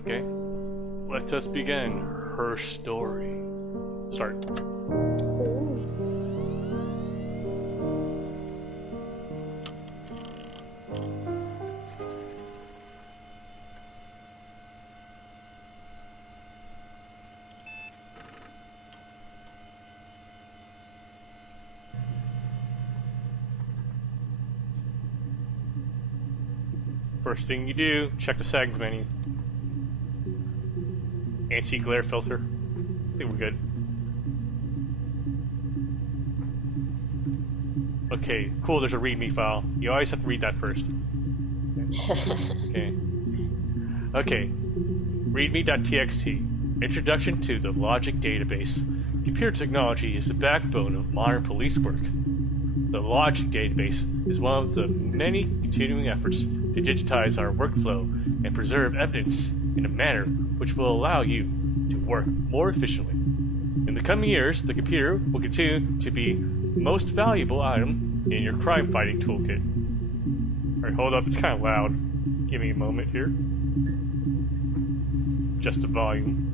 Okay. Let us begin her story. Start. First thing you do, check the settings menu. Anti-glare filter. I think we're good. Okay, cool, there's a readme file. You always have to read that first. Okay. Okay. Readme.txt. Introduction to the Logic Database. Computer technology is the backbone of modern police work. The Logic Database is one of the many continuing efforts to digitize our workflow and preserve evidence in a manner which will allow you to work more efficiently. In the coming years, the computer will continue to be the most valuable item in your crime-fighting toolkit. Alright, hold up, it's kind of loud. Give me a moment here. Just the volume.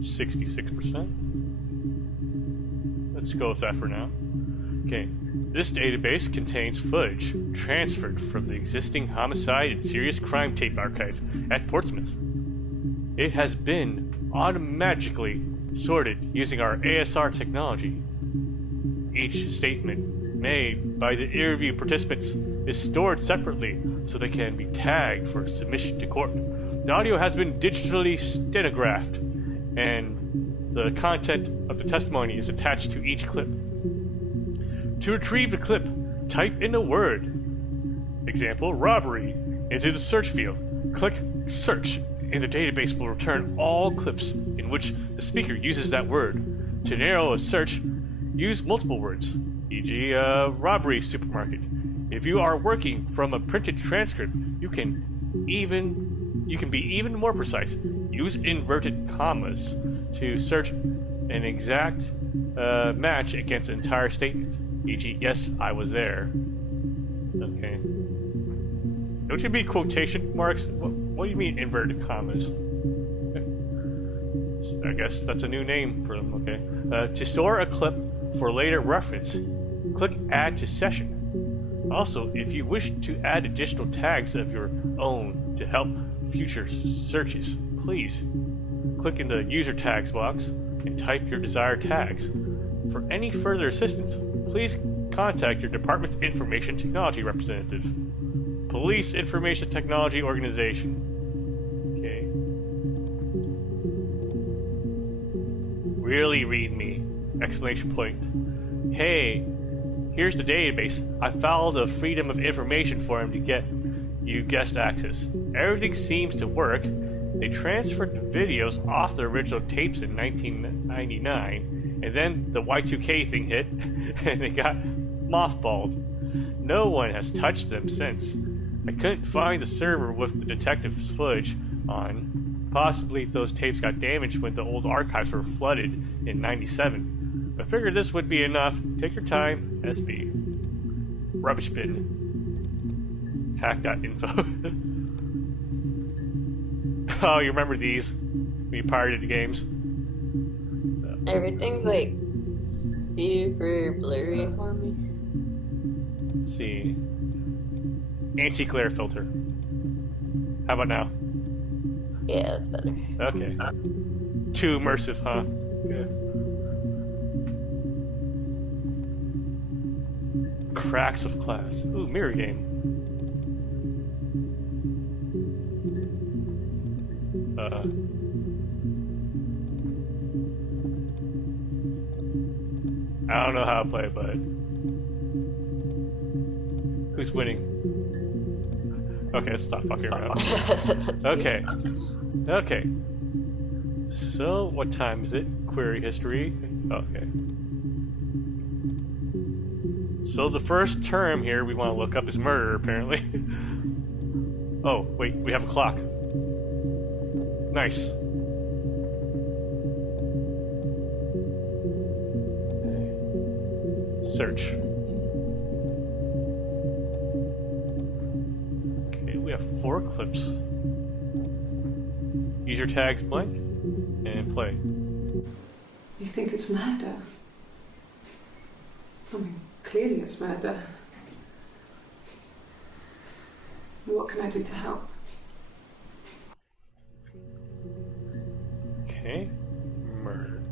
%. Let's go with that for now. Okay, this database contains footage transferred from the existing homicide and serious crime tape archive at Portsmouth. It has been automatically sorted using our ASR technology. Each statement made by the interview participants is stored separately so they can be tagged for submission to court. The audio has been digitally stenographed, and the content of the testimony is attached to each clip. To retrieve the clip, type in the word, example, robbery, into the search field. Click search, and the database will return all clips in which the speaker uses that word. To narrow a search, use multiple words, e.g., robbery supermarket. If you are working from a printed transcript, you can be even more precise. Use inverted commas to search an exact match against an entire statement. E.g., yes, I was there. Okay. Don't you mean quotation marks? What do you mean inverted commas? I guess that's a new name for them, okay. To store a clip for later reference, click Add to Session. Also, if you wish to add additional tags of your own to help future searches, please click in the User Tags box and type your desired tags. For any further assistance, please contact your department's Information Technology representative. Police Information Technology Organization. Okay. Really read me! Exclamation point. Hey, here's the database. I filed a Freedom of Information form to get you guest access. Everything seems to work. They transferred the videos off the original tapes in 1999, and then the Y2K thing hit, and they got mothballed. No one has touched them since. I couldn't find the server with the detective's footage on. Possibly those tapes got damaged when the old archives were flooded in 97. I figured this would be enough. Take your time, SB. Rubbish bin. Hack.info. Oh, you remember these? When you pirated the games? Everything's like super blurry for me. Let's see. Anti-glare filter. How about now? Yeah, that's better. Okay. Too immersive, huh? Yeah. Cracks of class. Ooh, mirror game. I don't know how to play, but who's winning? Okay, let's stop fucking around. Okay. Okay. So, what time is it? Query history. Okay. So the first term here we want to look up is murder, apparently. Oh, wait, we have a clock. Nice. Search. have 4 clips. Use your tags blank and play. You think it's murder? I mean, clearly it's murder. What can I do to help? Okay. Murder.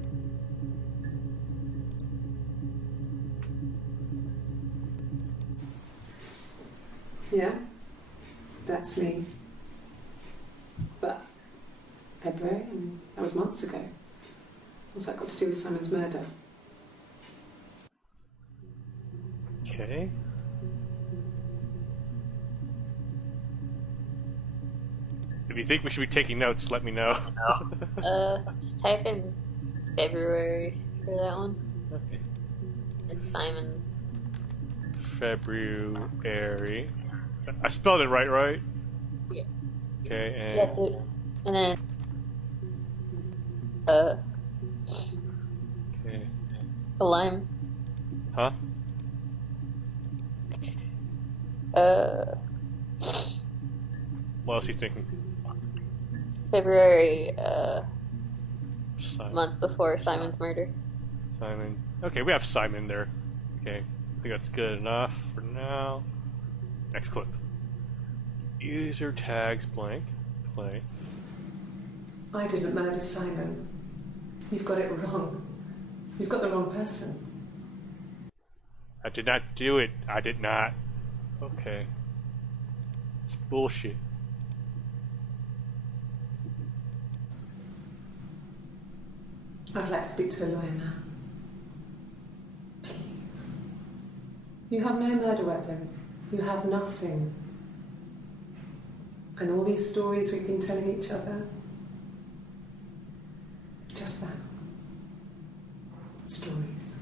Yeah, that's me. But February, I mean, that was months ago. What's that got to do with Simon's murder? Okay. If you think we should be taking notes, let me know. Just type in February for that one. Okay. And Simon. February. I spelled it right? Yeah. Okay, and... That's it. And then, Okay. the lime. Huh? What else are you thinking? February, Simon. months before Simon's murder. Simon. Okay, we have Simon there. Okay, I think that's good enough for now. Next clip. User tags blank. Play. I didn't murder Simon. You've got it wrong. You've got the wrong person. I did not do it. I did not. Okay. It's bullshit. I'd like to speak to a lawyer now. Please. You have no murder weapon. You have nothing. And all these stories we've been telling each other. Just that. Stories.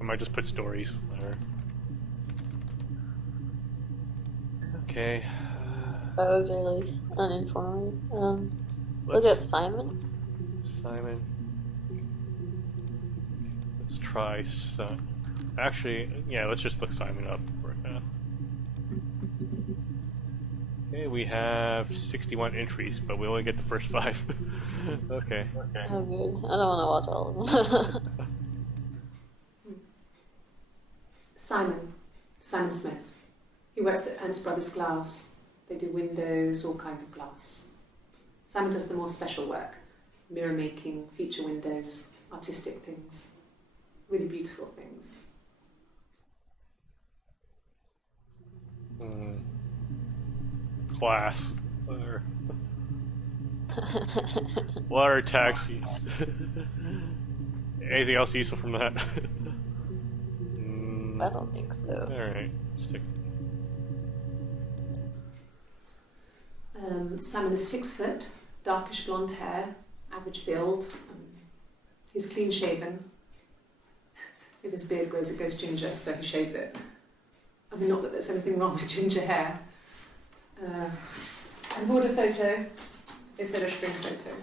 I might just put stories. Whatever. Okay. That was really uninformed. Look Let's- up Simon. Simon. Let's try Son. Actually, yeah, let's just look Simon up right now. Okay, we have 61 entries, but we only get the first 5. Okay. Oh, good. I don't want to watch all of them. Simon Smith. He works at Ernst Brothers Glass. They do windows, all kinds of glass. Simon does the more special work. Mirror making, feature windows, artistic things. Really beautiful things. Class. Whatever. Water taxi. Anything else useful from that? I don't think so. Alright, stick. Simon is 6 foot, darkish blonde hair, average build. He's clean shaven. If his beard grows, it goes ginger, so he shaves it. I mean, not that there's anything wrong with ginger hair. I bought a photo. They said a spring photo.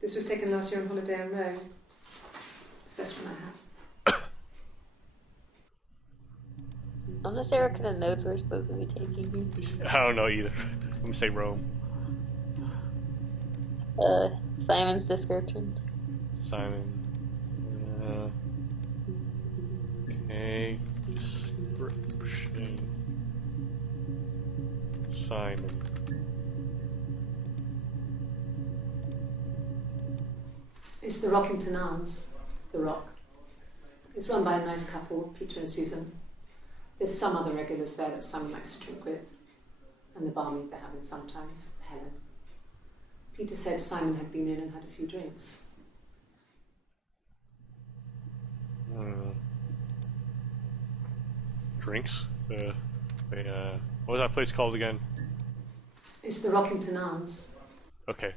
This was taken last year on holiday in Rome. It's the best one I have. I'm not sure what kind of notes we're supposed to be taking. I don't know either. Let me say Rome. Simon's description. Simon. Okay. Description. Simon. It's the Rockington Arms, the Rock. It's run by a nice couple, Peter and Susan. There's some other regulars there that Simon likes to drink with, and the barmaid they're having sometimes, Helen. Peter said Simon had been in and had a few drinks. Drinks? What was that place called again? It's the Rockington Arms. Okay.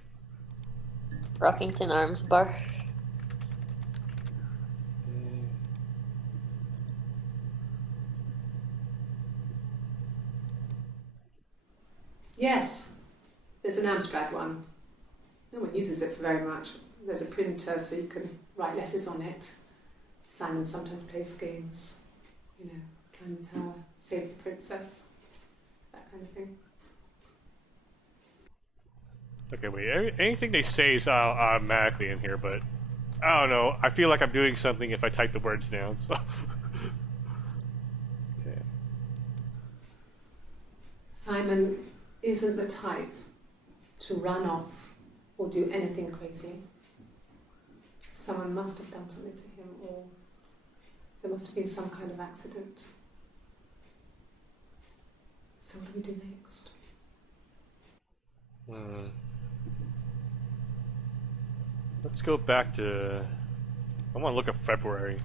Rockington Arms Bar. Yes, there's an Amstrad one. No one uses it for very much. There's a printer so you can write letters on it. Simon sometimes plays games, you know, climb the tower, save the princess, that kind of thing. Okay, wait. Anything they say is automatically in here, but I don't know. I feel like I'm doing something if I type the words down. So. Okay. Simon isn't the type to run off or do anything crazy. Someone must have done something to him, or there must have been some kind of accident. So what do we do next? Let's go back to... I want to look up February.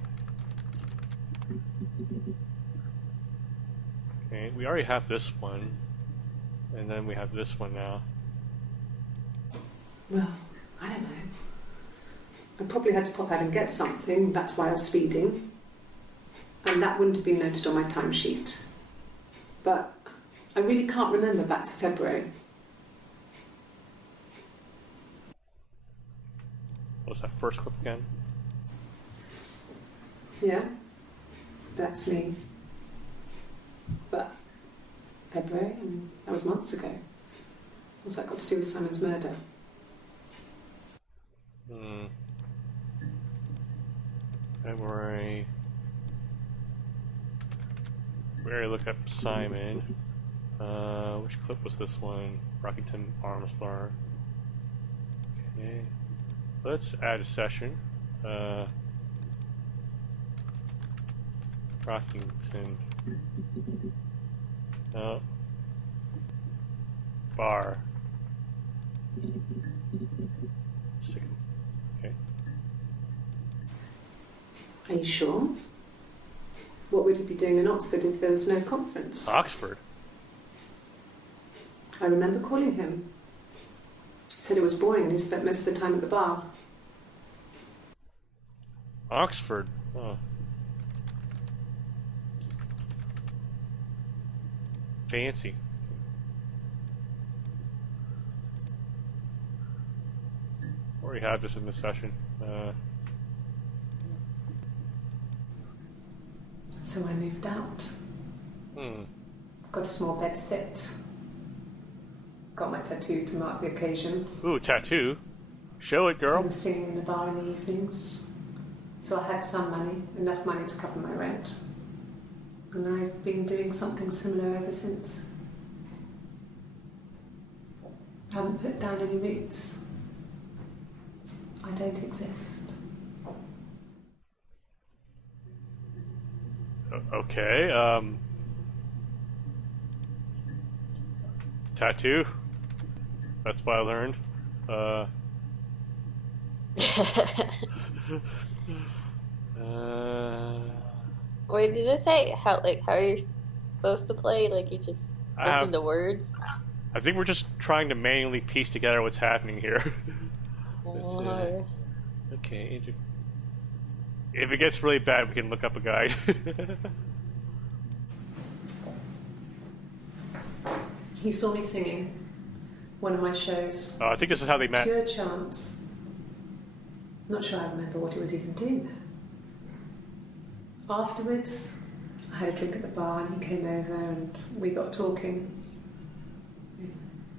Okay, we already have this one. And then we have this one now. Well, I don't know. I probably had to pop out and get something, that's why I was speeding. And that wouldn't have been noted on my timesheet. But I really can't remember back to February. What was that first clip again? Yeah, that's me. But February, I mean, that was months ago. What's that got to do with Simon's murder? February. We already looked up Simon. Which clip was this one? Rockington Arms Bar. Okay. Let's add a session. Rockington. Bar. Okay. Are you sure? What would he be doing in Oxford if there was no conference? Oxford? I remember calling him. He said it was boring and he spent most of the time at the bar. Oxford? Oh. Fancy. Already have this in this session. So I moved out. Got a small bed set. Got my tattoo to mark the occasion. Ooh, tattoo. Show it, I girl. was singing in a bar in the evenings. So I had some money, enough money to cover my rent. And I've been doing something similar ever since. I haven't put down any roots. I don't exist. Okay, tattoo. That's what I learned. Wait, did it say how are you supposed to play? Like you just listen to words? I think we're just trying to manually piece together what's happening here. Okay. If it gets really bad, we can look up a guide. He saw me singing one of my shows. I think this is how they met. Pure chance. Not sure I remember what he was even doing there. Afterwards, I had a drink at the bar and he came over and we got talking.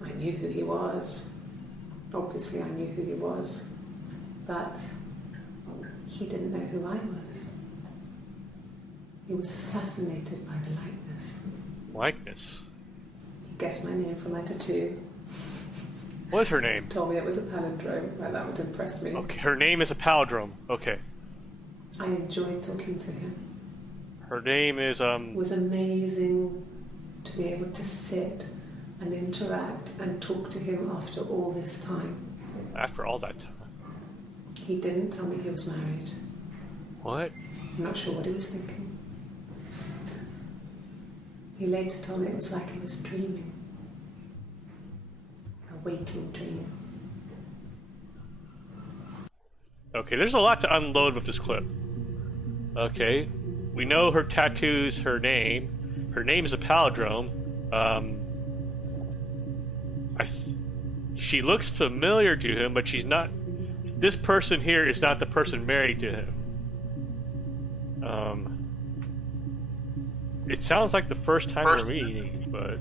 I knew who he was. Obviously I knew who he was. But he didn't know who I was. He was fascinated by the likeness. Likeness? He guessed my name from my tattoo. What is her name? Told me it was a palindrome. Well, that would impress me. Okay, her name is a palindrome. Okay. I enjoyed talking to him. Her name is, It was amazing to be able to sit and interact and talk to him after all this time. After all that time. He didn't tell me he was married. What? I'm not sure what he was thinking. He later told me it was like he was dreaming. A waking dream. Okay, there's a lot to unload with this clip. Okay, we know her tattoo's her name. Her name is a palindrome. She looks familiar to him, but she's not. This person here is not the person married to him. It sounds like the first time we're meeting, but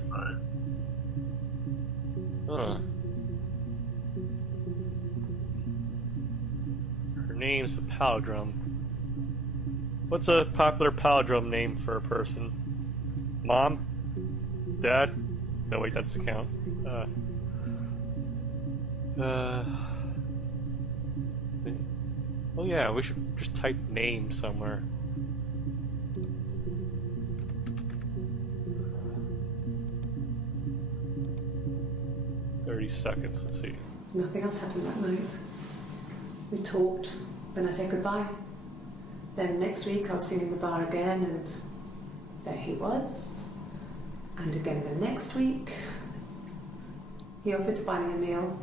her name's a palindrome. What's a popular palindrome name for a person? Mom? Dad? No, wait, that's the count. Oh yeah, we should just type name somewhere. Seconds, let's see. Nothing else happened that night. We talked, then I said goodbye. Then next week I was singing in the bar again, and there he was. And again the next week, he offered to buy me a meal.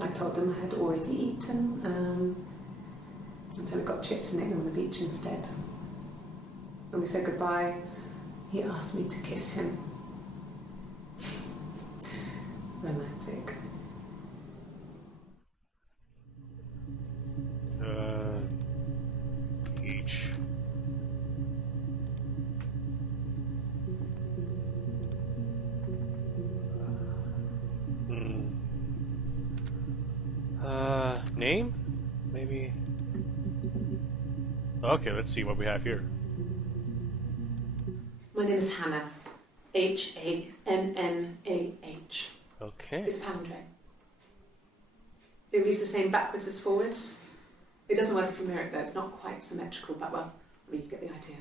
I told him I had already eaten, and so we got chips and ate them on the beach instead. When we said goodbye, he asked me to kiss him. Romantic. Each. Name? Maybe. Okay, let's see what we have here. My name is Hannah. Hannah. Okay. It's palindrome. It reads the same backwards as forwards. It doesn't work if you mirror it though, it's not quite symmetrical, but well, I mean, you get the idea.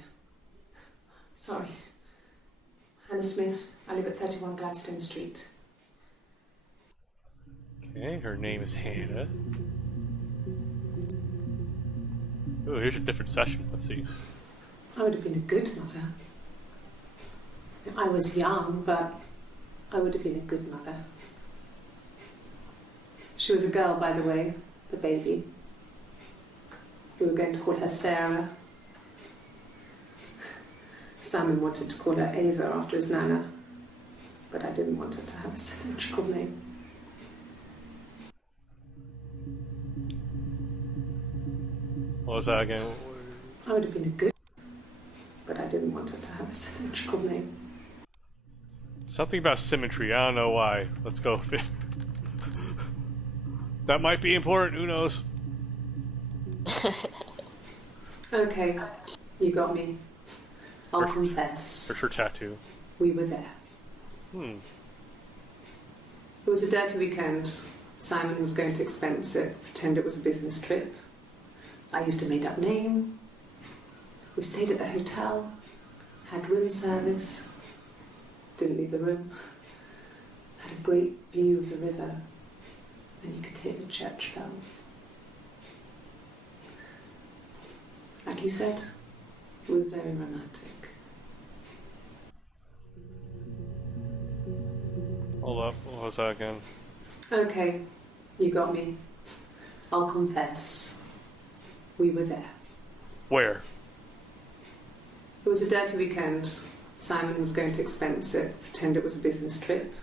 Sorry. Hannah Smith, I live at 31 Gladstone Street. Okay, her name is Hannah. Oh, here's a different session, let's see. I would have been a good mother. I was young, but I would have been a good mother. She was a girl, by the way, the baby. We were going to call her Sarah. Simon wanted to call her Ava after his nana, but I didn't want her to have a symmetrical name. What was that again? I would have been a good, but I didn't want her to have a symmetrical name. Something about symmetry, I don't know why. Let's go with it. That might be important, who knows? Okay, you got me. I'll confess. There's her tattoo. We were there. It was a dirty weekend. Simon was going to expense it, pretend it was a business trip. I used a made-up name. We stayed at the hotel, had room service, didn't leave the room, had a great view of the river, and you could hear the church bells. Like you said, it was very romantic. Hold up, what was that again? Okay, you got me. I'll confess. We were there. Where? It was a dirty weekend. Simon was going to expense it, pretend it was a business trip.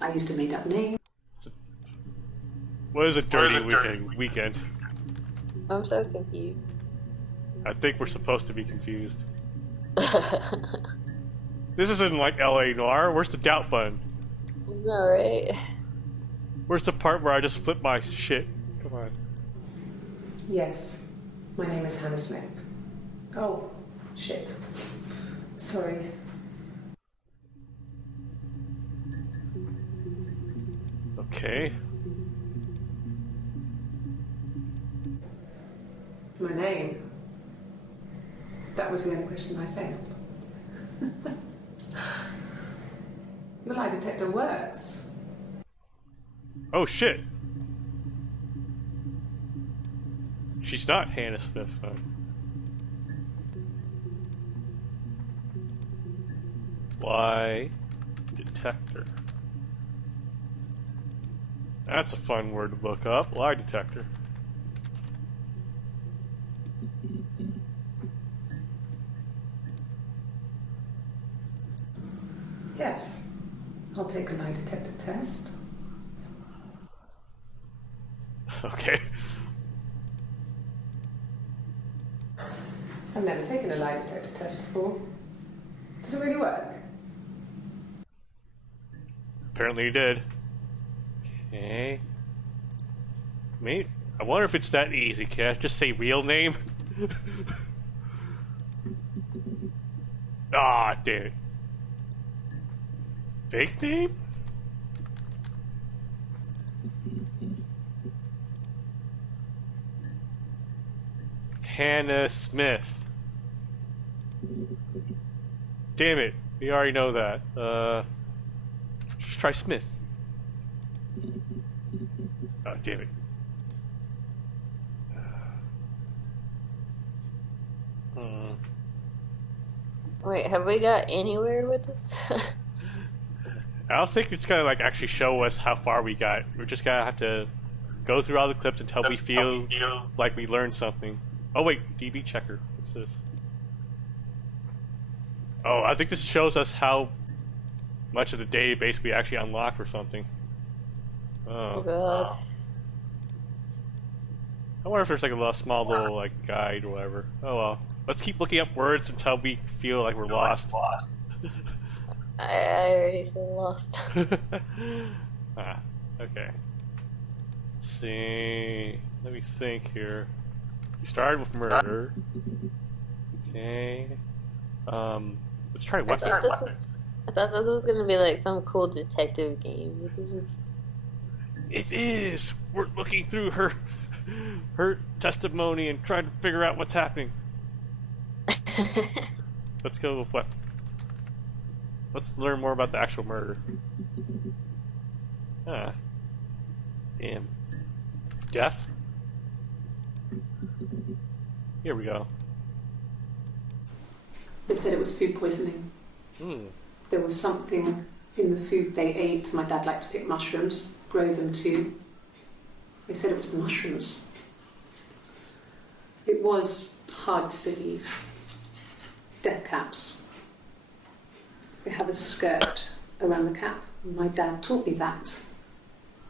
I used a made-up name. What is a dirty weekend? I'm so confused. I think we're supposed to be confused. This isn't like LA Noire. Where's the doubt button? Alright. Where's the part where I just flip my shit? Come on. Yes, my name is Hannah Smith. Oh, shit. Sorry. Okay. My name? That was the only question I failed. Your lie detector works. Oh shit. She's not Hannah Smith. Lie detector. That's a fun word to look up. Lie detector. Yes. I'll take a lie detector test. Okay. I've never taken a lie detector test before. Does it really work? Apparently you did. Okay. Mate, I wonder if it's that easy. Can I just say real name? Ah, damn it. Fake name? Hannah Smith. Damn it. We already know that. Just try Smith. Oh, damn it. Wait, have we got anywhere with this? I don't think it's gonna like actually show us how far we got. We're just gonna have to go through all the clips until we feel like we learned something. Oh wait, DB checker. What's this? Oh, I think this shows us how much of the database we actually unlocked or something. Oh god. I wonder if there's like a little, small little like guide or whatever. Oh well. Let's keep looking up words until we feel like we're lost. I already feel lost. Okay. Let's see. Let me think here. We started with murder. Okay. Let's try weapon. I thought this was gonna be like some cool detective game. It is. We're looking through her testimony and trying to figure out what's happening. Let's go with weapon. Let's learn more about the actual murder. Ah. Damn. Death? Here we go. They said it was food poisoning. There was something in the food they ate. My dad liked to pick mushrooms, grow them too. They said it was the mushrooms. It was hard to believe. Death caps. They have a skirt around the cap. My dad taught me that.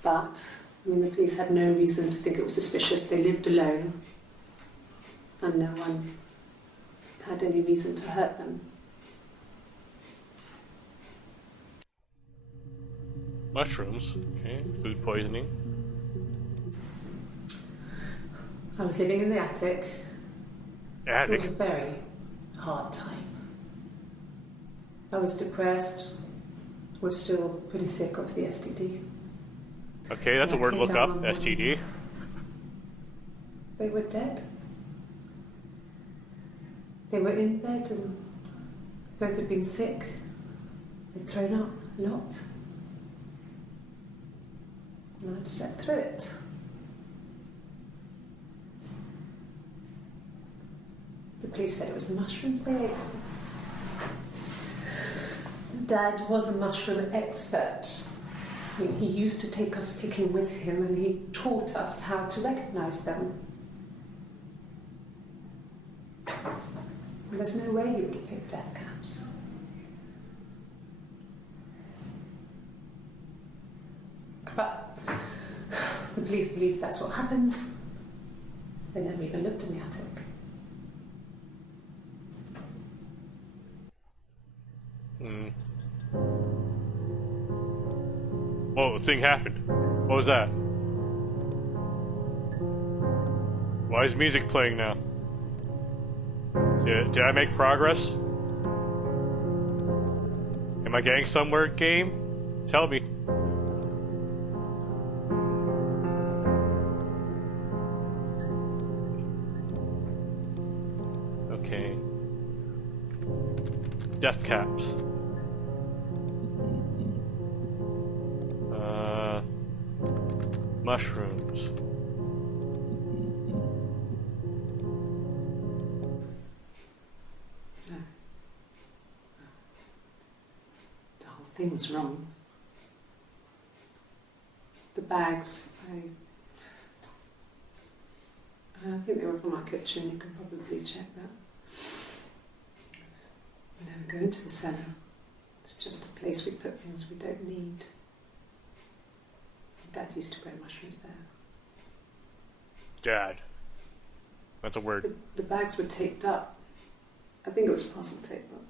But, I mean, the police had no reason to think it was suspicious. They lived alone. And no one had any reason to hurt them. Mushrooms. Okay. Food poisoning. I was living in the attic. Attic? It was a very hard time. I was depressed. Was still pretty sick of the STD. Okay, that's a word to look up. STD. They were dead. They were in bed and both had been sick. They'd thrown up a lot. And I slept through it. The police said it was the mushrooms they ate. Dad was a mushroom expert. I mean, he used to take us picking with him and he taught us how to recognise them. And there's no way he would have picked death caps. But the police believe that's what happened. They never even looked in the attic. Whoa, the thing happened. What was that? Why is music playing now? Did I make progress? Am I getting somewhere, game? Tell me. Okay. Death caps. Mushrooms. No. The whole thing was wrong. The bags, I think they were from our kitchen. You can probably check that. We never go into the cellar. It's just a place we put things we don't need. Dad used to grow mushrooms there. Dad. That's a word. The bags were taped up I think it was parcel tape, but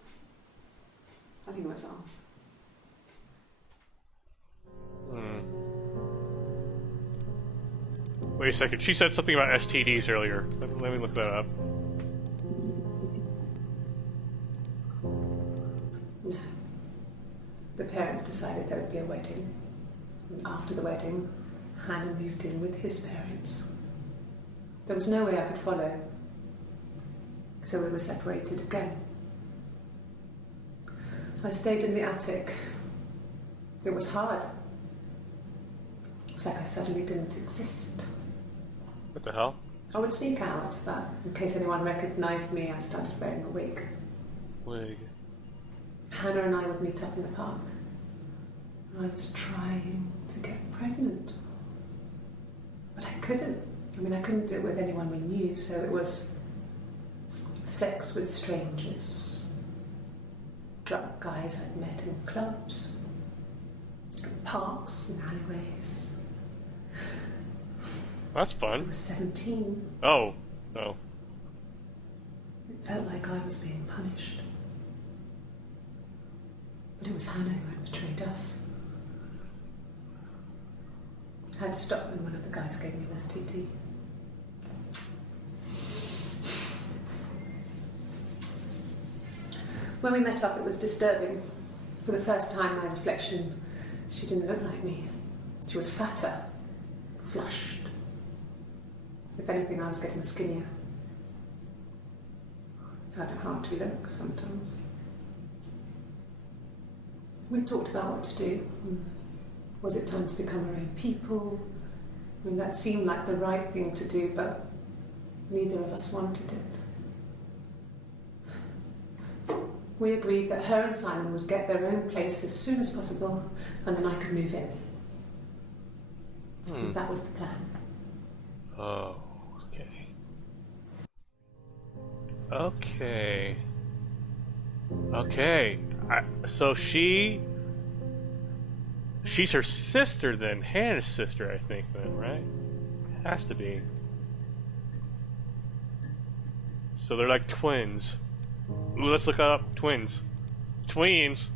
I think it was ours. Wait a second. She said something about STDs earlier. Let me look that up. No. The parents decided there would be a wedding. And after the wedding, Hannah moved in with his parents. There was no way I could follow. So we were separated again. I stayed in the attic. It was hard. It's like I suddenly didn't exist. What the hell? I would sneak out, but in case anyone recognized me, I started wearing a wig. Wig. Hannah and I would meet up in the park. I was trying to get pregnant. But I couldn't. I mean, I couldn't do it with anyone we knew, so it was sex with strangers. Drunk guys I'd met in clubs, parks and alleyways. That's I fun. was 17. Oh. It felt like I was being punished. But it was Hannah who had betrayed us. I had to stop when one of the guys gave me an STD. When we met up, it was disturbing. For the first time, my reflection, she didn't look like me. She was fatter, flushed. If anything, I was getting skinnier. Found it hard to look sometimes. We talked about what to do. Was it time to become our own people? I mean, that seemed like the right thing to do, but neither of us wanted it. We agreed that her and Simon would get their own place as soon as possible, and then I could move in. That was the plan. Oh, okay. Okay. Okay. So she's her sister then, Hannah's sister, I think then, right? Has to be. So they're like twins. Ooh, let's look up twins. Tweens.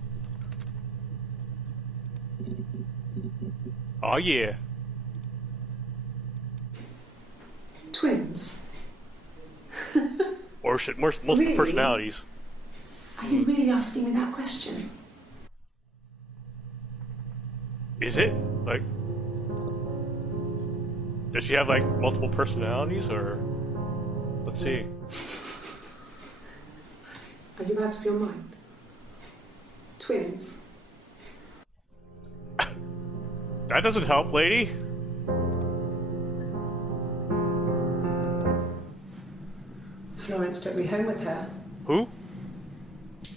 Oh yeah. Twins? Or shit, multiple Really? personalities. Are you really asking me that question? Is it? Like, does she have like multiple personalities, or let's see. Are you out of your mind? Twins? That doesn't help, lady. Florence took me home with her. Who?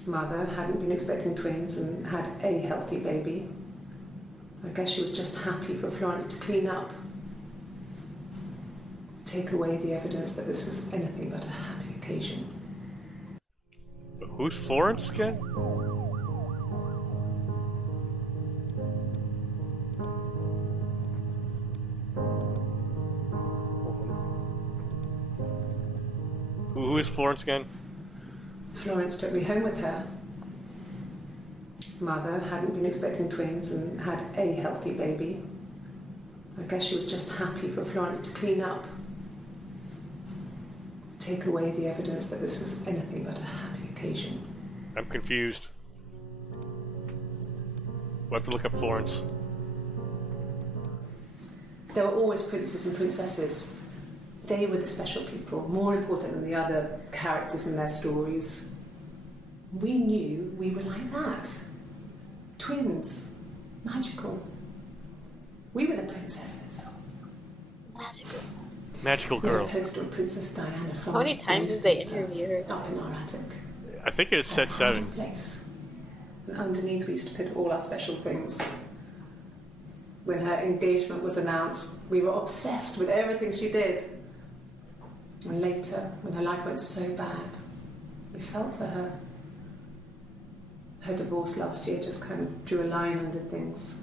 Mother hadn't been expecting twins and had a healthy baby. I guess she was just happy for Florence to clean up. Take away the evidence that this was anything but a happy occasion. Who's Florence again? Who is Florence again? Florence took me home with her. Mother hadn't been expecting twins and had a healthy baby. I guess she was just happy for Florence to clean up. Take away the evidence that this was anything but a happy occasion. I'm confused. We'll have to look up Florence. There were always princes and princesses. They were the special people, more important than the other characters in their stories. We knew we were like that. Twins. Magical. We were the princesses. Magical. Magical We had a girl. poster of Princess Diana from How many times did they interview her? up in our attic. I think it's set 7. Place. And underneath we used to put all our special things. When her engagement was announced, we were obsessed with everything she did. And later, when her life went so bad, we felt for her. Her divorce last year just kind of drew a line under things.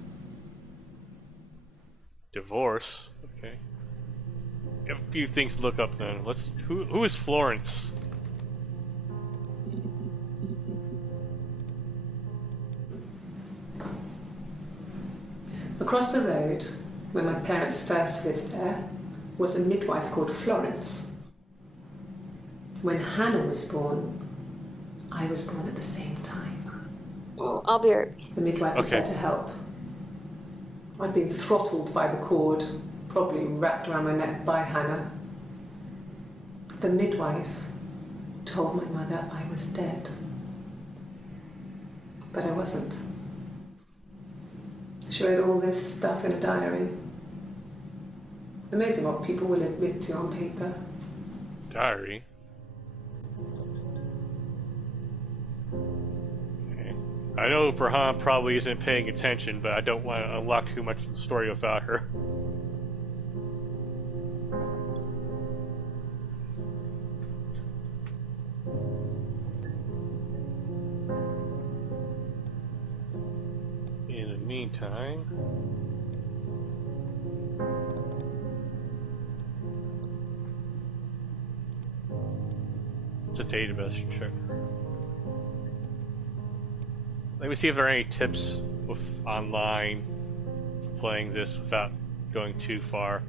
Divorce. Okay. A few things to look up then. Who is Florence? Across the road, where my parents first lived there, was a midwife called Florence. When Hannah was born, I was born at the same time. Oh, I'll be right back. The midwife was there to help. I'd been throttled by the cord, probably wrapped around my neck by Hannah. The midwife told my mother I was dead. But I wasn't. She wrote all this stuff in a diary. Amazing what people will admit to on paper. Diary? Okay. I know Farhan probably isn't paying attention, but I don't want to unlock too much of the story without her. In the meantime... It's a database check. Let me see if there are any tips with online playing this without going too far.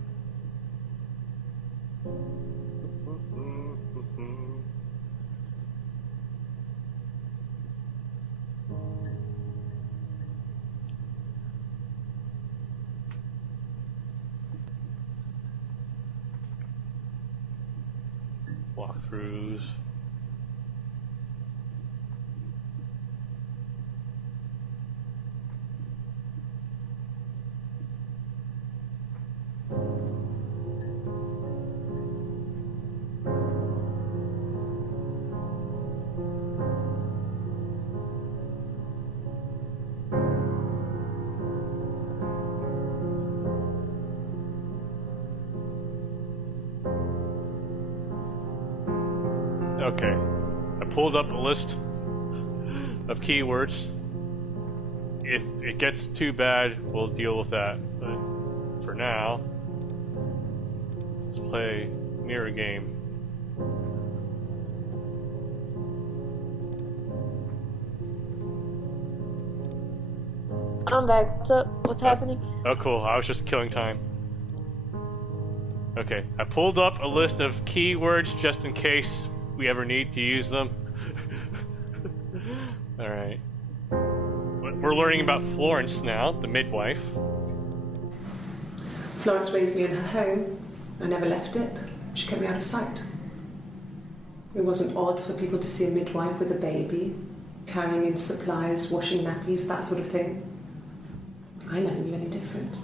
Walkthroughs. Okay, I pulled up a list of keywords. If it gets too bad, we'll deal with that. But for now, let's play mirror game. I'm back. What's up? What's happening? Oh, cool. I was just killing time. Okay, I pulled up a list of keywords just in case we ever need to use them. Alright. We're learning about Florence now, the midwife. Florence raised me in her home. I never left it. She kept me out of sight. It wasn't odd for people to see a midwife with a baby, carrying in supplies, washing nappies, that sort of thing. I never knew any different.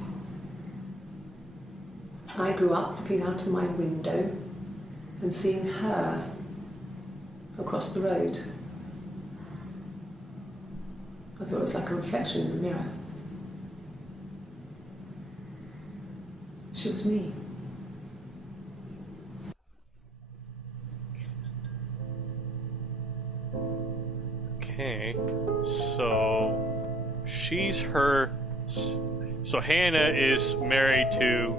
I grew up looking out of my window and seeing her across the road. I thought it was like a reflection in the mirror. She was me. Okay, so she's her... So Hannah is married to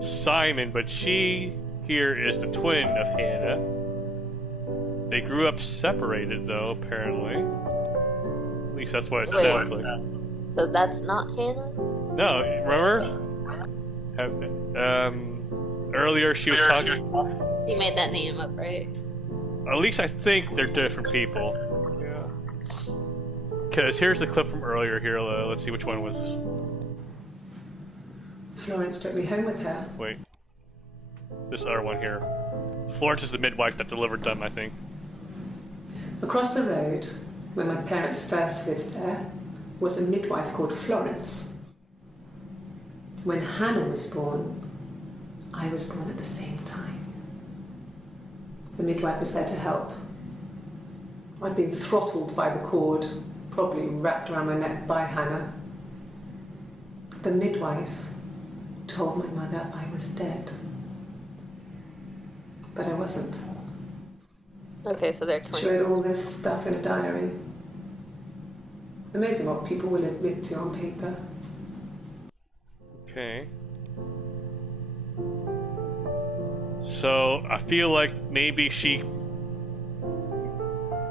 Simon, but she here is the twin of Hannah. They grew up separated, though, apparently. At least that's what it sounds like. So that's not Hannah? No, remember? Earlier she was talking... You made that name up, right? At least I think they're different people. Yeah. Because here's the clip from earlier here. Let's see which one was... Florence took me home with her. Wait. This other one here. Florence is the midwife that delivered them, I think. Across the road, where my parents first lived there, was a midwife called Florence. When Hannah was born, I was born at the same time. The midwife was there to help. I'd been throttled by the cord, probably wrapped around my neck by Hannah. The midwife told my mother I was dead. But I wasn't. Okay, so they're twins. She wrote all this stuff in a diary. Amazing what people will admit to on paper. Okay. So I feel like maybe she,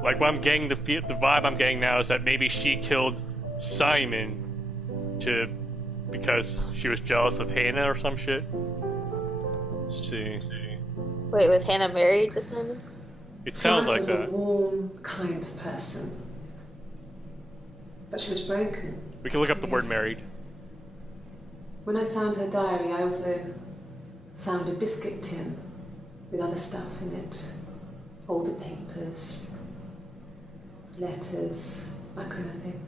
like what I'm getting, the vibe I'm getting now is that maybe she killed Simon to because she was jealous of Hannah or some shit. Let's see. Wait, was Hannah married to Simon? It sounds like was that. a warm, kind person. But she was broken. We can look up the word married. When I found her diary, I also found a biscuit tin with other stuff in it. Older papers, letters, that kind of thing.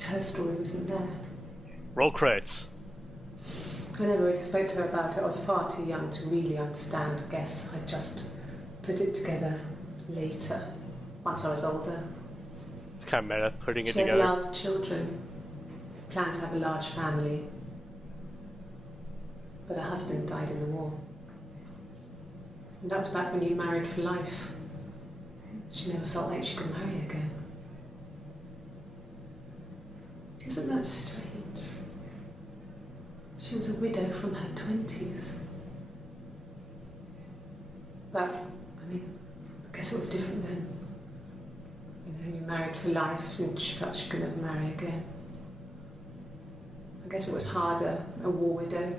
Her story was in there. Roll credits. I never really spoke to her about it. I was far too young to really understand. I guess I just put it together later, once I was older. It's kind of meta, putting it She had together. loved children, planned to have a large family, but her husband died in the war. And that was back when you married for life. She never felt like she could marry again. Isn't that strange? She was a widow from her 20s. But, I mean, I guess it was different then. You know, you married for life and she felt she could never marry again. I guess it was harder, a war widow.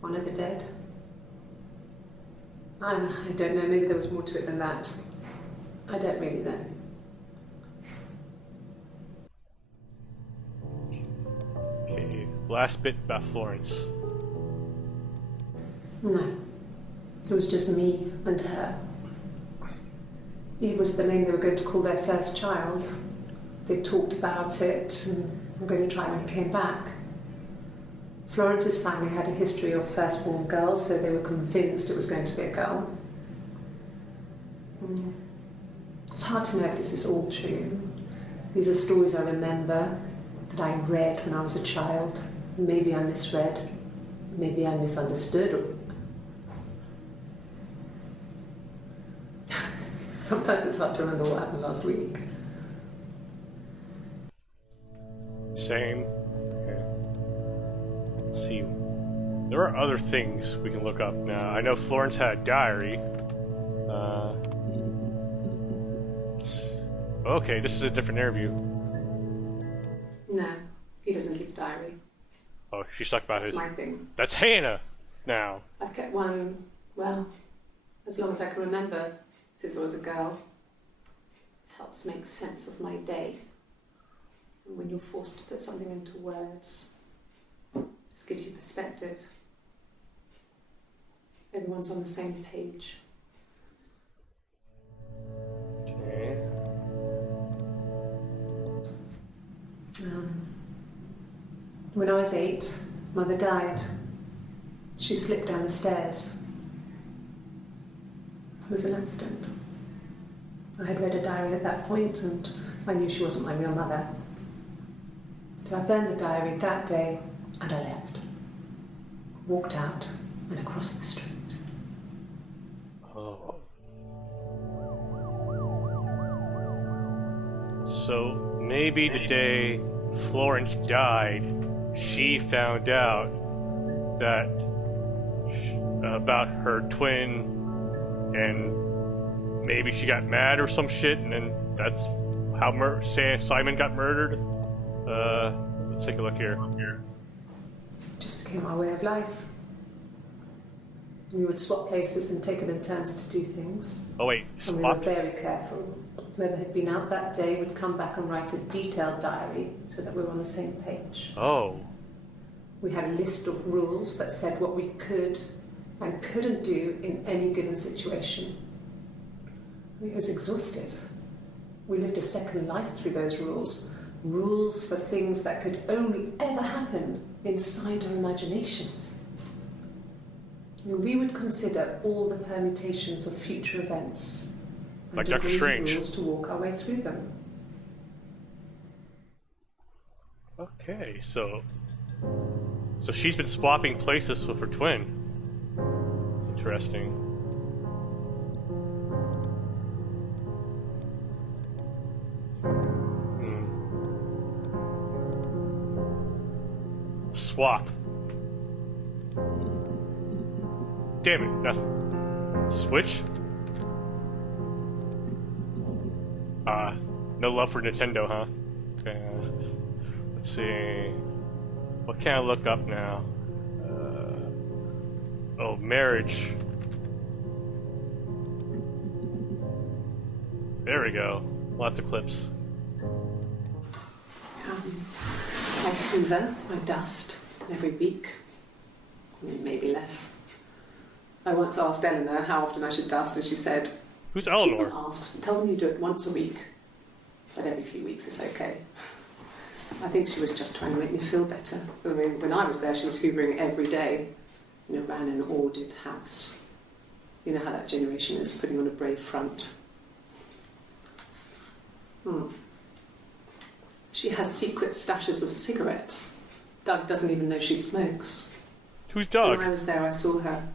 One of the dead. I don't know, maybe there was more to it than that. I don't really know. Okay, last bit about Florence. No. It was just me and her. Eve was the name they were going to call their first child. They talked about it and were going to try when he came back. Florence's family had a history of firstborn girls, so they were convinced it was going to be a girl. It's hard to know if this is all true. These are stories I remember, that I read when I was a child. Maybe I misread, maybe I misunderstood. Sometimes it's hard to remember what happened last week. Same. Okay. Let's see. There are other things we can look up now. I know Florence had a diary. Okay, this is a different interview. No, he doesn't keep a diary. Oh, she's talking about That's his... my thing. That's Hannah now. I've kept one, well, as long as I can remember, since I was a girl. It helps make sense of my day. And when you're forced to put something into words, it just gives you perspective. Everyone's on the same page. Okay. When I was 8, Mother died. She slipped down the stairs. It was an accident. I had read a diary at that point and I knew she wasn't my real mother. So I burned the diary that day and I left. Walked out and across the street. Oh. So maybe the day Florence died, she found out that about her twin, and maybe she got mad or some shit, and then that's how Simon got murdered. Let's take a look here. It just became our way of life. We would swap places and take it in turns to do things. Oh wait, And we were swap? very careful. Whoever had been out that day would come back and write a detailed diary so that we were on the same page. Oh. We had a list of rules that said what we could and couldn't do in any given situation. It was exhaustive. We lived a second life through those rules. Rules for things that could only ever happen inside our imaginations. We would consider all the permutations of future events. Like and Doctor agree Strange. rules to walk our way through them. Okay, so she's been swapping places with her twin. Interesting. Swap. Damn it, nothing. Switch? No love for Nintendo, huh? Okay. Let's see. What can I look up now? Oh, marriage. There we go. Lots of clips. I hoover my dust every week. Maybe less. I once asked Eleanor how often I should dust, and she said, Who's Eleanor? People asked, tell them you do it once a week, but every few weeks is okay. I think she was just trying to make me feel better. I mean, when I was there, she was hoovering every day. Ran an ordered house. You know how that generation is, putting on a brave front. She has secret stashes of cigarettes. Doug doesn't even know she smokes. Who's Doug? When I was there, I saw her.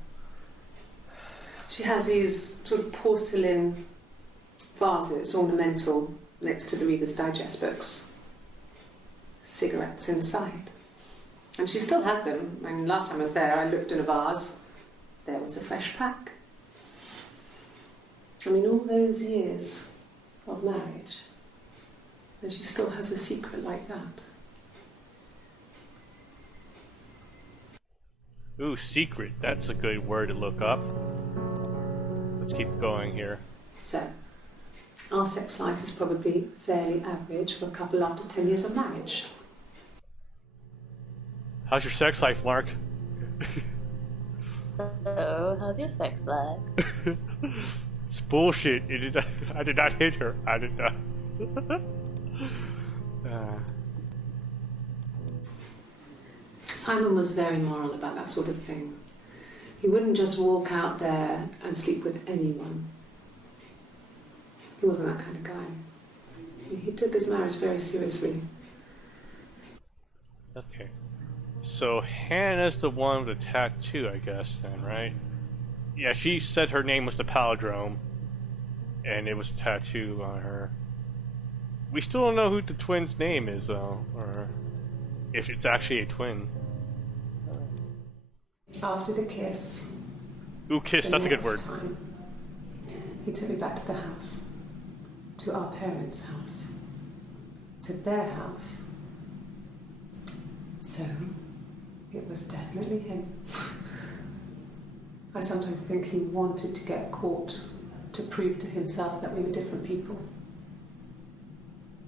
She has these sort of porcelain vases, ornamental, next to the Reader's Digest books. Cigarettes inside. And she still has them. I mean, last time I was there, I looked in a vase. There was a fresh pack. I mean, all those years of marriage, and she still has a secret like that. Ooh, secret. That's a good word to look up. Let's keep going here. So, our sex life is probably fairly average for a couple after 10 years of marriage. How's your sex life, Mark? So, how's your sex life? It's bullshit. I did not hit her. I did not. Simon was very moral about that sort of thing. He wouldn't just walk out there and sleep with anyone. He wasn't that kind of guy. He took his marriage very seriously. Okay. So Hannah's the one with the tattoo, I guess, then, right? Yeah, she said her name was the Palindrome, and it was a tattoo on her. We still don't know who the twin's name is, though, or if it's actually a twin. After the kiss... Ooh, kiss, that's a good word. Time, he took me back to the house. To our parents' house. To their house. So, it was definitely him. I sometimes think he wanted to get caught to prove to himself that we were different people.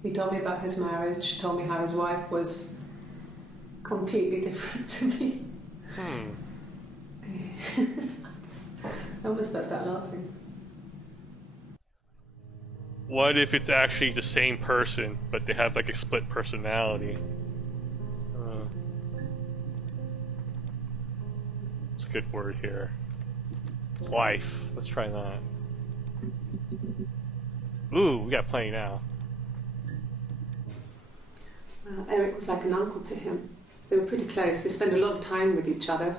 He told me about his marriage, told me how his wife was completely different to me. I almost burst out laughing. What if it's actually the same person, but they have like a split personality? It's a good word here. Wife. Let's try that. Ooh, we got plenty now. Eric was like an uncle to him. They were pretty close. They spend a lot of time with each other,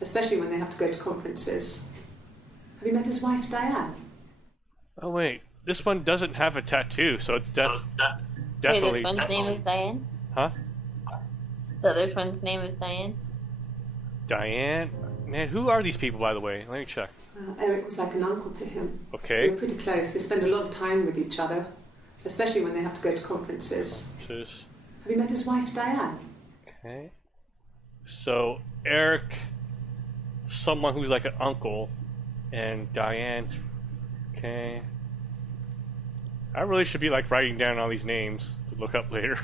especially when they have to go to conferences. Have you met his wife, Diane? Oh wait, this one doesn't have a tattoo, so it's definitely... Wait, this one's name is Diane? Huh? The other one's name is Diane? Diane? Man, who are these people, by the way? Let me check. Eric was like an uncle to him. Okay. They were pretty close. They spend a lot of time with each other, especially when they have to go to conferences. Just... Have you met his wife, Diane? Okay. So, Eric, someone who's like an uncle, and Diane's... Okay. I really should be like writing down all these names to look up later.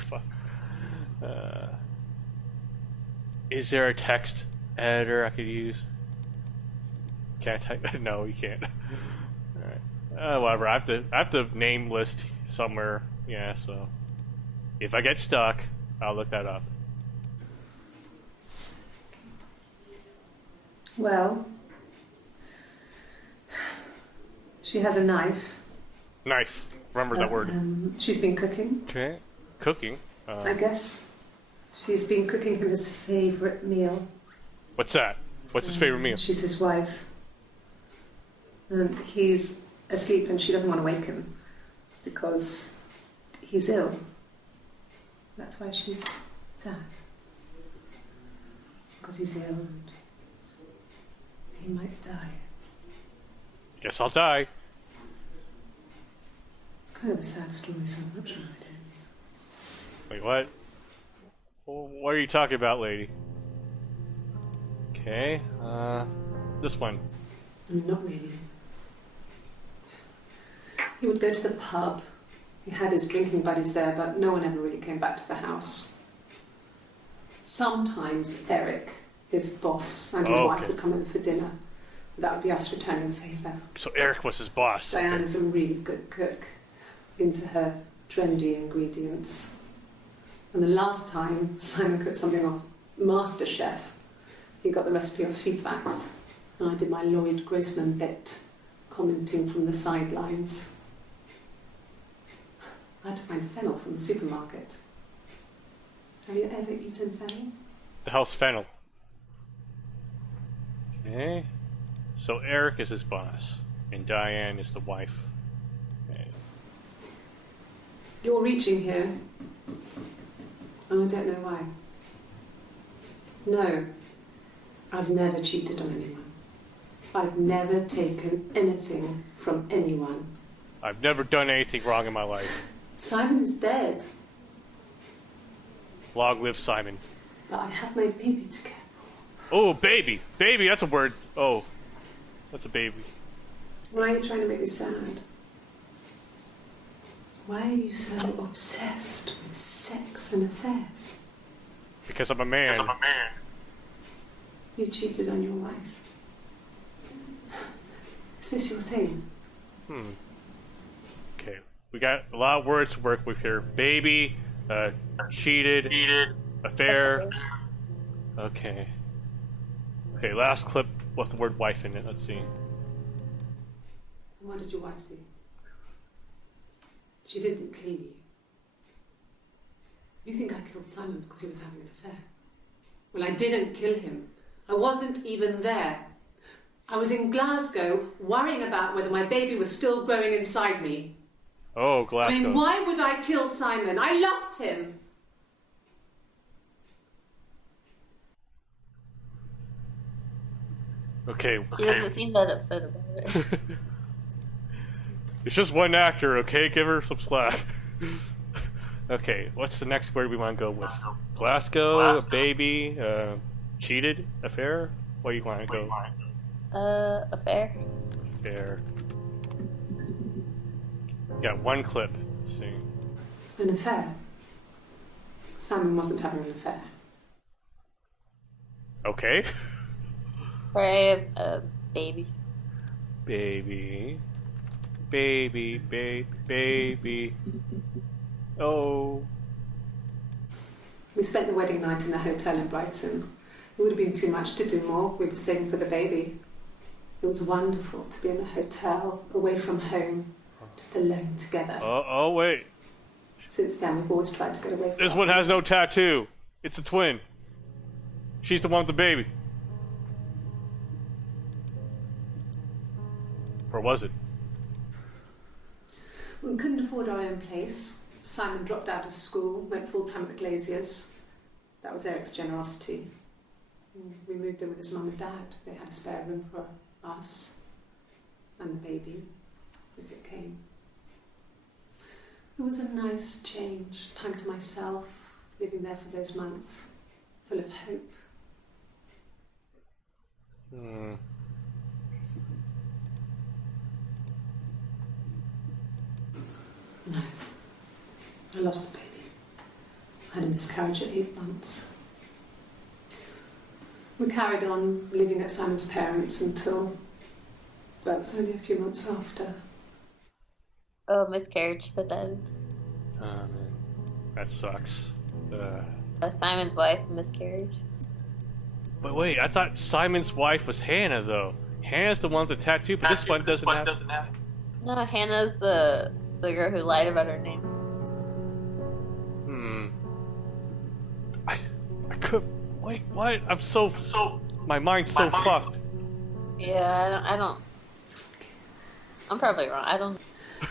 Is there a text editor I could use? Can't type that? No, you can't. Alright. Whatever, I have to name list somewhere, yeah, so if I get stuck, I'll look that up. Well, she has a knife. Knife. Remember that word. She's been cooking. Okay. Cooking. I guess. She's been cooking him his favourite meal. What's that? What's his favorite meal? She's his wife. And he's asleep and she doesn't want to wake him because he's ill. That's why she's sad. Because he's ill and he might die. Guess I'll die. It's kind of a sad story, so I'm not sure how it ends. Wait, what? What are you talking about, lady? Okay, this one. Not really. He would go to the pub. He had his drinking buddies there, but no one ever really came back to the house. Sometimes Eric, his boss, and his wife would come over for dinner. That would be us returning the favour. So Eric was his boss. Diane is a really good cook, into her trendy ingredients. And the last time Simon cooked something off MasterChef, he got the recipe off CFAX, and I did my Lloyd Grossman bit, commenting from the sidelines. I had to find fennel from the supermarket. Have you ever eaten fennel? The hell's fennel? Okay. So Eric is his boss, and Diane is the wife. Okay. You're reaching here, and I don't know why. No, I've never cheated on anyone. I've never taken anything from anyone. I've never done anything wrong in my life. Simon's dead. Long live Simon. But I have my baby to care for. Oh, baby! Baby, that's a word. Oh, that's a baby. Why are you trying to make me sad? Why are you so obsessed with sex and affairs? Because I'm a man. You cheated on your wife. Is this your thing? Okay, we got a lot of words to work with here. Baby, cheated, affair. Okay. Okay, last clip with the word wife in it. Let's see. What did your wife do? She didn't kill you. You think I killed Simon because he was having an affair? Well, I didn't kill him. I wasn't even there. I was in Glasgow worrying about whether my baby was still growing inside me. Oh, Glasgow. I mean, why would I kill Simon? I loved him. Okay. She doesn't seem that upset about it. It's just one actor, okay? Give her some slack. Okay, what's the next word we want to go with? Glasgow, baby, cheated, affair? What do you want to go? Affair. Affair. Got one clip. Let's see. An affair? Simon wasn't having an affair. Okay. Right, baby. Baby. Baby, baby, baby. Oh. We spent the wedding night in a hotel in Brighton. It would have been too much to do more. We were saving for the baby. It was wonderful to be in a hotel, away from home, just alone together. Oh, wait. Since then, we've always tried to get away from This one has no tattoo. It's a twin. She's the one with the baby. Or was it? We couldn't afford our own place. Simon dropped out of school, went full-time at the Glaziers. That was Eric's generosity. We moved in with his mum and dad. They had a spare room for us and the baby, if it came. It was a nice change, time to myself, living there for those months, full of hope. No, I lost the baby. I had a miscarriage at 8 months. We carried on living at Simon's parents until, well, it was only a few months after. Oh, miscarriage, but then Oh, man. That sucks. Simon's wife miscarriage. But wait, I thought Simon's wife was Hannah, though. Hannah's the one with the tattoo, but this one doesn't have. No, Hannah's the girl who lied about her name. I could. Wait, what? I'm so. My mind's so fucked. Yeah, I don't. I'm probably wrong. I don't.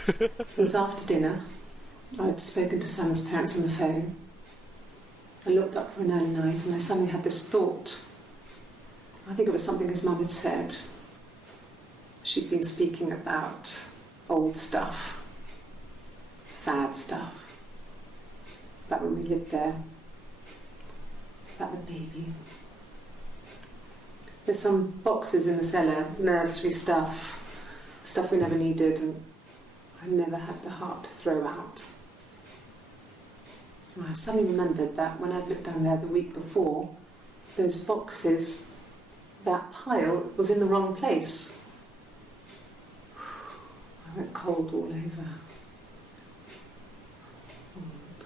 It was after dinner. I'd spoken to Simon's parents on the phone. I looked up for an early night and I suddenly had this thought. I think it was something his mum had said. She'd been speaking about old stuff, sad stuff. back when we lived there. About the baby. There's some boxes in the cellar, nursery stuff we never needed, and I never had the heart to throw out. And I suddenly remembered that when I'd looked down there the week before, those boxes, that pile was in the wrong place. I went cold all over.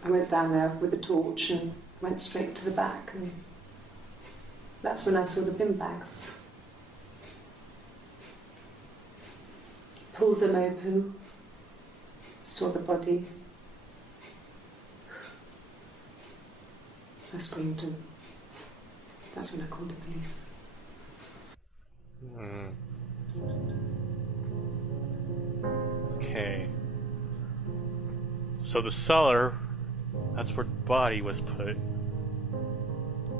I went down there with a torch and went straight to the back, and that's when I saw the bin bags. Pulled them open, saw the body. I screamed, and that's when I called the police. Okay. So the cellar, that's where the body was put.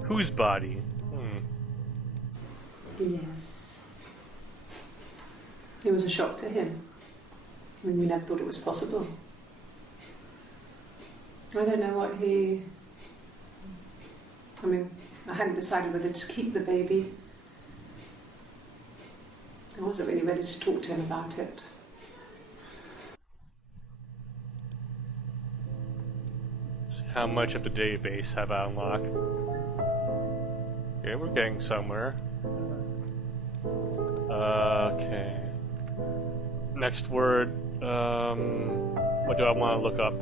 Whose body? Yes. It was a shock to him. I mean, we never thought it was possible. I don't know what he... I mean, I hadn't decided whether to keep the baby. I wasn't really ready to talk to him about it. How much of the database have I unlocked? Okay, we're getting somewhere. Okay. Next word. What do I want to look up?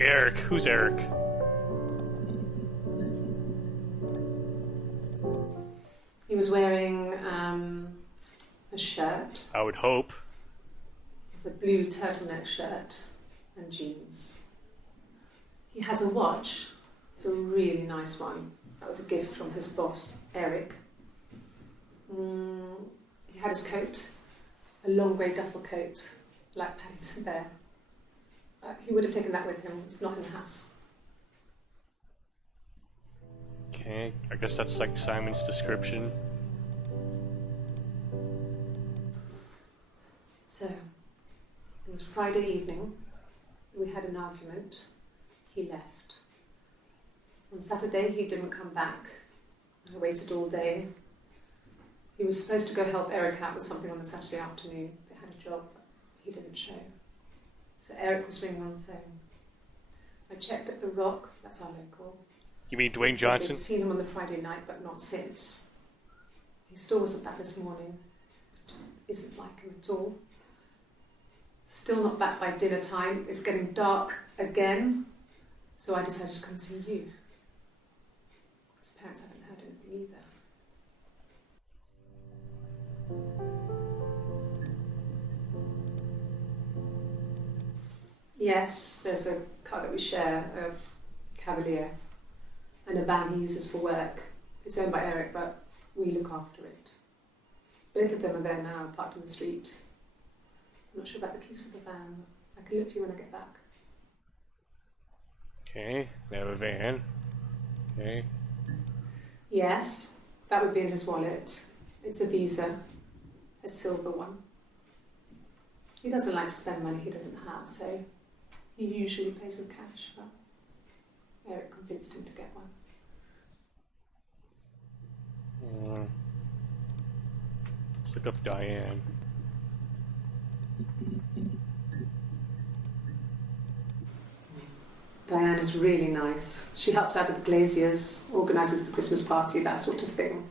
Eric. Who's Eric? He was wearing a shirt. I would hope. It's a blue turtleneck shirt and jeans. He has a watch. It's a really nice one. That was a gift from his boss, Eric. He had his coat, a long grey duffel coat, like Paddington Bear. He would have taken that with him. It's not in the house. Okay, I guess that's like Simon's description. So, it was Friday evening. We had an argument. He left. On Saturday, he didn't come back. I waited all day. He was supposed to go help Eric out with something on the Saturday afternoon. They had a job. He didn't show. So Eric was ringing on the phone. I checked at The Rock. That's our local. You mean Dwayne Johnson? I'd seen him on the Friday night, but not since. He still wasn't back this morning. It just isn't like him at all. Still not back by dinner time. It's getting dark again. So I decided to come see you. His parents haven't heard anything either. Yes, there's a car that we share, a Cavalier, and a van he uses for work. It's owned by Eric, but we look after it. Both of them are there now, parked on the street. I'm not sure about the keys for the van. I can look for you when I get back. Okay, they have a van. Okay. Yes, that would be in his wallet. It's a Visa, a silver one. He doesn't like to spend money he doesn't have, so he usually pays with cash, but Eric convinced him to get one. Let's look up Diane. Diane is really nice. She helps out with the glaziers, organises the Christmas party, that sort of thing.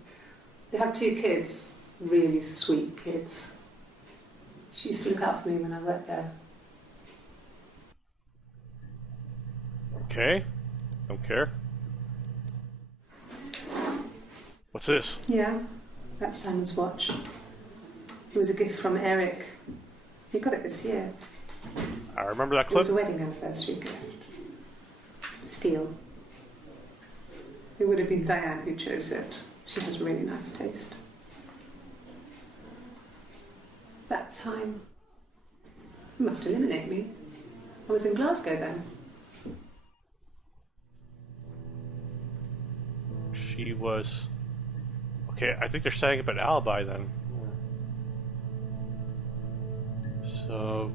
They have 2 kids, really sweet kids. She used to look out for me when I worked there. Okay, don't care. What's this? Yeah, that's Simon's watch. It was a gift from Eric. He got it this year. I remember that It clip. was a wedding anniversary gift. Steel. It would have been Diane who chose it. She has really nice taste. That time, you must eliminate me. I was in Glasgow then. She was... Okay, I think they're setting up an alibi then. So...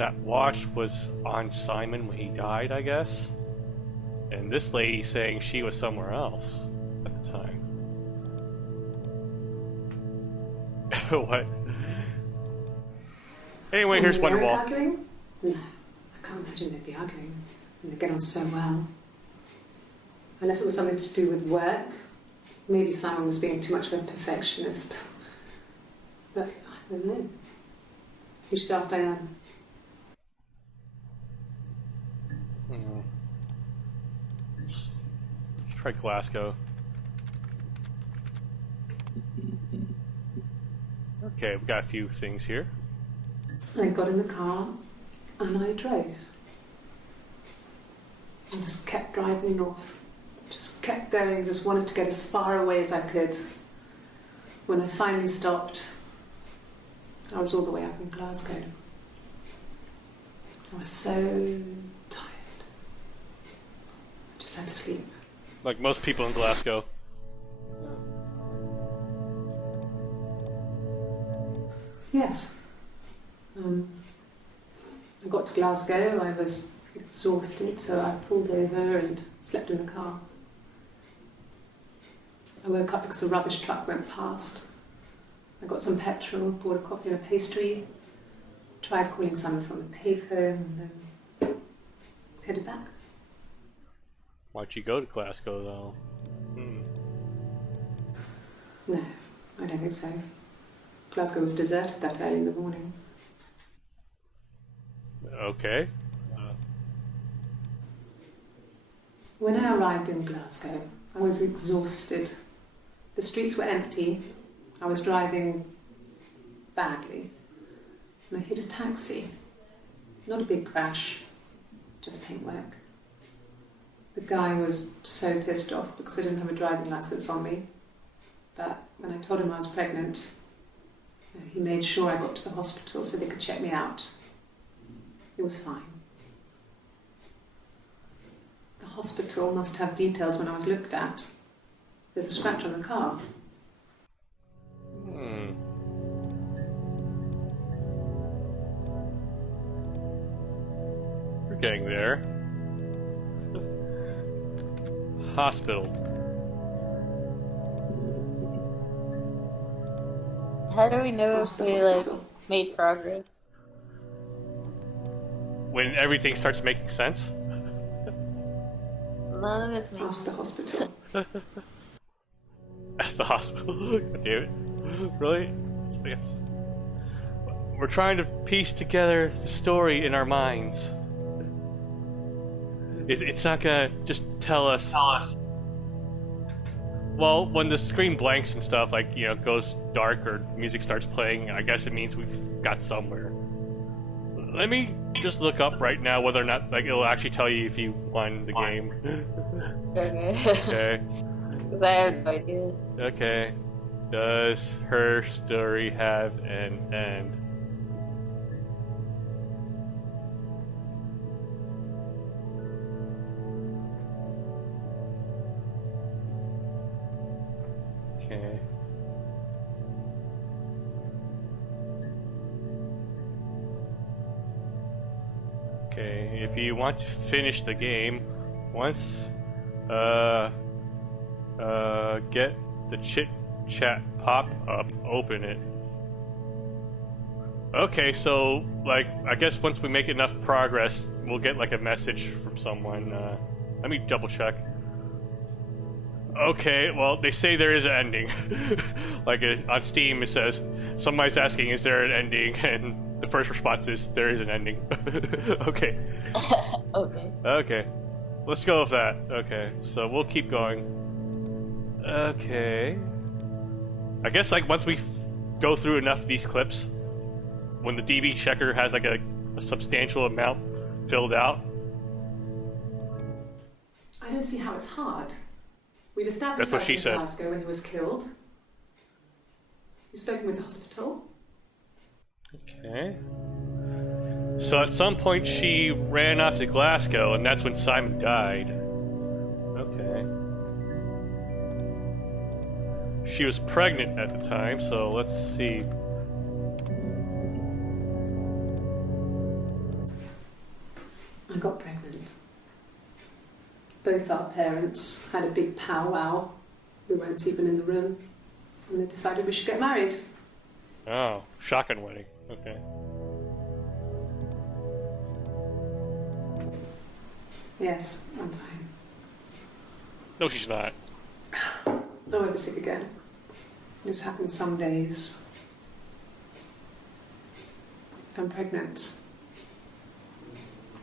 that watch was on Simon when he died, I guess. And this lady saying she was somewhere else at the time. What? Anyway, here's Wonderwall. Arguing? No, I can't imagine they'd be arguing. They get on so well. Unless it was something to do with work. Maybe Simon was being too much of a perfectionist. But I don't know. You should ask Diane. Let's try Glasgow. Okay, we've got a few things here. I got in the car and I drove. I just kept driving north. Just kept going, just wanted to get as far away as I could. When I finally stopped, I was all the way up in Glasgow. I was so tired. I just had to sleep. Like most people in Glasgow. Yes. I got to Glasgow, I was exhausted, so I pulled over and slept in the car. I woke up because a rubbish truck went past. I got some petrol, bought a coffee and a pastry, tried calling someone from the payphone, and then headed back. Why'd you go to Glasgow, though? No, I don't think so. Glasgow was deserted that early in the morning. Okay. When I arrived in Glasgow, I was exhausted. The streets were empty. I was driving badly. And I hit a taxi. Not a big crash, just paintwork. The guy was so pissed off because I didn't have a driving license on me. But when I told him I was pregnant, he made sure I got to the hospital so they could check me out. It was fine. The hospital must have details when I was looked at. There's a scratch on the car. We're getting there. Hospital. How do we know if we made progress? When everything starts making sense? None of it's making Ask the hospital. That's the hospital. God damn it. Really? Yes. We're trying to piece together the story in our minds. It's not gonna just tell us. Well, when the screen blanks and stuff, like, you know, goes dark or music starts playing, I guess it means we've got somewhere. Let me just look up right now whether or not, like, it'll actually tell you if you won the game. Okay. Okay. Because I have no idea. Okay. Does her story have an end? Okay. Okay, if you want to finish the game, once, get the chit chat pop up, open it. Okay, so, like, I guess once we make enough progress, we'll get, like, a message from someone. Let me double check. Okay, well, they say there is an ending. Like, on Steam it says, somebody's asking, is there an ending? And the first response is, there is an ending. Okay. Okay. Okay. Let's go with that. Okay, so we'll keep going. Okay. I guess, like, once we go through enough of these clips, when the DB checker has, like, a substantial amount filled out. I don't see how it's hard. We've established That's what she said. Glasgow when he was killed. You've spoken with the hospital. Okay. So at some point she ran off to Glasgow, and that's when Simon died. Okay. She was pregnant at the time, so let's see. got pregnant. Both our parents had a big powwow. We weren't even in the room. And they decided we should get married. Oh, shotgun wedding. Okay. Yes, I'm fine. No, she's not. I won't be sick again. This happens some days. I'm pregnant.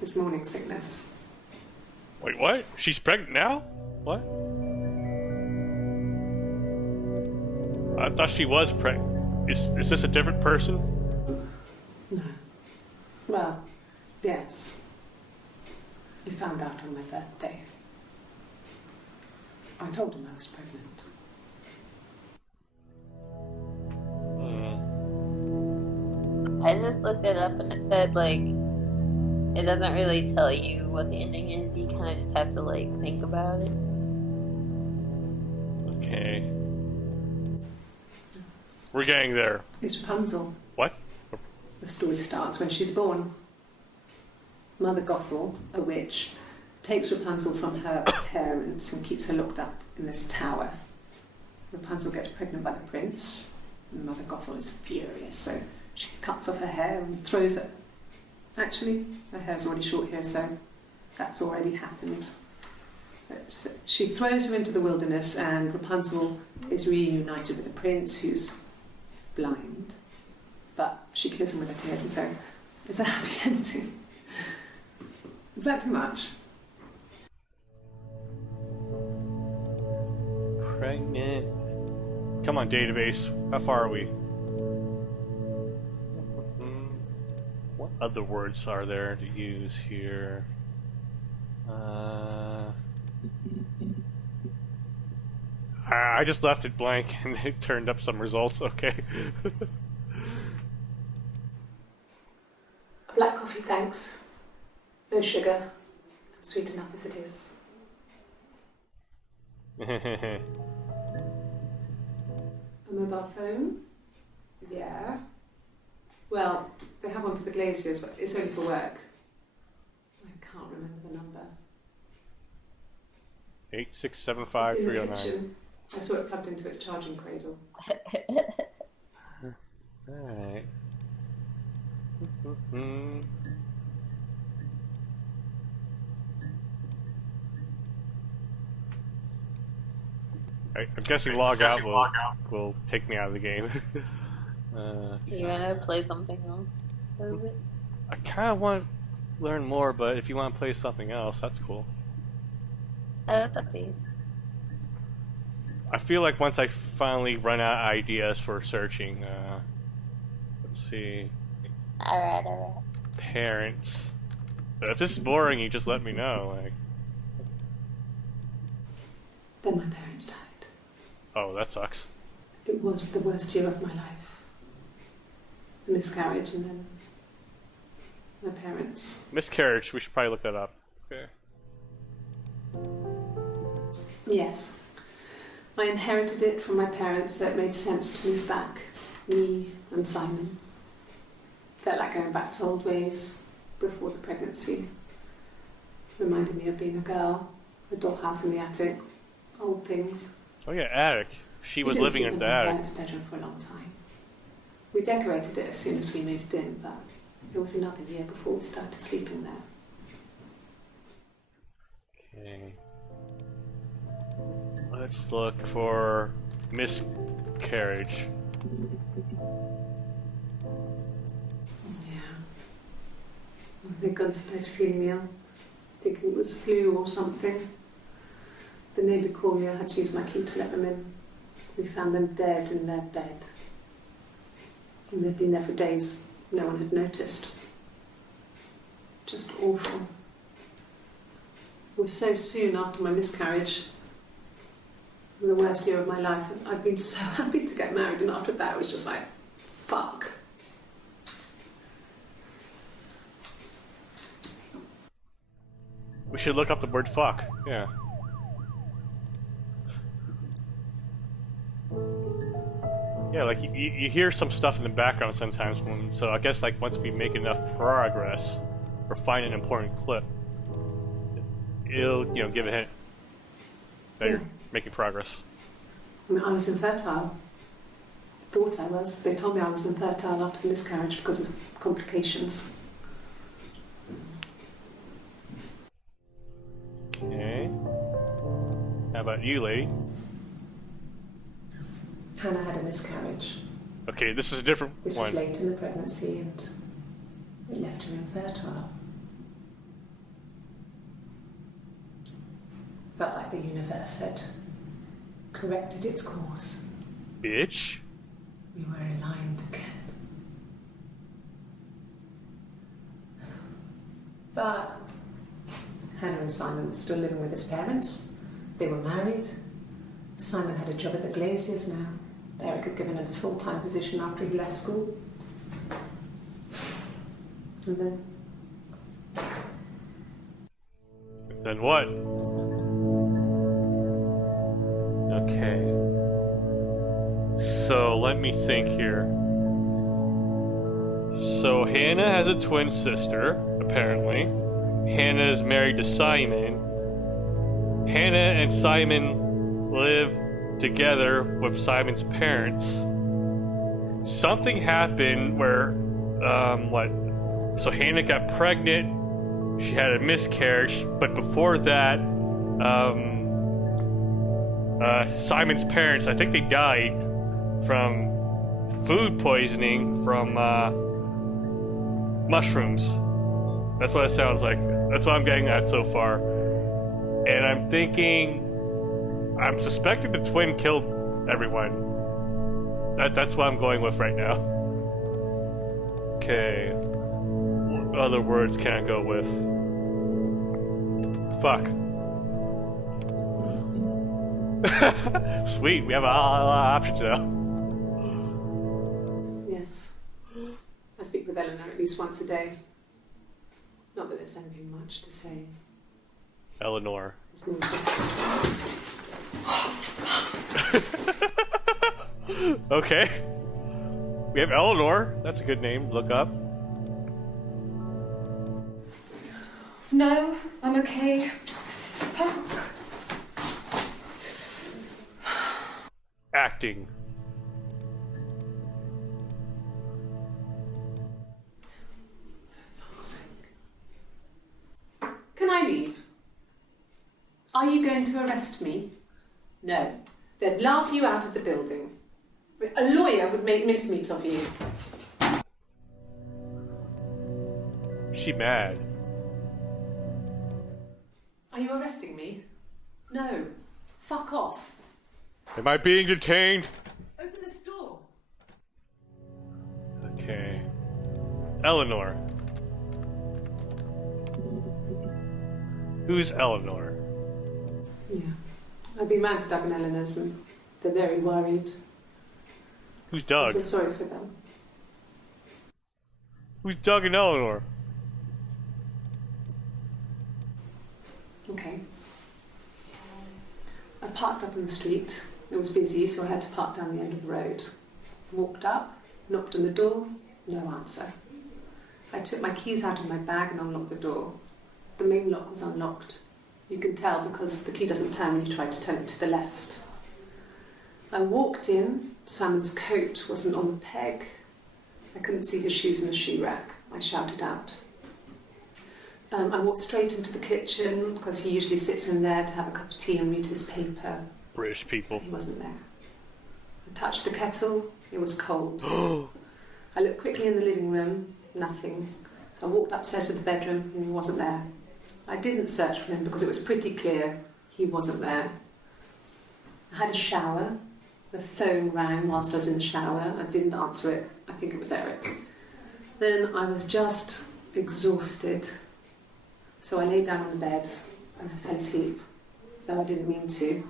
It's morning sickness. Wait, what? She's pregnant now? What? I thought she was pregnant. Is this a different person? No. Well, yes. He found out on my birthday. I told him I was pregnant. I just looked it up and it said, like, it doesn't really tell you what the ending is. You kind of just have to, like, think about it. Okay. We're getting there. It's Rapunzel. What? The story starts when she's born. Mother Gothel, a witch, takes Rapunzel from her parents and keeps her locked up in this tower. Rapunzel gets pregnant by the prince, and Mother Gothel is furious, so she cuts off her hair and throws it. Actually, her hair's already short here, so that's already happened. So she throws her into the wilderness, and Rapunzel is reunited with the prince, who's blind. But she kills him with her tears, and so it's a happy ending. Is that too much? Pregnant. Come on, database. How far are we? What other words are there to use here? I just left it blank and it turned up some results. Okay. Black coffee, thanks. No sugar. Sweet enough as it is. A mobile phone? Yeah. Well, they have one for the glaziers, but it's only for work. I can't remember the number. 8675309. I saw it plugged into its charging cradle. Alright. I'm guessing log out will take me out of the game. You wanna play something else for a bit? I kind of want to learn more, but if you want to play something else, that's cool. That's up to you. I feel like once I finally run out of ideas for searching, let's see. Alright. Parents. But if this is boring, you just let me know. Like. Then my parents died. Oh, that sucks. It was the worst year of my life. A miscarriage, and then my parents. Miscarriage, we should probably look that up. Okay. Yes. I inherited it from my parents, so it made sense to move back. Me and Simon. Felt like going back to old ways before the pregnancy. Reminded me of being a girl, a dollhouse in the attic, old things. Oh yeah, attic. She was living in the attic. We didn't sleep in my parents' bedroom for a long time. We decorated it as soon as we moved in, but it was another year before we started sleeping there. Okay. Let's look for miscarriage. Yeah. They'd gone to bed feeling ill, thinking it was flu or something. The neighbour called me, I had to use my key to let them in. We found them dead in their bed. And they'd been there for days. No one had noticed. Just awful. It was so soon after my miscarriage. The worst year of my life. I'd been so happy to get married, and after that it was just like, fuck. We should look up the word fuck. Yeah. Yeah, like you hear some stuff in the background sometimes, so I guess like once we make enough progress or find an important clip, it'll, give a hint that you're Yeah. making progress. I mean, I was infertile. Thought I was. They told me I was infertile after the miscarriage because of complications. Okay. How about you, lady? Hannah had a miscarriage. Okay, this is a different This one. was late in the pregnancy and it left her infertile. Felt like the universe had corrected its course. Bitch. We were aligned again. But Hannah and Simon were still living with his parents. They were married. Simon had a job at the Glaziers now. Eric had given him a full-time position after he left school. And then Then what? Okay. So let me think here. So Hannah has a twin sister, apparently. Hannah is married to Simon. Hannah and Simon live together with Simon's parents. Something happened where, So Hannah got pregnant. She had a miscarriage, but before that, Simon's parents, I think they died from food poisoning from mushrooms. That's what it sounds like. That's what I'm getting at so far. And I'm suspecting the twin killed everyone. That's what I'm going with right now. Okay. What other words can I go with? Fuck. Sweet, we have a lot of options now. yes, I speak with Eleanor at least once a day. Not that there's anything much to say. Eleanor. It's more just Okay. We have Eleanor. That's a good name to look up. No, I'm okay. Fuck. Acting. Can I leave? Are you going to arrest me? No. They'd laugh you out of the building. A lawyer would make mincemeat of you. She mad. Are you arresting me? No. Fuck off. Am I being detained? Open this door. Okay. Eleanor. Who's Eleanor? Yeah. I've been round to Doug and Eleanor's and they're very worried. Who's I Doug? feel sorry for them. Who's Doug and Eleanor? Okay. I parked up on the street. It was busy, so I had to park down the end of the road. Walked up, knocked on the door, no answer. I took my keys out of my bag and unlocked the door. The main lock was unlocked. You can tell because the key doesn't turn when you try to turn it to the left. I walked in. Simon's coat wasn't on the peg. I couldn't see his shoes in the shoe rack. I shouted out. I walked straight into the kitchen because he usually sits in there to have a cup of tea and read his paper. British people. He wasn't there. I touched the kettle. It was cold. I looked quickly in the living room. Nothing. So I walked upstairs to the bedroom and he wasn't there. I didn't search for him because it was pretty clear he wasn't there. I had a shower. The phone rang whilst I was in the shower. I didn't answer it. I think it was Eric. Then I was just exhausted. So I lay down on the bed and I fell asleep, though I didn't mean to.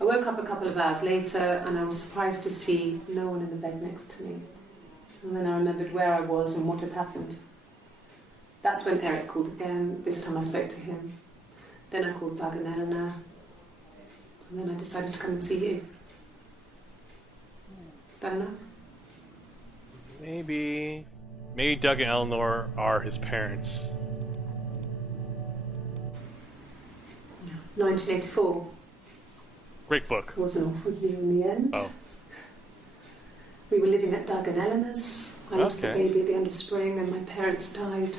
I woke up a couple of hours later and I was surprised to see no one in the bed next to me. And then I remembered where I was and what had happened. That's when Eric called again. This time I spoke to him. Then I called Doug and Eleanor. And then I decided to come and see you. That enough? Maybe Doug and Eleanor are his parents. 1984. Great book. It was an awful year in the end. Oh. We were living at Doug and Eleanor's. I lost the Okay. baby at the end of spring, and my parents died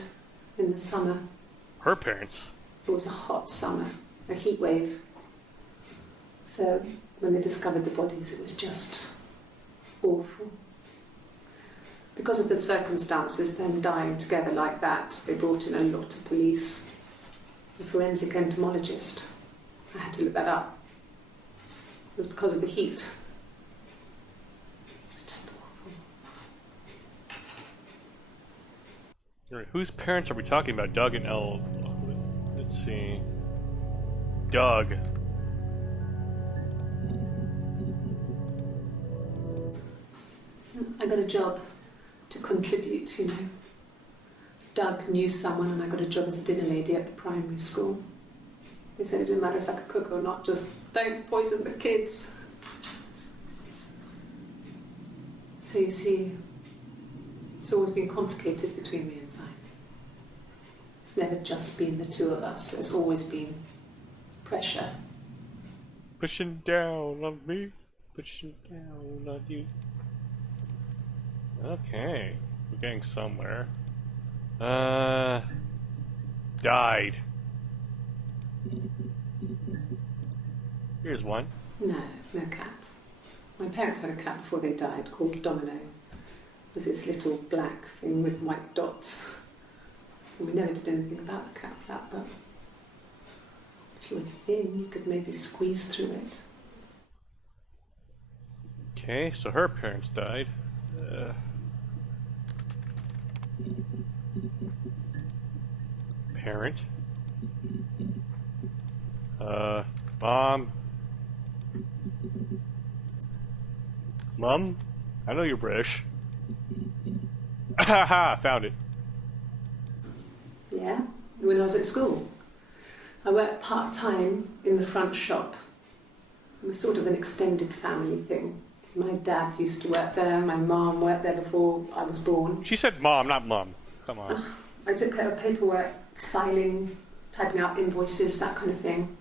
in the summer. Her parents. It was a hot summer, a heat wave. So when they discovered the bodies, it was just awful. Because of the circumstances, them dying together like that, they brought in a lot of police. A forensic entomologist. I had to look that up. It was because of the heat. It's just awful. Alright, whose parents are we talking about? Doug and Elle. Let's see. Doug. I got a job to contribute, you know. Doug knew someone and I got a job as a dinner lady at the primary school. They said it didn't matter if I could cook or not, just don't poison the kids. So you see, it's always been complicated between me and Simon. It's never just been the two of us, there's always been pressure. Pushing down on me. Pushing down on you. Okay. We're getting somewhere. Died. Here's one. No, no cat. My parents had a cat before they died called Domino. It was this little black thing with white dots. And we never did anything about the cat flap, but if you were thin, you could maybe squeeze through it. Okay, so her parents died. Parent. Mom. Mom? I know you're British. Haha, found it. Yeah, when I was at school. I worked part-time in the front shop. It was sort of an extended family thing. My dad used to work there, my mum worked there before I was born. She said mom, not mum. Come on. I took care of paperwork, filing, typing out invoices, that kind of thing.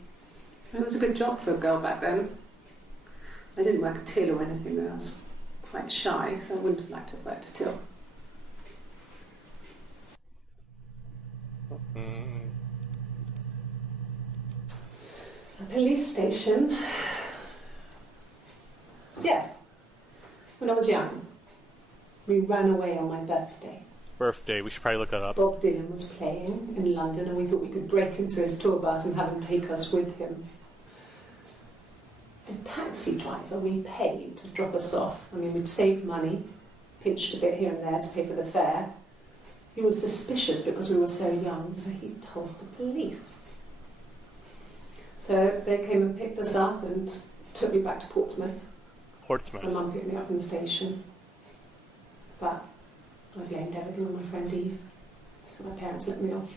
It was a good job for a girl back then. I didn't work a till or anything though. I was quite shy, so I wouldn't have liked to have worked a till. A police station. Yeah. When I was young, we ran away on my birthday. Birthday, we should probably look that up. Bob Dylan was playing in London and we thought we could break into his tour bus and have him take us with him. The taxi driver we paid to drop us off. I mean, we'd saved money, pinched a bit here and there to pay for the fare. He was suspicious because we were so young, so he told the police. So they came and picked us up and took me back to Portsmouth. My Portsmouth. mum picked me up from the station. But I blamed everything on my friend Eve, so my parents let me off.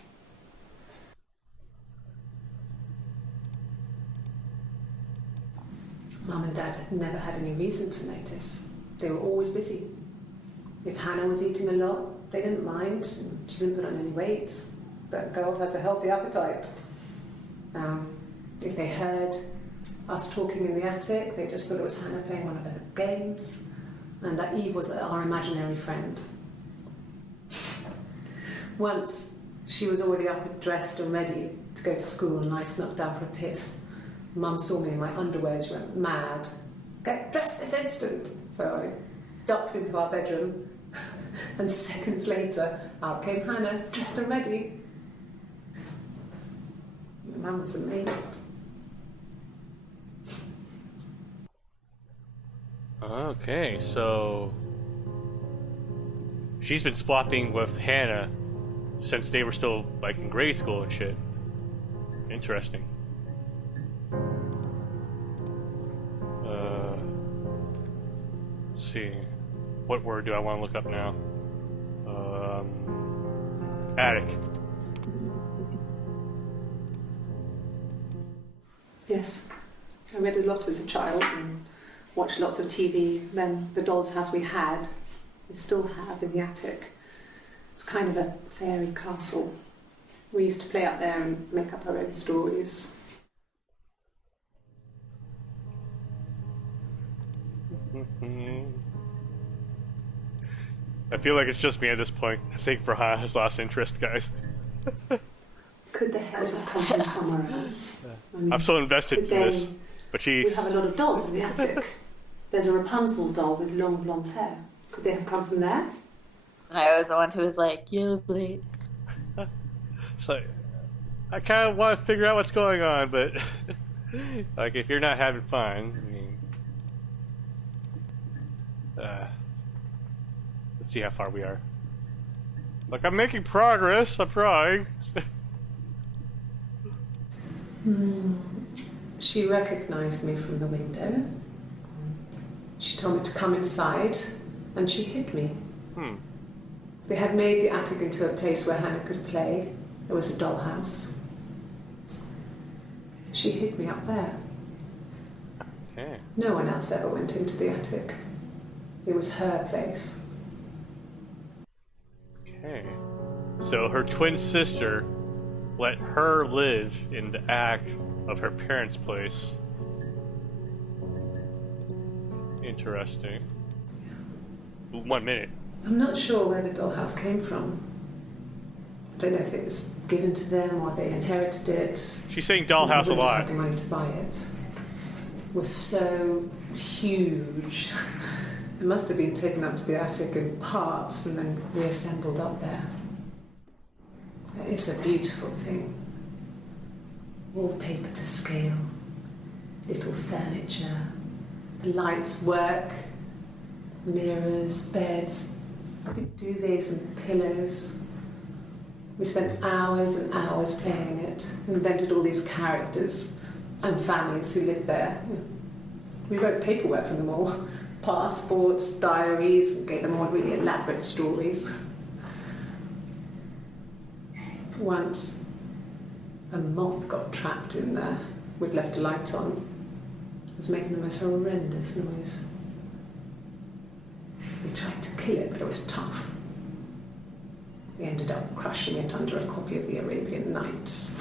Mum and Dad had never had any reason to notice. They were always busy. If Hannah was eating a lot, they didn't mind. She didn't put on any weight. That girl has a healthy appetite. If they heard us talking in the attic, they just thought it was Hannah playing one of her games, and that Eve was our imaginary friend. Once, she was already up and dressed and ready to go to school, and I snuck down for a piss. Mum saw me in my underwear, she went mad. Get dressed this instant! So I ducked into our bedroom, and seconds later, out came Hannah, dressed and ready. My mum was amazed. Okay, so she's been splopping with Hannah since they were still like in grade school and shit. Interesting. Let's see. What word do I want to look up now? Attic. Yes, I read a lot as a child and watched lots of TV. Then the doll's house we had, we still have in the attic. It's kind of a fairy castle. We used to play out there and make up our own stories. I feel like it's just me at this point. I think Farhan has lost interest, guys. Could the hairs have come from somewhere else? I mean, I'm so invested in this. But we have a lot of dolls in the attic. There's a Rapunzel doll with long blonde hair. Could they have come from there? I was the one who was like, "Yeah, late." So, I kind of want to figure out what's going on, but like, if you're not having fun, I mean, let's see how far we are. Like, I'm making progress. I'm trying. She recognized me from the window. She told me to come inside, and she hid me. They had made the attic into a place where Hannah could play. There was a dollhouse. She hid me up there. Okay. No one else ever went into the attic. It was her place. Okay. So her twin sister let her live in the attic of her parents' place. Interesting. 1 minute. I'm not sure where the dollhouse came from. I don't know if it was given to them or they inherited it. She's saying dollhouse a lot. Had the money to buy it. It was so huge. It must have been taken up to the attic in parts and then reassembled up there. It's a beautiful thing. Wallpaper to scale, little furniture, the lights work, mirrors, beds, big duvets and pillows. We spent hours and hours playing in it, invented all these characters and families who lived there. We wrote paperwork for them all, passports, diaries, and gave them all really elaborate stories. Once, a moth got trapped in there. We'd left a light on. It was making the most horrendous noise. We tried to kill it, but it was tough. We ended up crushing it under a copy of the Arabian Nights.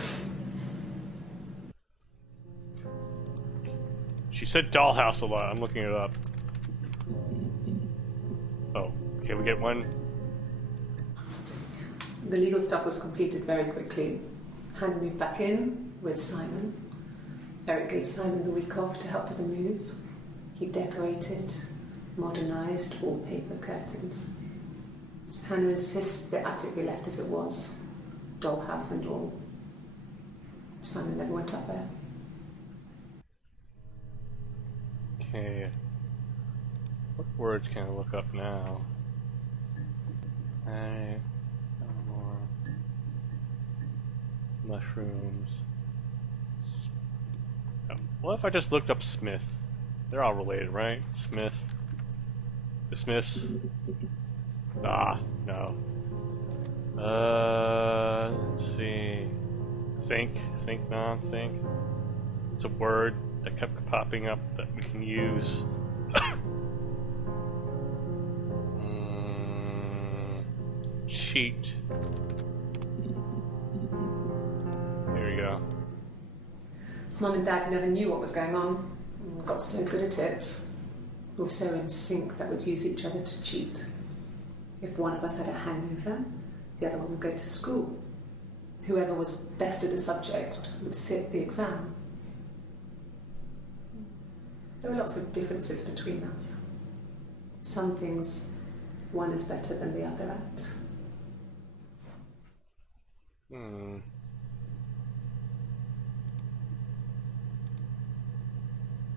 She said dollhouse a lot. I'm looking it up. Oh, okay, we get one. The legal stuff was completed very quickly. Hannah moved back in with Simon. Eric gave Simon the week off to help with the move. He decorated, modernised wallpaper, curtains. Hannah insists the attic be left as it was, dollhouse and all. Simon never went up there. Okay. What words can I look up now? More mushrooms. What if I just looked up Smith? They're all related, right? Smith. The Smiths. Ah, no. Let's see. Think, non-think. It's a word that kept popping up that we can use. Cheat. Here we go. Mum and Dad never knew what was going on. We got so good at it. We were so in sync that we'd use each other to cheat. If one of us had a hangover, the other one would go to school. Whoever was best at a subject would sit the exam. There were lots of differences between us. Some things one is better than the other at.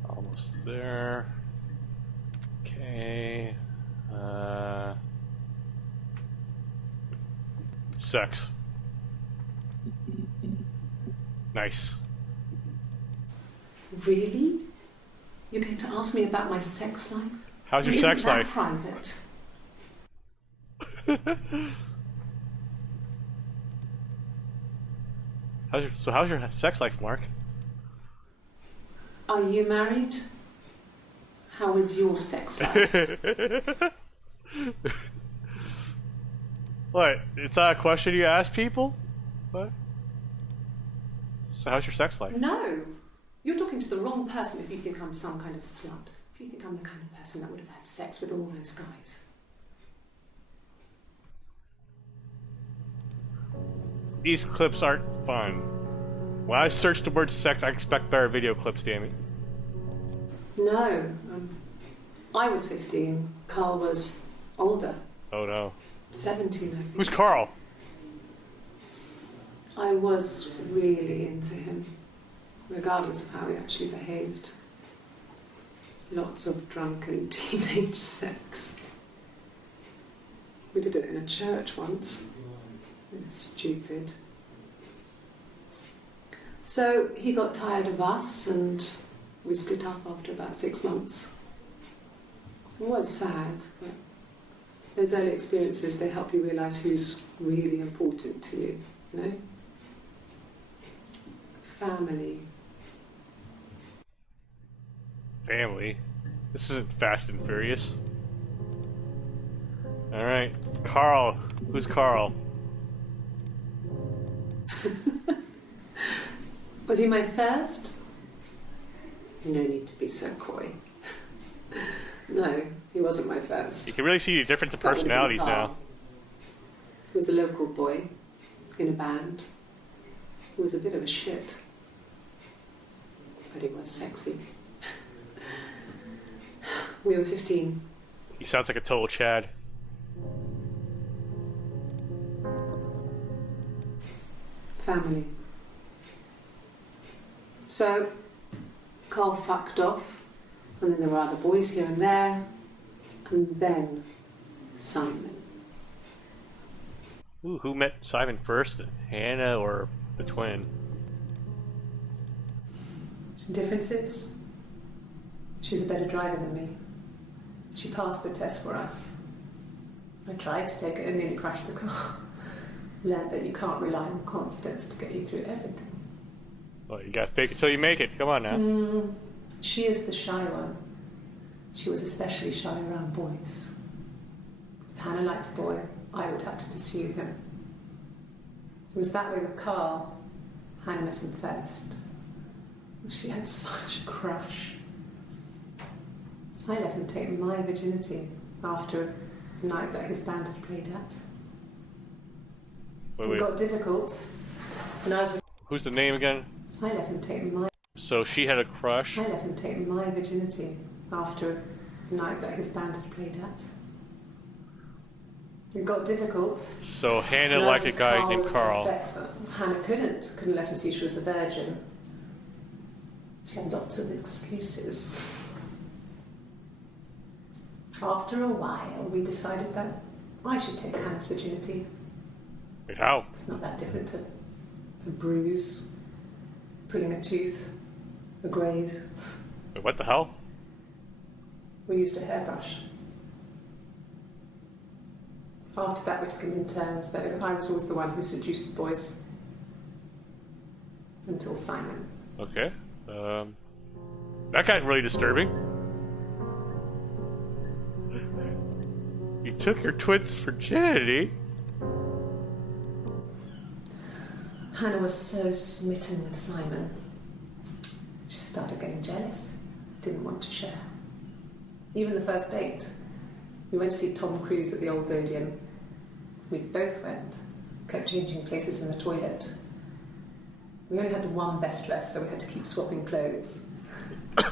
Almost there. Okay. Sex. Nice. Really? You're going to ask me about my sex life? How's your sex Isn't that life? private? How's your sex life, Mark? Are you married? How is your sex life? What? It's not a question you ask people? What? So how's your sex life? No. You're talking to the wrong person if you think I'm some kind of slut. Do you think I'm the kind of person that would have had sex with all those guys? These clips aren't fun. When I search the word sex, I expect better video clips, damn it. No. I was 15. Carl was older. Oh no. 17, I think. Who's Carl? I was really into him, regardless of how he actually behaved. Lots of drunken teenage sex. We did it in a church once. Stupid. So he got tired of us and we split up after about 6 months. It was sad, but those early experiences, they help you realise who's really important to you, you know? Family. Family? This isn't Fast and Furious. Alright. Carl. Who's Carl? Was he my first? No need to be so coy. No, he wasn't my first. You can really see the difference in personalities now. He was a local boy in a band. He was a bit of a shit. But he was sexy. We were 15. He sounds like a total Chad. Family. So, Carl fucked off, and then there were other boys here and there, and then Simon. Ooh, who met Simon first? Hannah or the twin? Differences? She's a better driver than me. She passed the test for us. I tried to take it and nearly crashed the car. Learned that you can't rely on confidence to get you through everything. Well, you gotta fake it till you make it. Come on now. She is the shy one. She was especially shy around boys. If Hannah liked a boy, I would have to pursue him. It was that way with Carl. Hannah met him first. She had such a crush. I let him take my virginity after a night that his band had played at. It got difficult. And I was... Who's the name again? I let him take my... So she had a crush? I let him take my virginity after a night that his band had played at. It got difficult. So Hannah liked a guy named Carl. Sex, but Hannah couldn't let him see she was a virgin. She had lots of excuses. After a while, we decided that I should take Hannah's virginity. Wait, how? It's not that different to a bruise, pulling a tooth, a graze. Wait, what the hell? We used a hairbrush. After that, we took it in turns, that I was always the one who seduced the boys. Until Simon. Okay. That got really disturbing. You took your twin's virginity? Hannah was so smitten with Simon. She started getting jealous, didn't want to share. Even the first date, we went to see Tom Cruise at the Old Odeon. We both went, kept changing places in the toilet. We only had the one best dress, so we had to keep swapping clothes.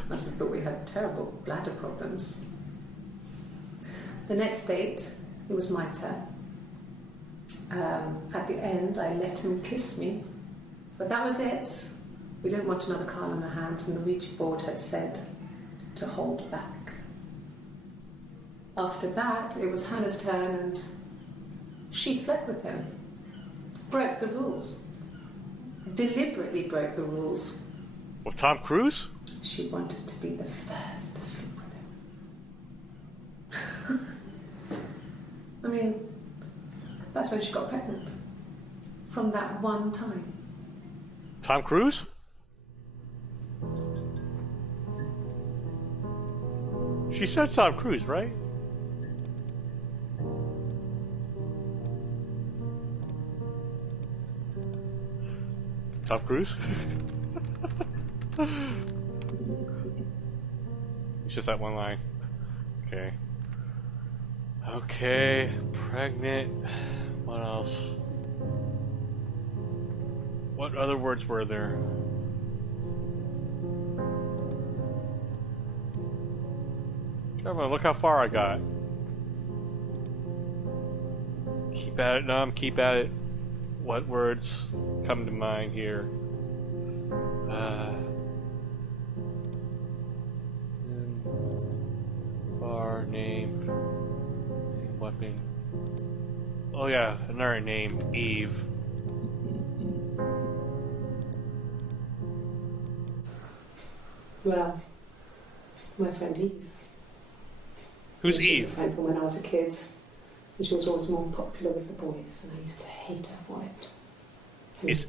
Must have thought we had terrible bladder problems. The next date, it was my turn. At the end, I let him kiss me, but that was it. We didn't want another Carl on our hands, and the Ouija board had said to hold back. After that, it was Hannah's turn, and she slept with him. Broke the rules. Deliberately broke the rules. With Tom Cruise? She wanted to be the first to sleep with him. I mean, that's when she got pregnant. From that one time. Tom Cruise? She said Tom Cruise, right? Tom Cruise? It's just that one line. Okay. Okay, pregnant. What else? What other words were there? Come on, look how far I got. Keep at it, Num, keep at it. What words come to mind here? Bar, name, weapon. Oh yeah, another name, Eve. Well, my friend Eve. Who's She was Eve? a friend from when I was a kid. And she was always more popular with the boys, and I used to hate her for it. Is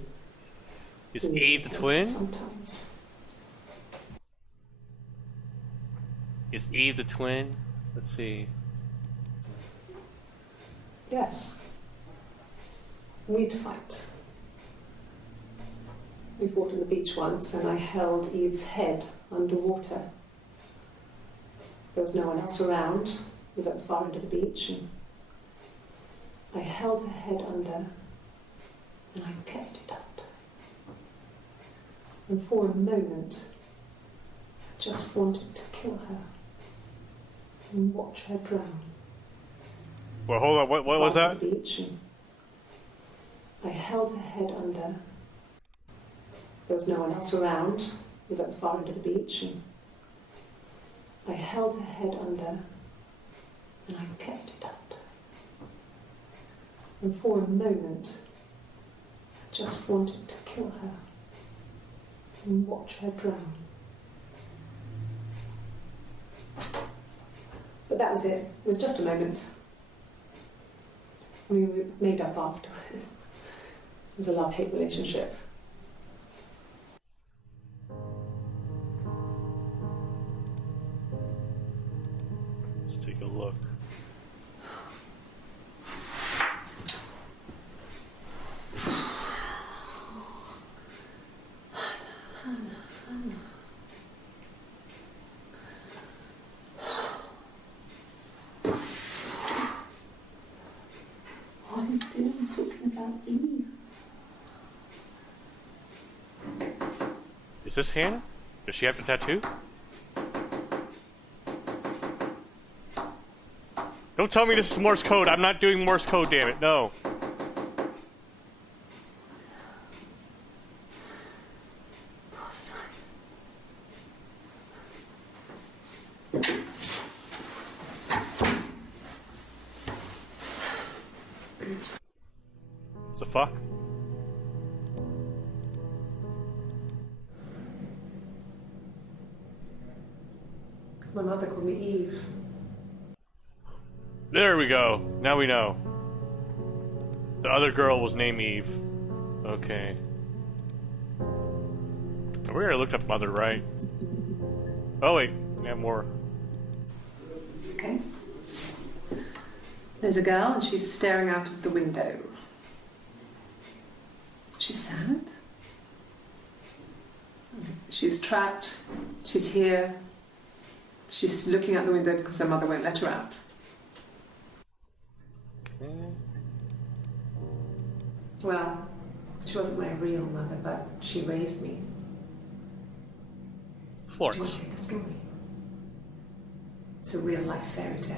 We Eve the hated twin? Sometimes. Is Eve the twin? Let's see. Yes. We'd fight. We fought on the beach once, and I held Eve's head underwater. There was no one else around. It was at the far end of the beach, and I held her head under, and I kept it under. And for a moment, I just wanted to kill her and watch her drown. Well, hold on. What was Far that? from the beach, and I held her head under. There was no one else around. It was at the far end of the beach, and I held her head under, and I kept it under. And for a moment, I just wanted to kill her and watch her drown. But that was it. It was just a moment. I mean, we made up after. It was a love-hate relationship. Let's take a look. What are you doing talking about Eve? Is this Hannah? Does she have a tattoo? Don't tell me this is Morse code. I'm not doing Morse code, damn it. No. What the fuck? My mother called me Eve. There we go. Now we know. The other girl was named Eve. Okay. We already looked up mother, right? Oh wait, we have more. Okay. There's a girl and she's staring out of the window. She's sad. She's trapped. She's here. She's looking out the window because her mother won't let her out. Okay. Well, she wasn't my real mother, but she raised me. Do you want to Florence. take a story? It's a real life fairy tale.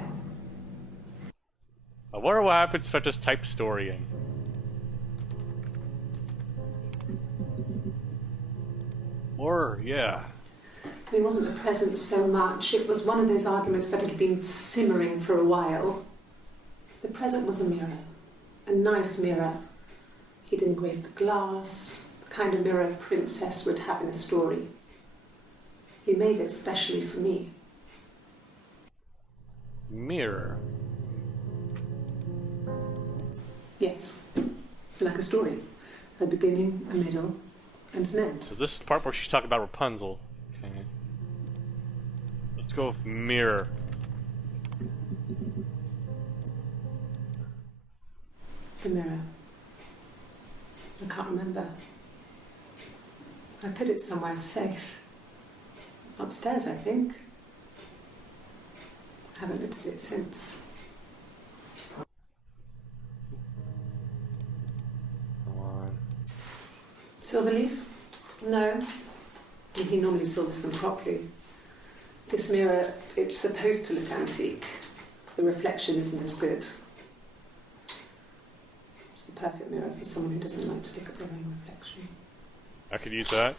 I wonder what happens if I just type story in. Or, yeah. It wasn't the present so much. It was one of those arguments that had been simmering for a while. The present was a mirror. A nice mirror. He'd engraved the glass, the kind of mirror a princess would have in a story. He made it specially for me. Mirror. Yes, like a story. A beginning, a middle, and an end. So this is the part where she's talking about Rapunzel. Okay. Let's go with mirror. The mirror. I can't remember. I put it somewhere safe. Upstairs, I think. Haven't looked at it since. Come on. Silverleaf? No. And he normally silvers them properly. This mirror, it's supposed to look antique. The reflection isn't as good. It's the perfect mirror for someone who doesn't like to look at their own reflection. I could use that.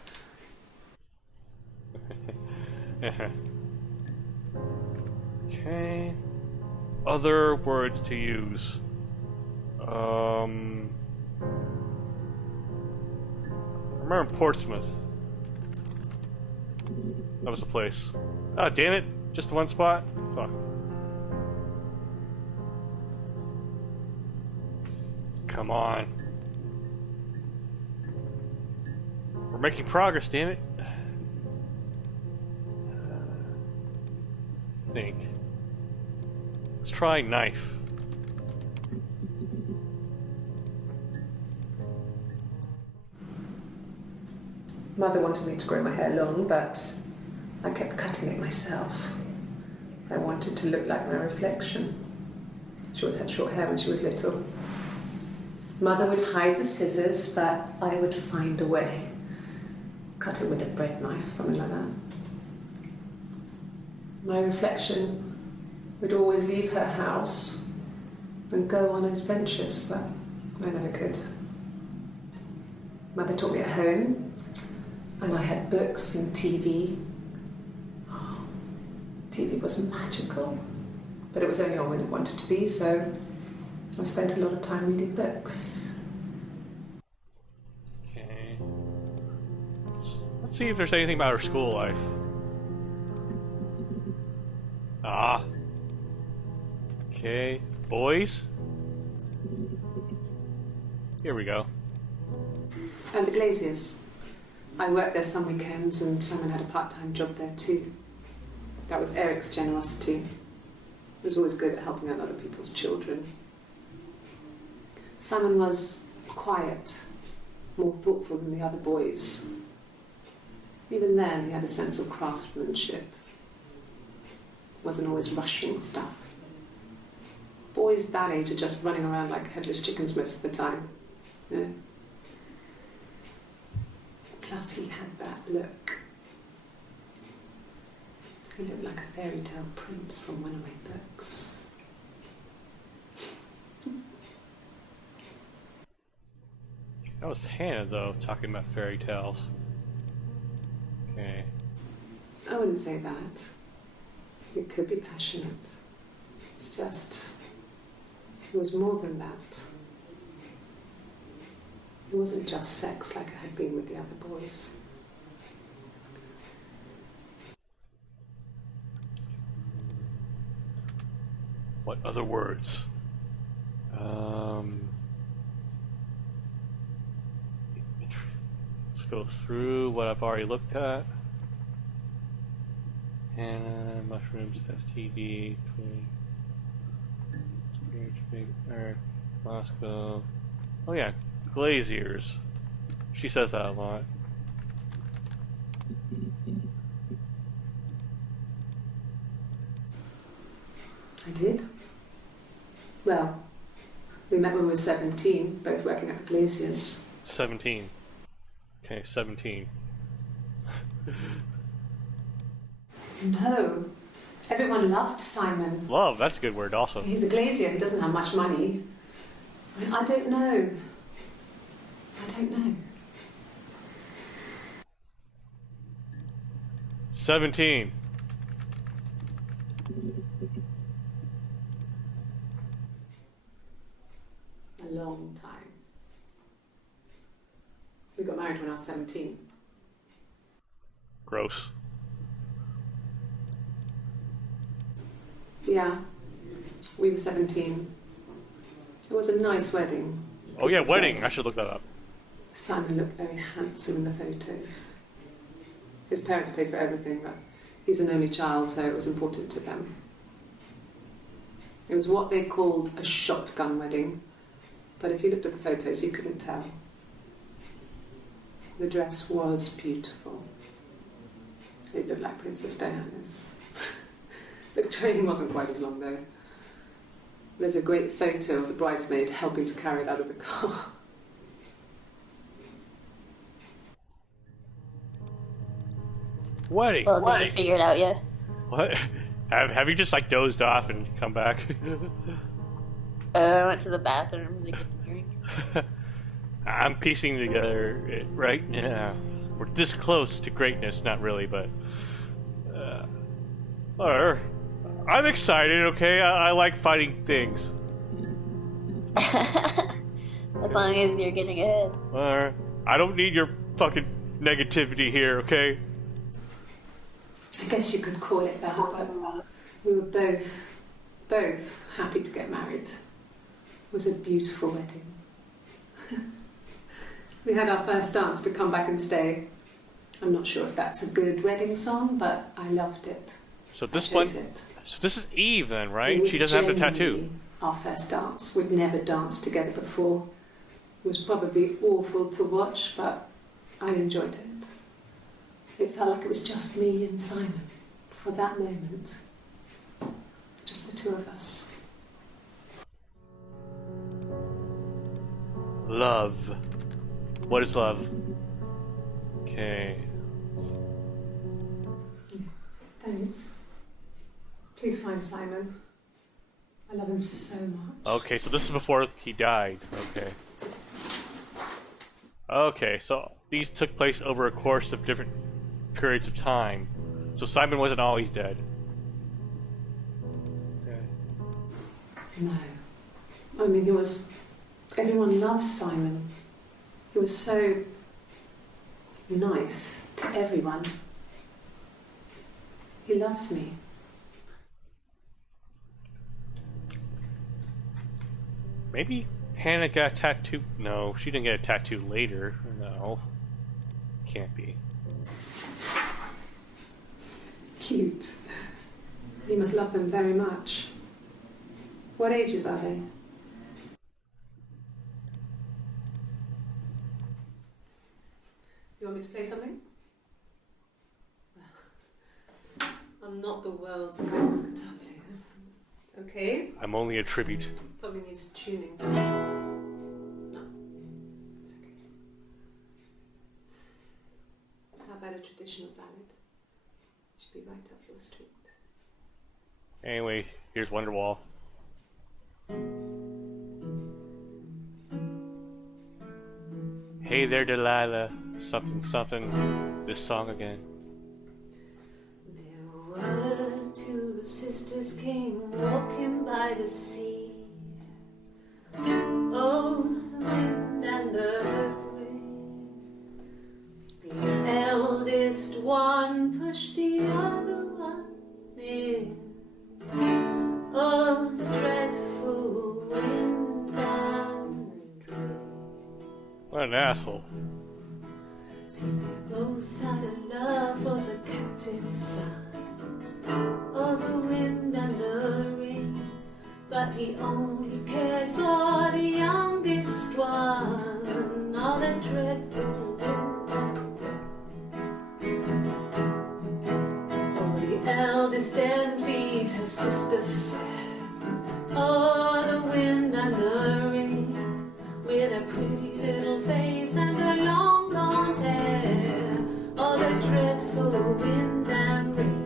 Okay. Other words to use. I remember Portsmouth. That was the place. Oh, damn it. Just one spot? Fuck. Come on. We're making progress, damn it. Think. Let's try knife. Mother wanted me to grow my hair long, but I kept cutting it myself. I wanted to look like my reflection. She always had short hair when she was little. Mother would hide the scissors, but I would find a way. Cut it with a bread knife, something like that. My reflection would always leave her house and go on adventures, but I never could. Mother taught me at home, and I had books and TV. Oh, TV was magical, but it was only on when it wanted to be, so I spent a lot of time reading books. Okay. Let's see if there's anything about her school life. Ah. Okay. Boys? Here we go. And the Glaziers. I worked there some weekends, and Simon had a part-time job there too. That was Eric's generosity. He was always good at helping out other people's children. Simon was quiet, more thoughtful than the other boys. Even then, he had a sense of craftsmanship. Wasn't always rushing stuff. Boys that age are just running around like headless chickens most of the time. You know? Plus he had that look. He looked like a fairy tale prince from one of my books. That was Hannah, though, talking about fairy tales. Okay. I wouldn't say that. It could be passionate. It's just, it was more than that. It wasn't just sex like I had been with the other boys. What other words? Let's go through what I've already looked at. Hannah, mushrooms, STD, Big Earth, Moscow. Oh yeah, Glaziers. She says that a lot. I did. Well, we met when we were 17, both working at the Glaziers. 17. Okay, 17. No. Everyone loved Simon. Love, that's a good word also. He's a glazier. He doesn't have much money. I don't know. I don't know. 17. A long time. We got married when I was 17. Gross. Yeah, we were 17. It was a nice wedding. Oh yeah, People wedding. said I should look that up. Simon looked very handsome in the photos. His parents paid for everything, but he's an only child, so it was important to them. It was what they called a shotgun wedding, but if you looked at the photos, you couldn't tell. The dress was beautiful. It looked like Princess Diana's. The training wasn't quite as long though. There's a great photo of the bridesmaid helping to carry it out of the car. Wedding. Well, did you figure it out yet? What? Have you just like dozed off and come back? I went to the bathroom to get a drink. I'm piecing together it right now. We're this close to greatness, not really, but I'm excited. Okay, I like fighting things. As long as you're getting ahead. I don't need your fucking negativity here. Okay. I guess you could call it that, but we were both happy to get married. It was a beautiful wedding. We had our first dance to Come Back and Stay. I'm not sure if that's a good wedding song, but I loved it. So this one, so this is Eve then, right? She doesn't have the tattoo. Our first dance. We'd never danced together before. It was probably awful to watch, but I enjoyed it. It felt like it was just me and Simon for that moment. Just the two of us. Love. What is love? Okay. Thanks. Please find Simon. I love him so much. Okay, so this is before he died. Okay. Okay, so these took place over a course of different periods of time. So Simon wasn't always dead. Okay. No. I mean, he was... Everyone loves Simon. He was so nice to everyone. He loves me. Maybe Hannah got a tattoo. No, she didn't get a tattoo later. No. Can't be. Cute. You must love them very much. What ages are they? You want me to play something? I'm not the world's greatest guitar player. Okay? I'm only a tribute. Probably needs tuning. No. It's okay. How about a traditional ballad? Should be right up your street. Anyway, here's Wonderwall. Hey there, Delilah. Something, something. This song again. There were two sisters came walking by the sea. Oh, the wind and the rain. The eldest one pushed the other one in. Oh, the dreadful wind and rain. What an asshole. See, they both had a love for the captain's son. Oh, the wind and the rain. But he only cared for the youngest one. Oh, the dreadful wind and rain. Oh, the eldest envied her sister fair. Oh, the wind and the rain. With a pretty little face and a long blonde hair. Oh, the dreadful wind and rain.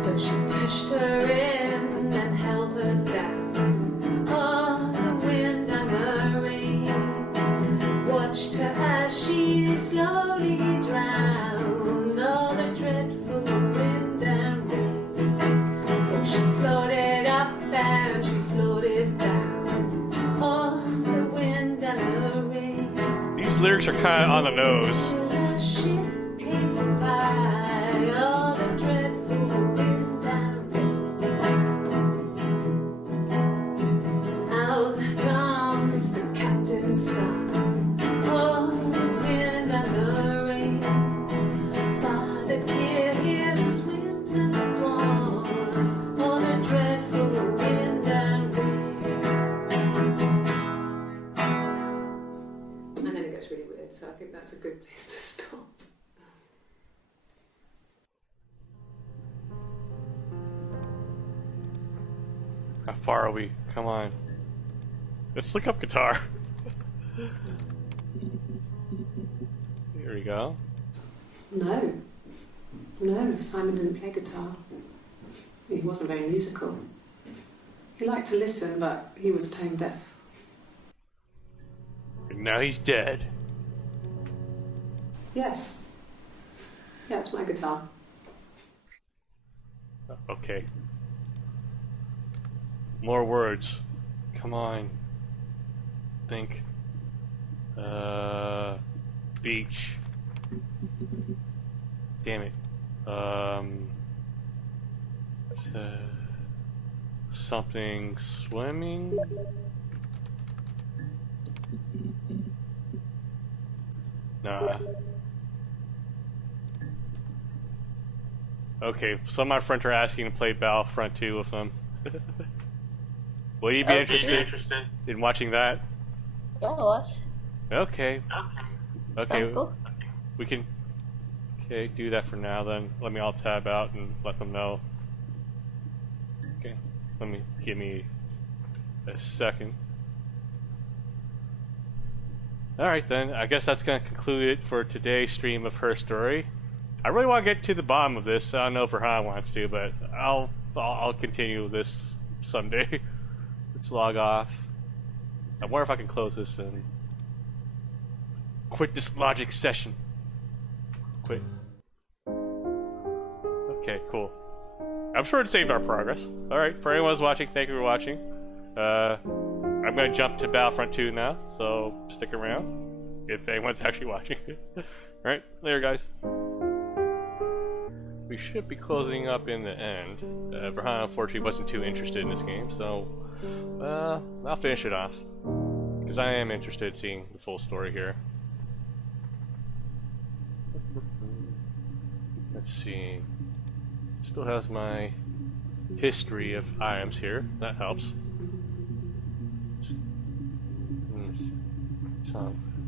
So she pushed her in and held her down. Oh, the wind and the rain. Watched her as she slowly drowned. Oh, the dreadful wind and rain. Oh, she floated up and she floated down. Oh, the wind and the rain. These lyrics are kind of on the nose. Till a ship came by. Oh, the dreadful wind and rain. Out comes the captain's son. Oh, the wind and the rain. Father dear, here swims and swan. Oh, the dreadful wind and rain. And then it gets really weird, so I think that's a good place to How far are we? Come on. Let's look up guitar. Here we go. No, Simon didn't play guitar. He wasn't very musical. He liked to listen, but he was tone deaf. And now he's dead. Yes. Yeah, it's my guitar. Okay. More words. Come on. Think. Beach. Damn it. Something swimming? Nah. Okay, some of my friends are asking to play Battlefront 2 with them. Will you be interested in watching that? Yeah, I'll watch. Okay. Okay. Cool. We can do that for now then. Let me all tab out and let them know. Okay. Give me a second. Alright then, I guess that's gonna conclude it for today's stream of Her Story. I really want to get to the bottom of this. I don't know if Rahan wants to, but I'll continue this someday. Let's log off. I wonder if I can close this and quit this logic session. Quit. Okay, cool. I'm sure it saved our progress. Alright, for anyone who's watching, thank you for watching. I'm going to jump to Battlefront 2 now, so stick around if anyone's actually watching. Alright, later guys. We should be closing up in the end. Rahan unfortunately wasn't too interested in this game, so I'll finish it off. Because I am interested in seeing the full story here. Let's see. Still has my history of items here. That helps.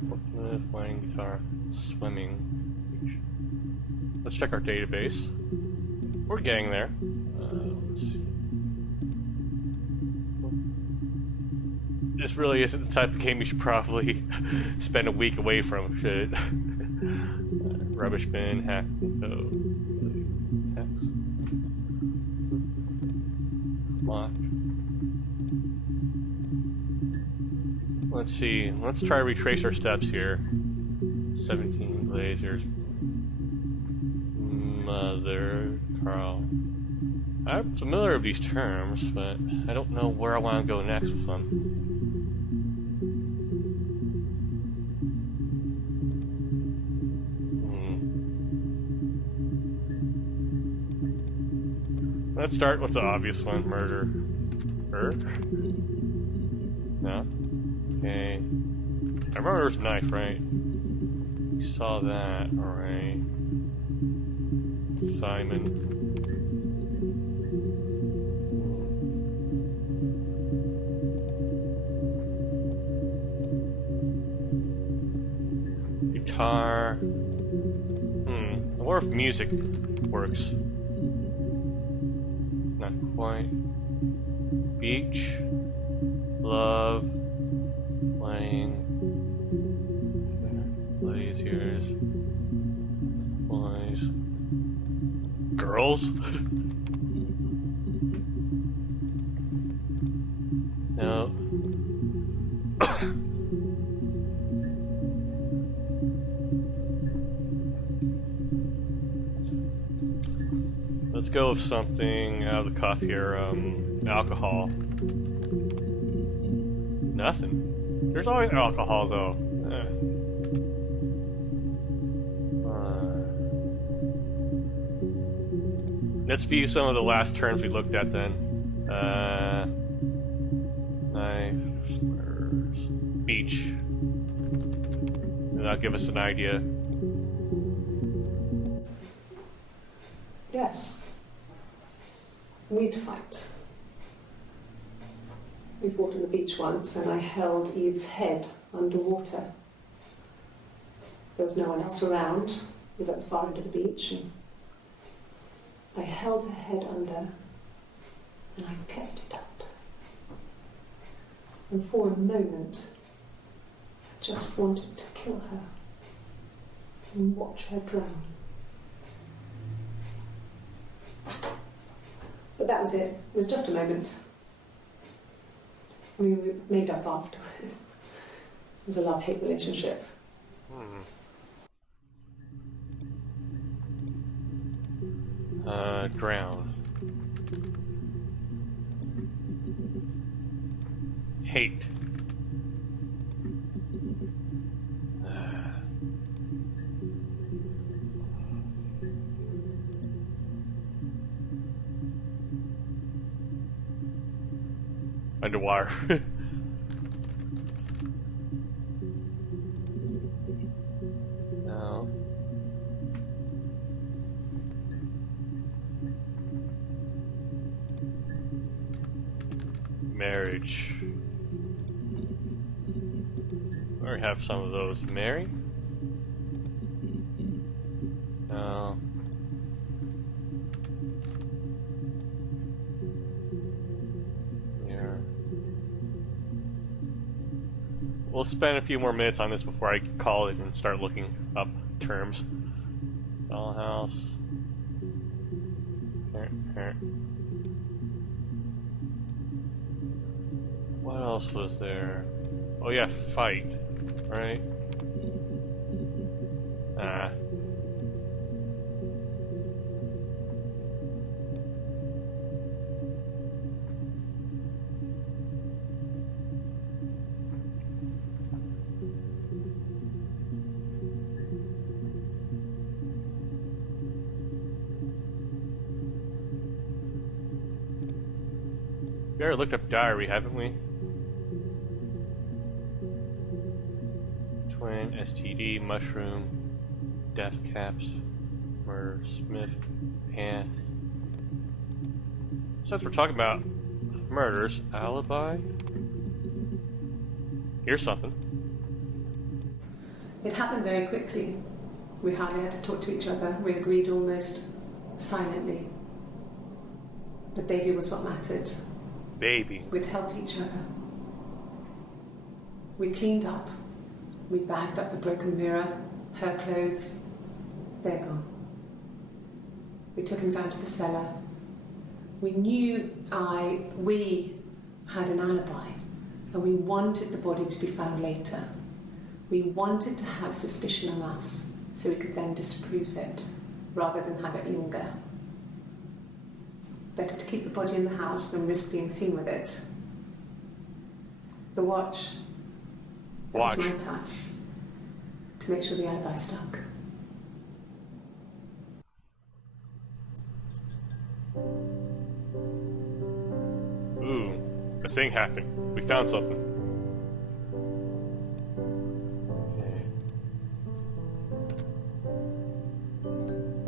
Forklift, playing guitar, swimming. Let's check our database. We're getting there. Let's see. This really isn't the type of game you should probably spend a week away from, should it? Rubbish bin, hack, hacks. Lock. Let's see. Let's try to retrace our steps here. 17 Blazers. Mother, Carl. I'm familiar with these terms, but I don't know where I want to go next with them. Let's start with the obvious one, murder. No? Okay. I remember there's a knife, right? You saw that, alright. Simon. Guitar. I wonder if music works. Not quite. Beach. Love. Playing. Blazers. Boys. Girls? No. Let's go with something out of the cuff here. Alcohol. Nothing. There's always alcohol, though. Let's view some of the last terms we looked at then. Knife, slurs, beach. And that'll give us an idea. Yes. We'd fight. We fought on the beach once, and I held Eve's head underwater. There was no one else around. It was at the far end of the beach, and I held her head under, and I kept it out. And for a moment, I just wanted to kill her and watch her drown. But that was it. It was just a moment. We made up after. It was a love-hate relationship. Drown. Hate. Underwater. No. Marriage. Or have some of those. Marry? No. Yeah. We'll spend a few more minutes on this before I call it and start looking up terms. Dollhouse. What else was there? Oh yeah, fight, right? We already looked up diary, haven't we? Twin, STD, mushroom, death caps, murder, Smith, hand. Since we're talking about murders, alibi? Here's something. It happened very quickly. We hardly had to talk to each other. We agreed almost silently. The baby was what mattered. Baby. We'd help each other. We cleaned up. We bagged up the broken mirror, her clothes. They're gone. We took him down to the cellar. We knew we had an alibi, and we wanted the body to be found later. We wanted to have suspicion on us, so we could then disprove it, rather than have it linger. Better to keep the body in the house than risk being seen with it. The watch. That was my touch. To make sure the alibi stuck. Ooh, a thing happened. We found something.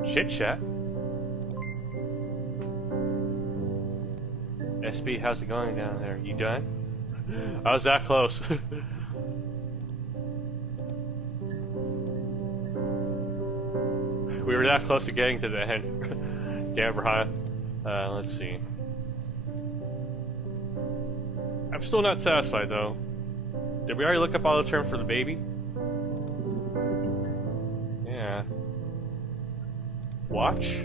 Okay. Chit chat. SB, how's it going down there? You done? I was that close. We were that close to getting to the end. Gamberhigh. Let's see. I'm still not satisfied though. Did we already look up all the terms for the baby? Yeah. Watch?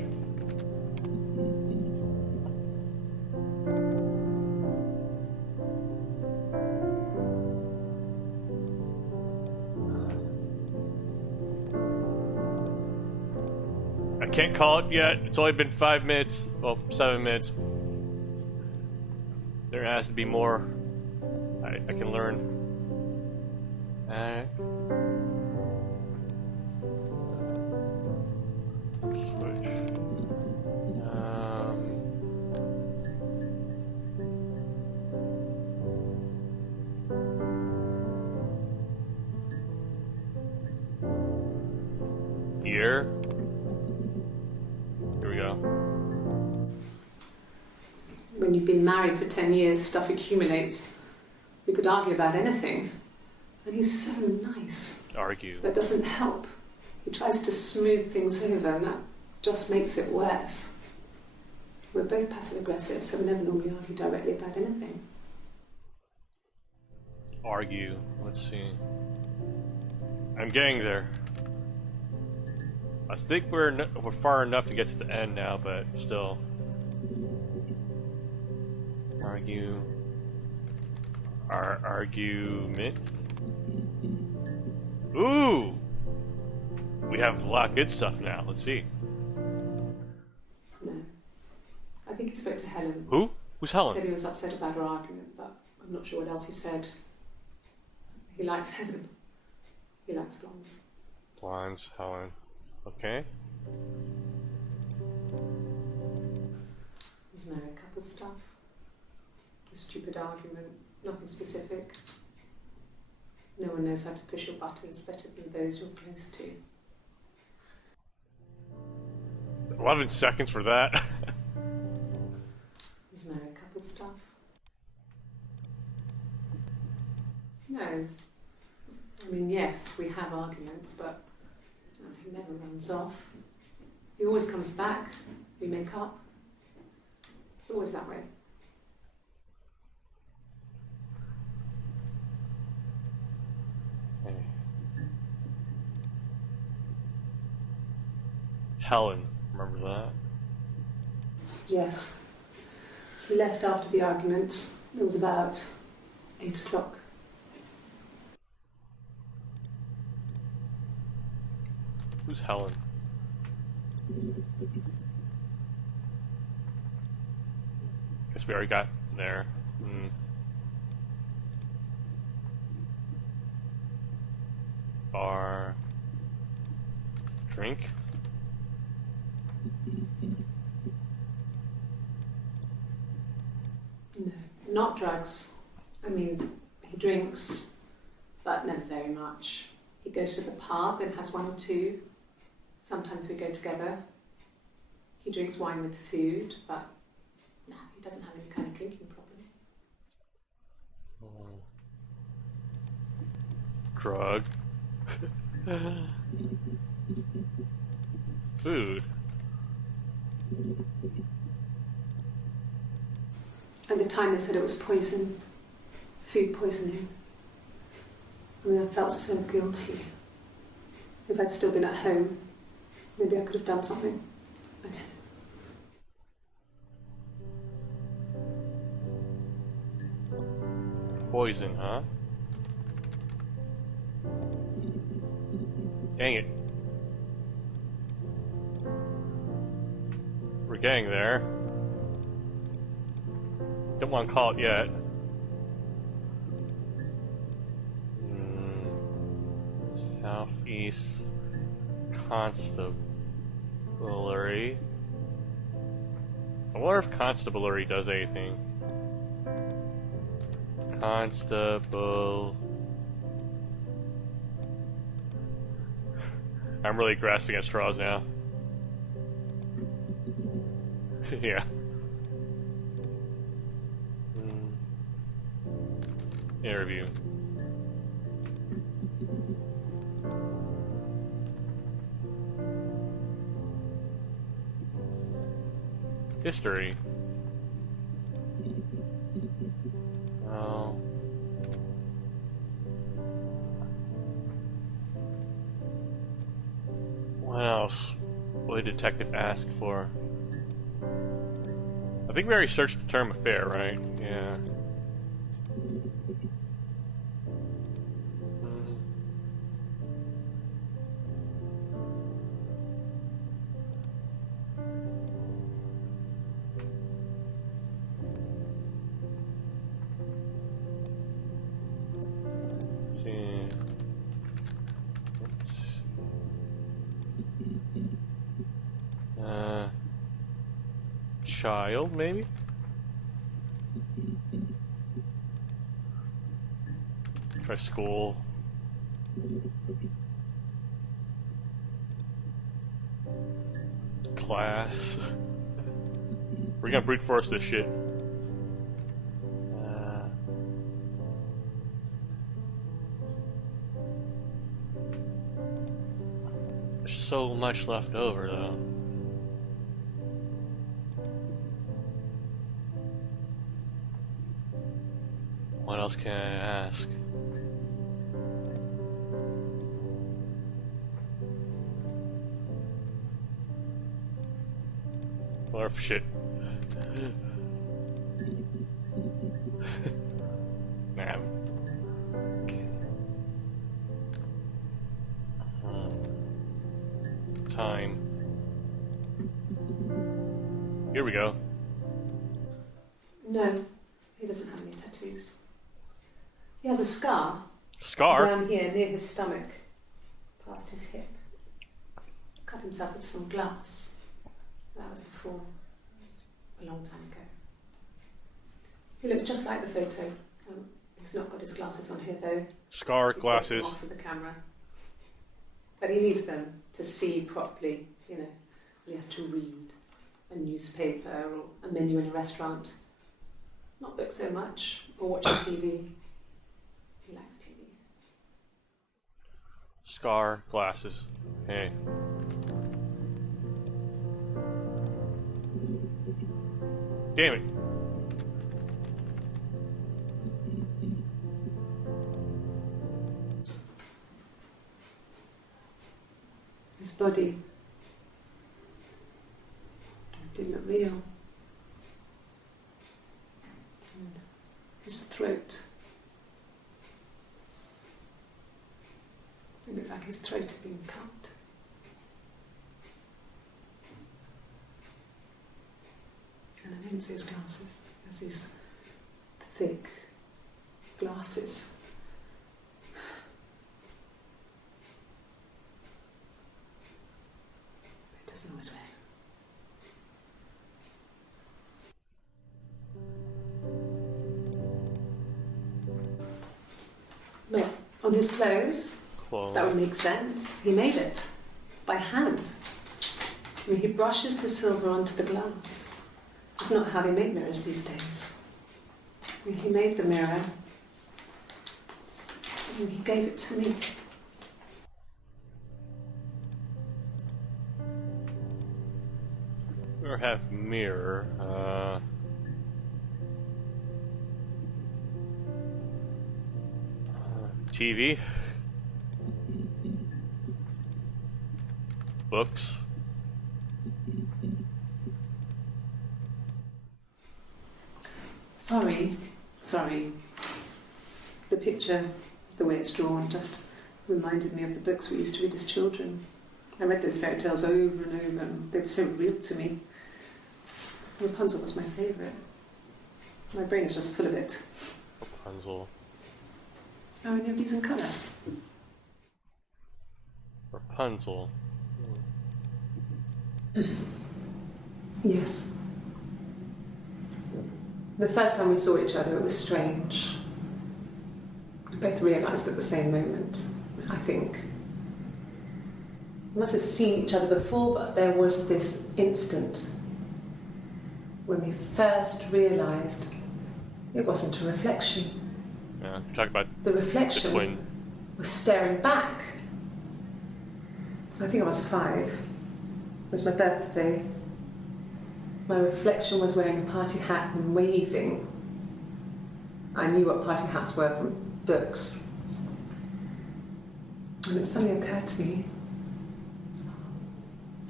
I can't call it yet. It's only been 5 minutes. Well, 7 minutes. There has to be more I can learn. Alright. Switch. Here. Here we go. When you've been married for 10 years, stuff accumulates. We could argue about anything. And he's so nice. Argue. That doesn't help. He tries to smooth things over, and that just makes it worse. We're both passive-aggressive, so we never normally argue directly about anything. argue. Let's see. I'm getting there. I think we're far enough to get to the end now, but still. Argue. Our argument. Ooh! We have a lot of good stuff now. Let's see. No. I think he spoke to Helen. Who? Who's He Helen? said he was upset about her argument, but I'm not sure what else he said. He likes Helen. He likes blondes. Blondes, Helen. Okay. There's married couple stuff. A stupid argument, nothing specific. No one knows how to push your buttons better than those you're close to. 11 seconds for that. There's married couple stuff. No. I mean, yes, we have arguments, but he never runs off. He always comes back. We make up. It's always that way. Helen, remember that? Yes. He left after the argument. It was about 8 o'clock. Who's Helen? Guess we already got there. Bar. Drink. No, not drugs. I mean, he drinks, but never very much. He goes to the pub and has one or two. Sometimes we go together. He drinks wine with food, but no, he doesn't have any kind of drinking problem. Drug. Food. At the time they said it was poison, food poisoning. I mean, I felt so guilty. If I'd still been at home, maybe I could have done something. I don't know. Poison, huh? Dang it. We're getting there. Don't want to call it yet. Southeast Constabulary. I wonder if Constabulary does anything. Constable. I'm really grasping at straws now. Yeah. Interview. History. Oh. What else will a detective ask for? I think we already searched the term affair, right? Yeah. Child, maybe? Try school. Class. We're gonna brute force this shit. There's so much left over, though. What else can I ask? Or shit. Nah. Okay. Time. Here we go. No, he doesn't have any tattoos. He has a scar Scar? down here near his stomach, past his hip. Cut himself with some glass. That was before, a long time ago. He looks just like the photo. He's not got his glasses on here though. Scar, He takes glasses. them off with the camera. But he needs them to see properly, you know. He has to read a newspaper or a menu in a restaurant. Not books so much, or watching TV. He likes TV. Scar, glasses. Hey. Damn it. His body didn't look real. And his throat. It looked like his throat had been cut. And I didn't see his glasses. There's these thick glasses. It doesn't always wear. Well, on his clothes, Close. that would make sense. He made it by hand. I mean, he brushes the silver onto the glass. It's not how they make mirrors these days. I mean, he made the mirror and he gave it to me. Or have mirror. TV. Books. Sorry. The picture, the way it's drawn, just reminded me of the books we used to read as children. I read those fairy tales over and over, and they were so real to me. Rapunzel was my favourite. My brain is just full of it. Rapunzel. Oh, any of these in colour? Rapunzel. Yes. The first time we saw each other, it was strange. We both realised at the same moment, I think. We must have seen each other before, but there was this instant when we first realised it wasn't a reflection. Yeah, talk about The the reflection twin. was staring back. I think I was 5. It was my birthday. My reflection was wearing a party hat and waving. I knew what party hats were from books. And it suddenly occurred to me,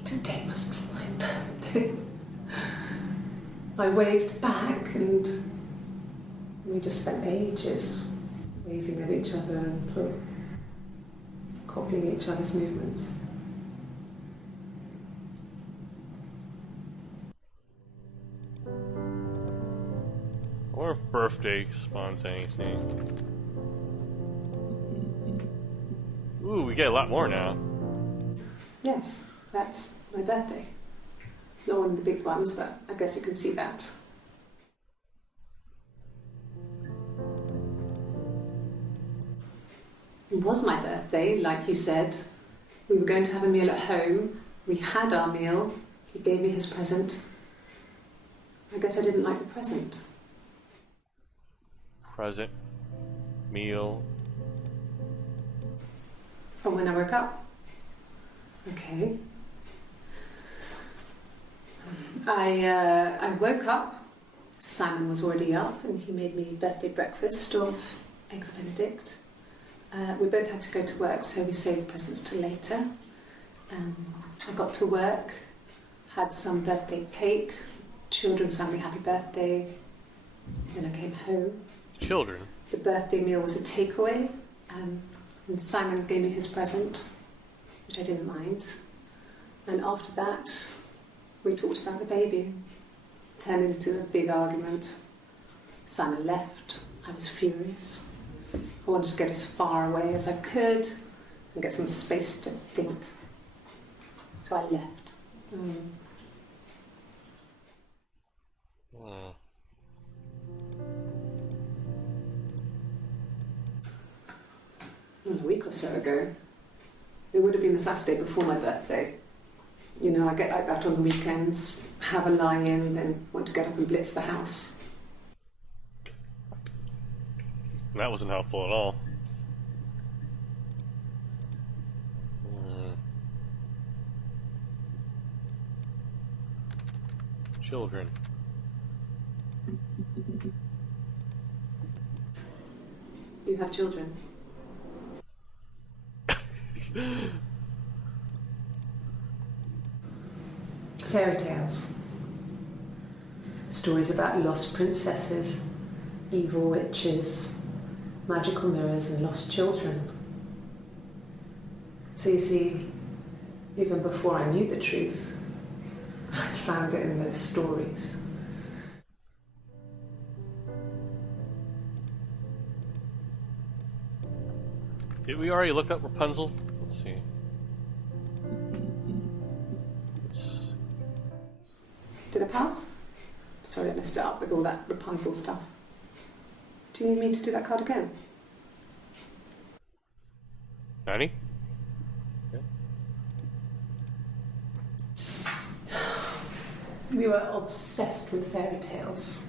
today must be my birthday. I waved back and we just spent ages waving at each other and copying each other's movements. Or birthday spontaneity. Ooh, we get a lot more now. Yes, that's my birthday. Not one of the big ones, but I guess you can see that. It was my birthday, like you said. We were going to have a meal at home. We had our meal. He gave me his present. I guess I didn't like the present. Present. Meal. From when I woke up. Okay. I woke up. Simon was already up and he made me birthday breakfast of eggs Benedict. We both had to go to work, so we saved presents till later. I got to work, had some birthday cake. Children sang me happy birthday. Then I came home. Children? The birthday meal was a takeaway, and Simon gave me his present, which I didn't mind. And after that, we talked about the baby. It turned into a big argument. Simon left. I was furious. I wanted to get as far away as I could and get some space to think. So I left. A week or so ago, it would have been the Saturday before my birthday. You know, I get like that on the weekends, have a lie-in, then want to get up and blitz the house. That wasn't helpful at all. Children. You have children? Fairy tales. Stories about lost princesses, evil witches, magical mirrors and lost children. So you see, even before I knew the truth, I'd found it in those stories. Did we already look up Rapunzel? Let's see. Did I pass? Sorry, I messed it up with all that Rapunzel stuff. Do you need me to do that card again? 90? Okay. We were obsessed with fairy tales.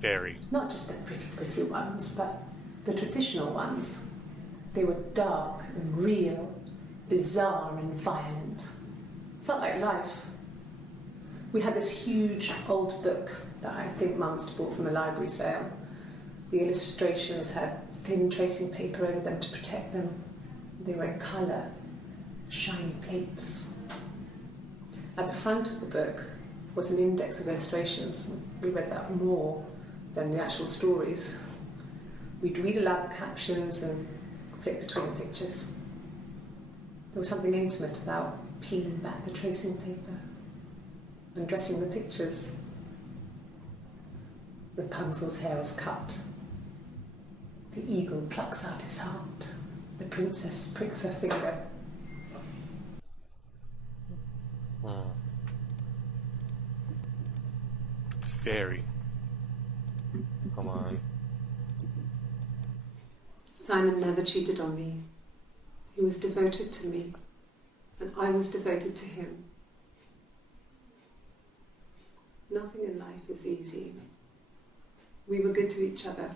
Very. Not just the pretty ones, but the traditional ones. They were dark and real, bizarre and violent. Felt like life. We had this huge old book that I think Mum must have bought from a library sale. The illustrations had thin tracing paper over them to protect them. They were in colour, shiny plates. At the front of the book was an index of illustrations. We read that more than the actual stories. We'd read aloud the captions and flick between the pictures. There was something intimate about peeling back the tracing paper, undressing the pictures. Rapunzel's hair is cut. The eagle plucks out his heart. The princess pricks her finger. Fairy. Come on. Simon never cheated on me. He was devoted to me, and I was devoted to him. Nothing in life is easy. We were good to each other.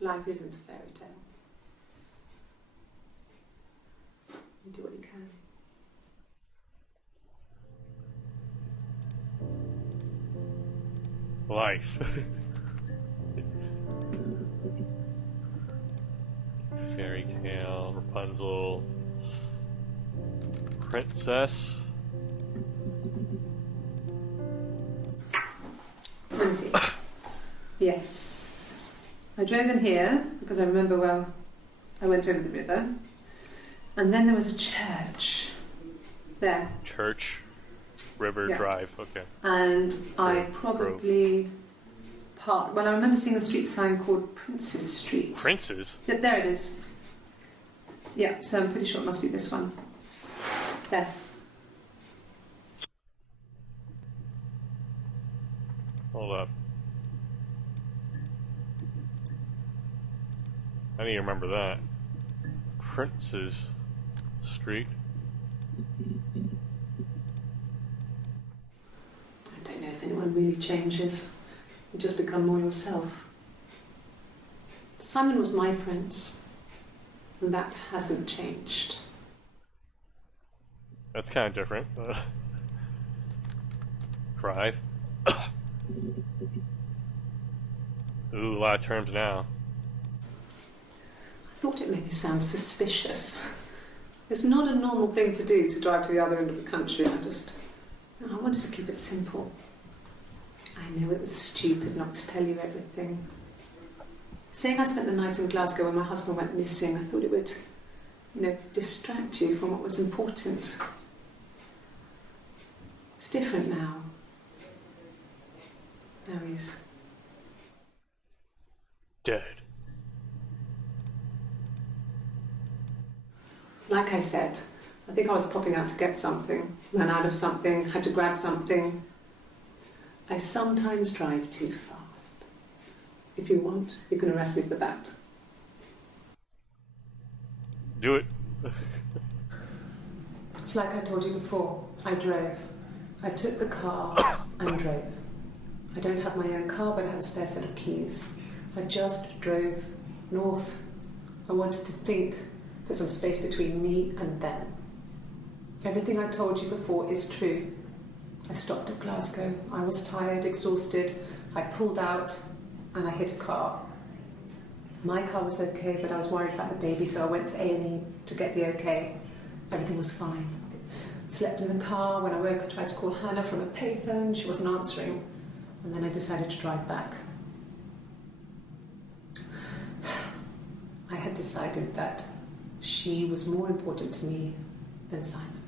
Life isn't a fairy tale. You do what you can. Life. Fairy tale, Rapunzel, princess. Let me see. Yes. I drove in here because I remember, well, I went over the river. And then there was a church there. Church, river, Yeah. drive, okay. And I Grove. probably parked. Well, I remember seeing a street sign called Princes Street. Princes? Yeah, there it is. Yeah, so I'm pretty sure it must be this one. There. Hold up. I need to remember that. Princes Street. I don't know if anyone really changes. You just become more yourself. Simon was my prince, and that hasn't changed. That's kind of different. Drive. Ooh, a lot of terms now. I thought it made me sound suspicious. It's not a normal thing to do, to drive to the other end of the country. I wanted to keep it simple. I knew it was stupid not to tell you everything. Saying I spent the night in Glasgow when my husband went missing, I thought it would, distract you from what was important. It's different now. Now he's dead. Like I said, I think I was popping out to get something, ran out of something, had to grab something. I sometimes drive too fast. If you want, you can arrest me for that. Do it. It's like I told you before. I drove. I took the car and drove. I don't have my own car, but I have a spare set of keys. I just drove north. I wanted to think, put some space between me and them. Everything I told you before is true. I stopped at Glasgow. I was tired, exhausted. I pulled out and I hit a car. My car was okay, but I was worried about the baby, so I went to A&E to get the okay. Everything was fine. Slept in the car. When I woke, I tried to call Hannah from a payphone. She wasn't answering. And then I decided to drive back. I had decided that she was more important to me than Simon.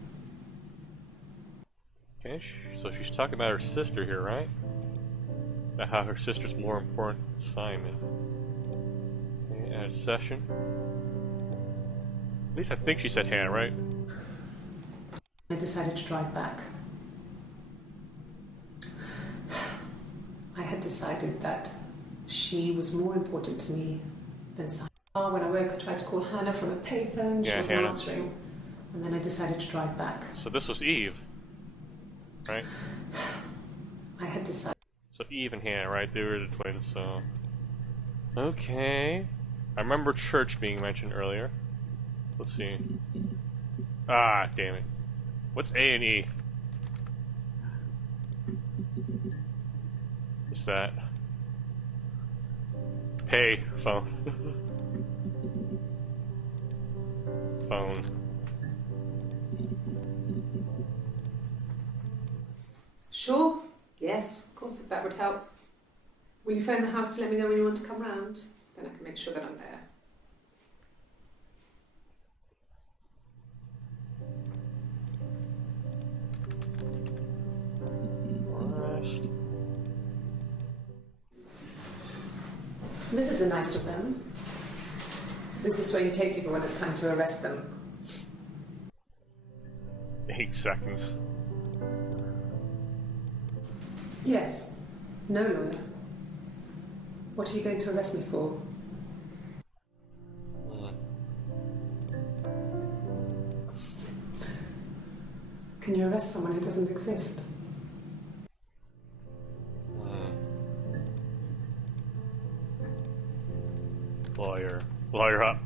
Okay, so she's talking about her sister here, right? About how her sister's more important than Simon. Okay, add session. At least I think she said Hannah, right? I decided to drive back. I had decided that she was more important to me than Simon. When I woke, I tried to call Hannah from a payphone. She wasn't Hannah. answering. And then I decided to drive back. So this was Eve, right? I had decided. So Eve and Hannah, right? They were the twins, so... Okay. I remember church being mentioned earlier. Let's see. Ah, damn it. What's A&E? What's that? Pay phone. Phone. Sure. Yes, of course, if that would help. Will you phone the house to let me know when you want to come round? Then I can make sure that I'm there. Rest. This is a nicer room. This is where you take people when it's time to arrest them. 8 seconds. Yes. No lawyer. What are you going to arrest me for? Can you arrest someone who doesn't exist? Lawyer up.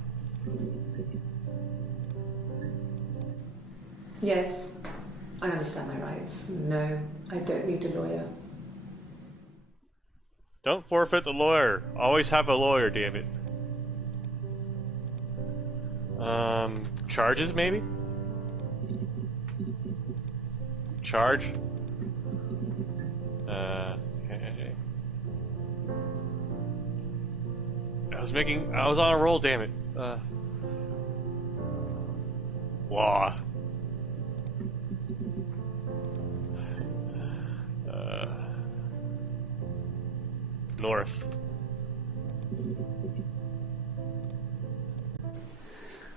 Yes. I understand my rights. No, I don't need a lawyer. Don't forfeit the lawyer. Always have a lawyer, damn it. Charges maybe? Charge? Okay. I was on a roll, damn it. Law. North.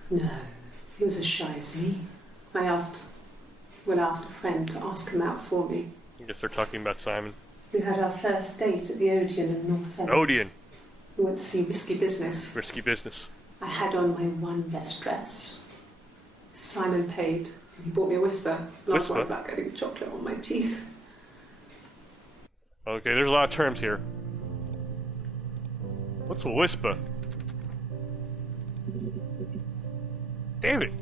No, he was as shy as me. I asked a friend to ask him out for me. I guess they're talking about Simon. We had our first date at the Odeon in North End. Odeon. We went to see Risky Business. Risky business. I had on my one best dress. Simon paid. He bought me a Whisper. And I was Whisper? worried about getting chocolate on my teeth. Okay, there's a lot of terms here. What's a whisper? Damn it.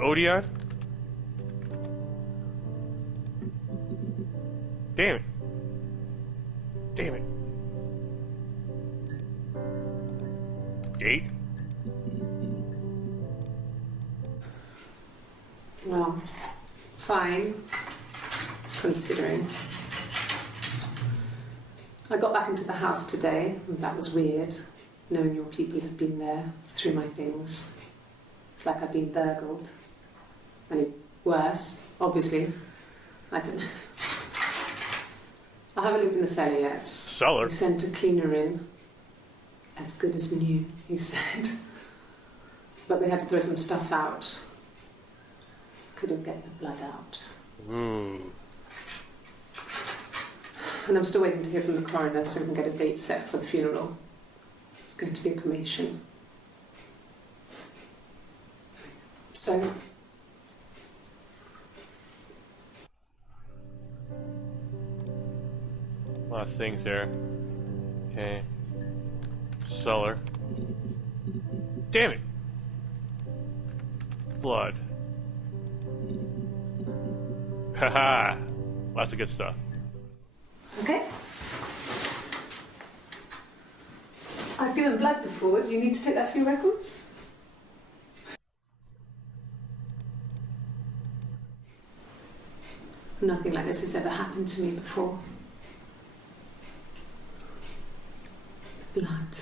Odeon? Damn it. Damn it. Gate? Well, fine, considering. I got back into the house today, and that was weird, knowing your people have been there through my things. It's like I've been burgled. Only worse, obviously. I don't know. I haven't looked in the cellar yet. Cellar? He sent a cleaner in. As good as new, he said. But they had to throw some stuff out. Couldn't get the blood out. Ooh. And I'm still waiting to hear from the coroner so we can get a date set for the funeral. It's going to be a cremation. So... A lot of things there. Okay. Cellar. Damn it! Blood. Haha! Lots of good stuff. Okay. I've given blood before. Do you need to take that for your records? Nothing like this has ever happened to me before. The blood.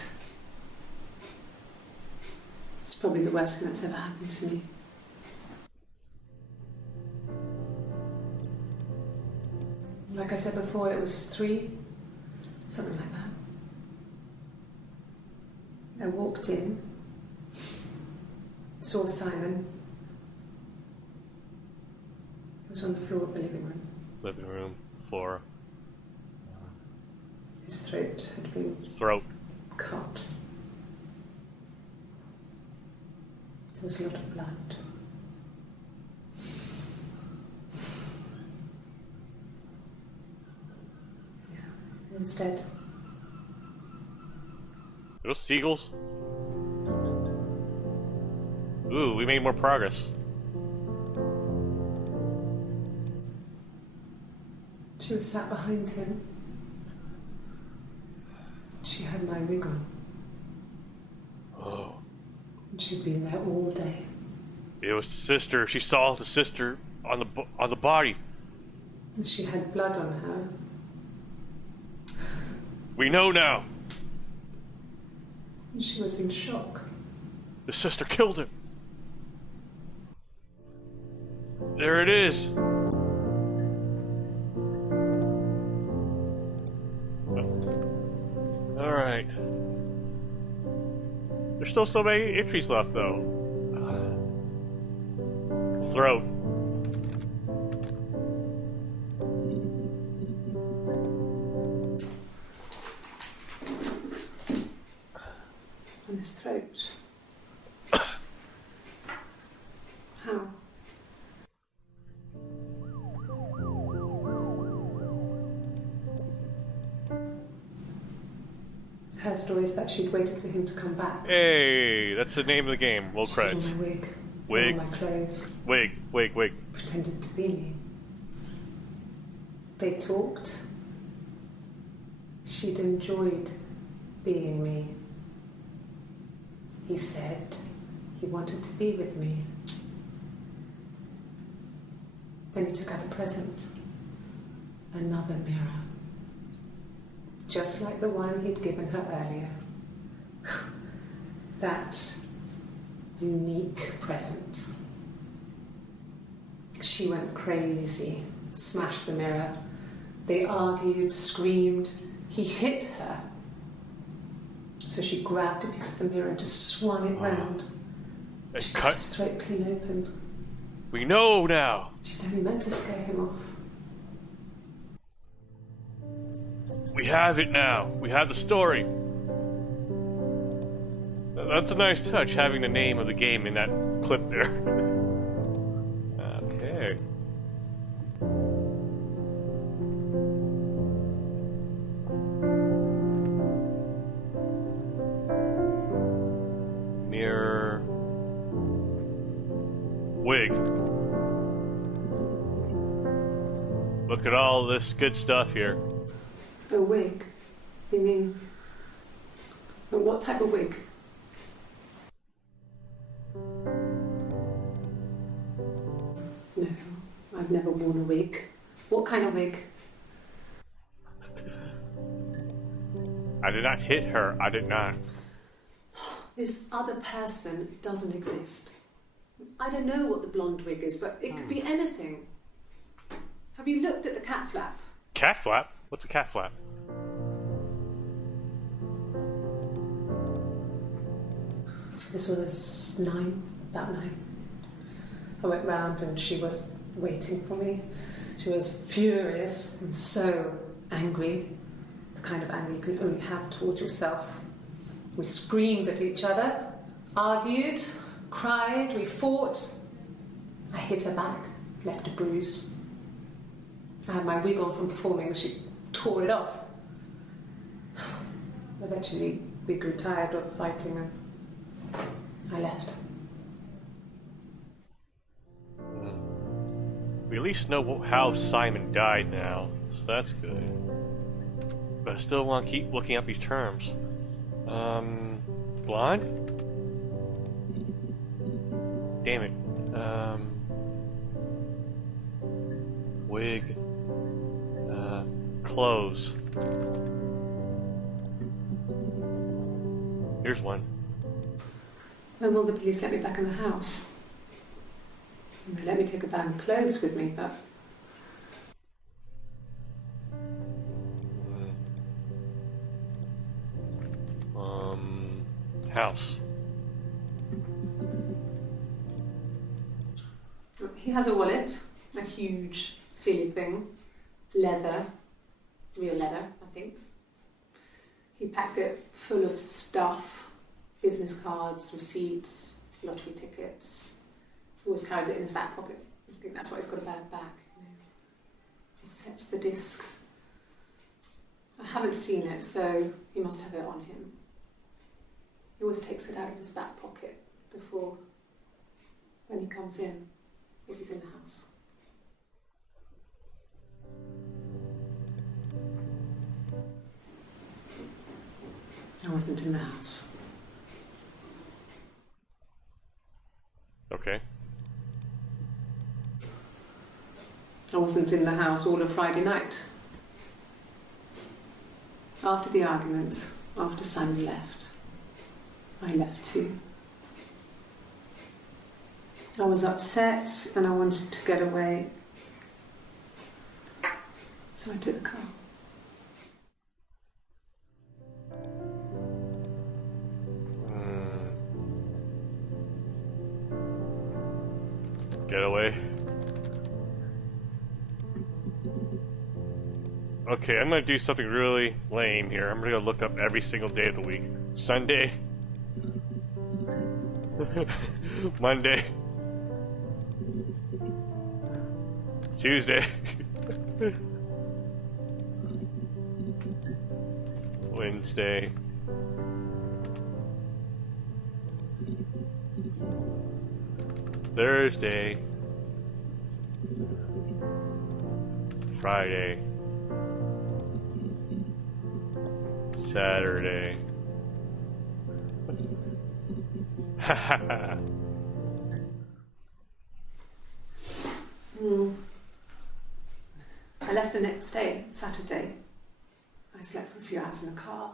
It's probably the worst thing that's ever happened to me. Like I said before, it was 3, something like that. I walked in, saw Simon. He was on the floor of the living room. Living room, floor, His throat had been throat. cut. There was a lot of blood. Yeah, he was dead. Those seagulls? Ooh, we made more progress. She was sat behind him. She had my wig on. Oh. And she'd been there all day. It was the sister. She saw the sister on the body. And she had blood on her. We know now. And she was in shock. The sister killed him. There it is. All right. There's still so many entries left, though. Throat. On his throat. How? Her story is that she'd waited for him to come back. Hey, that's the name of the game. Roll She credits. had my wig. Wig. Some of my clothes. Wig. Pretended to be me. They talked. She'd enjoyed being me. He said he wanted to be with me. Then he took out a present. Another mirror. Just like the one he'd given her earlier. That unique present. She went crazy, smashed the mirror. They argued, screamed. He hit her. So she grabbed a piece of the mirror and just swung it round. And She cut. cut his throat clean open. We know now. She'd only meant to scare him off. We have it now. We have the story. That's a nice touch, having the name of the game in that clip there. Okay. Mirror. Wig. Look at all this good stuff here. A wig? You mean... But what type of wig? I've never worn a wig. What kind of wig? I did not hit her. I did not. This other person doesn't exist. I don't know what the blonde wig is, but it could be anything. Have you looked at the cat flap? Cat flap? What's a cat flap? This was about 9. I went round and she was waiting for me. She was furious and so angry, the kind of anger you can only have towards yourself. We screamed at each other, argued, cried, we fought. I hit her back, left a bruise. I had my wig on from performing, she tore it off. Eventually, we grew tired of fighting and I left. We at least know how Simon died now, so that's good. But I still want to keep looking up these terms. Blonde? Damn it. Wig. Clothes. Here's one. When will the police let me back in the house? They let me take a bag of clothes with me, but... House. He has a wallet, a huge, silly thing, leather, real leather, I think. He packs it full of stuff, business cards, receipts, lottery tickets. He always carries it in his back pocket. I think that's why he's got a bad back. You know. He sets the discs. I haven't seen it, so he must have it on him. He always takes it out of his back pocket before, when he comes in, if he's in the house. I wasn't in the house. Okay. I wasn't in the house all of Friday night. After the argument, after Simon left, I left too. I was upset and I wanted to get away. So I took the car. Get away. Okay, I'm gonna do something really lame here. I'm gonna go look up every single day of the week. Sunday. Monday. Tuesday. Wednesday. Thursday. Friday. Saturday. I left the next day, Saturday. I slept for a few hours in the car.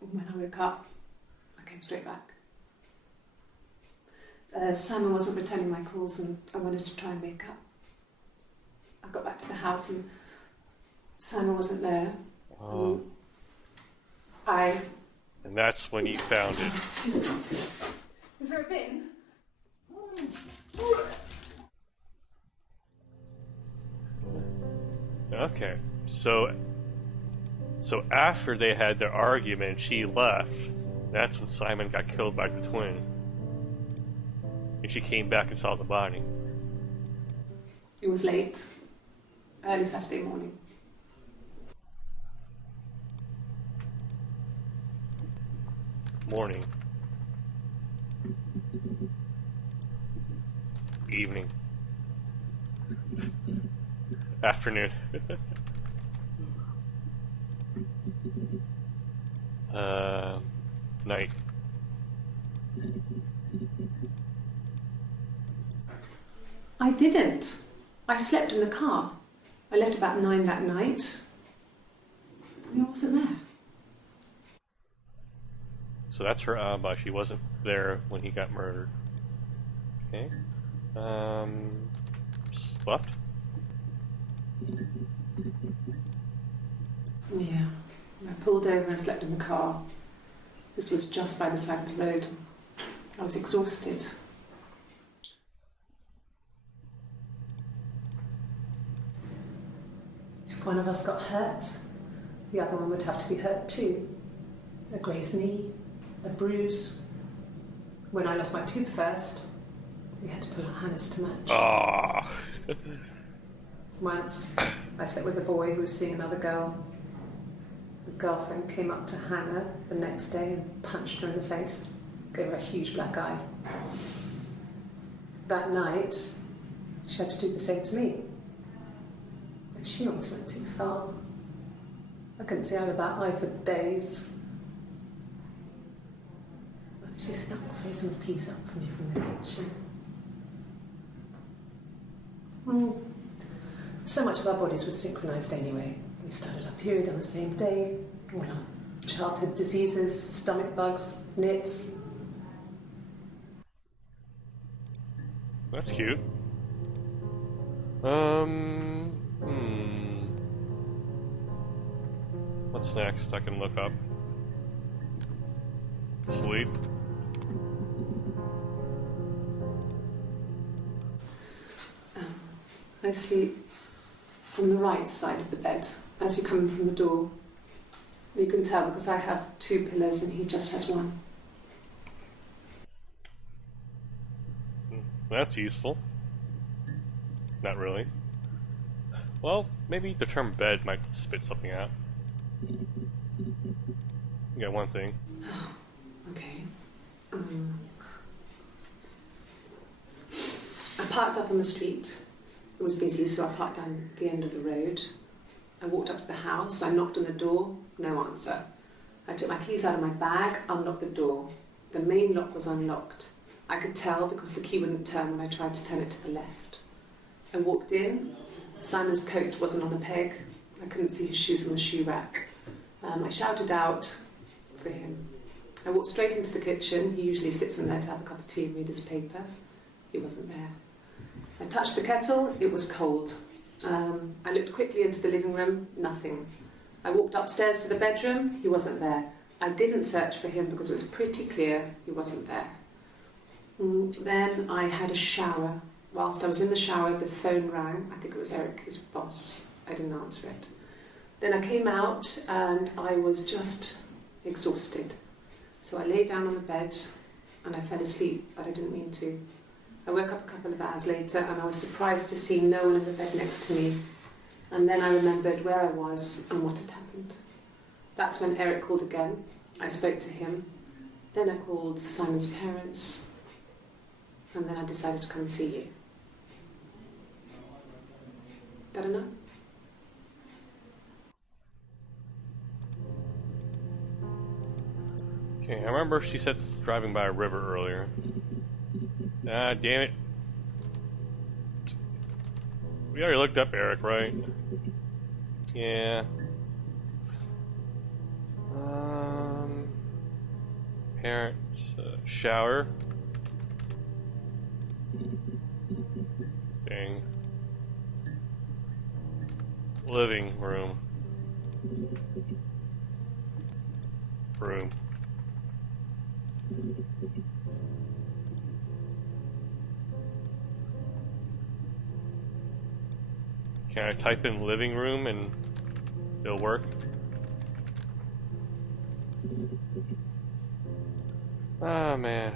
When I woke up, I came straight back. Simon wasn't returning my calls and I wanted to try and make up. I got back to the house and Simon wasn't there. Oh. And that's when you found it. Is there a bin? Okay, so after they had their argument, she left. That's when Simon got killed by the twin. And she came back and saw the body. It was late. Early Saturday morning. Morning. Evening. Afternoon. Night. I didn't. I slept in the car. I left about 9 that night. I wasn't there. So that's her alibi. She wasn't there when he got murdered. Okay. Slept? Yeah. I pulled over and slept in the car. This was just by the side of the road. I was exhausted. If one of us got hurt, the other one would have to be hurt too. A grazed knee, a bruise. When I lost my tooth first, we had to pull out Hannah's to match. Ah. Once, I slept with a boy who was seeing another girl. The girlfriend came up to Hannah the next day and punched her in the face, gave her a huge black eye. That night, she had to do the same to me. But she almost went too far. I couldn't see out of that eye for days. She snapped a frozen piece up for me from the kitchen. So much of our bodies was synchronised anyway. We started our period on the same day. All our childhood diseases, stomach bugs, nits. That's cute. What's next? I can look up. Sleep. I sleep on the right side of the bed as you come in from the door. You can tell because I have 2 pillows and he just has 1. That's useful. Not really. Well, maybe the term bed might spit something out. You got one thing. Okay. I parked up on the street. It was busy, so I parked down the end of the road. I walked up to the house. I knocked on the door. No answer. I took my keys out of my bag, unlocked the door. The main lock was unlocked. I could tell because the key wouldn't turn when I tried to turn it to the left. I walked in. Simon's coat wasn't on the peg. I couldn't see his shoes on the shoe rack. I shouted out for him. I walked straight into the kitchen. He usually sits in there to have a cup of tea and read his paper. He wasn't there. I touched the kettle. It was cold. I looked quickly into the living room. Nothing. I walked upstairs to the bedroom. He wasn't there. I didn't search for him because it was pretty clear he wasn't there. Then I had a shower. Whilst I was in the shower, the phone rang. I think it was Eric, his boss. I didn't answer it. Then I came out and I was just exhausted. So I lay down on the bed and I fell asleep, but I didn't mean to. I woke up a couple of hours later and I was surprised to see no one in the bed next to me. And then I remembered where I was and what had happened. That's when Eric called again. I spoke to him. Then I called Simon's parents. And then I decided to come and see you. That enough? Okay, I remember she said driving by a river earlier. Ah, damn it. We already looked up Eric, right? Yeah. Parents, shower. Dang. Living room. Room. Can I type in living room and it'll work? Oh man.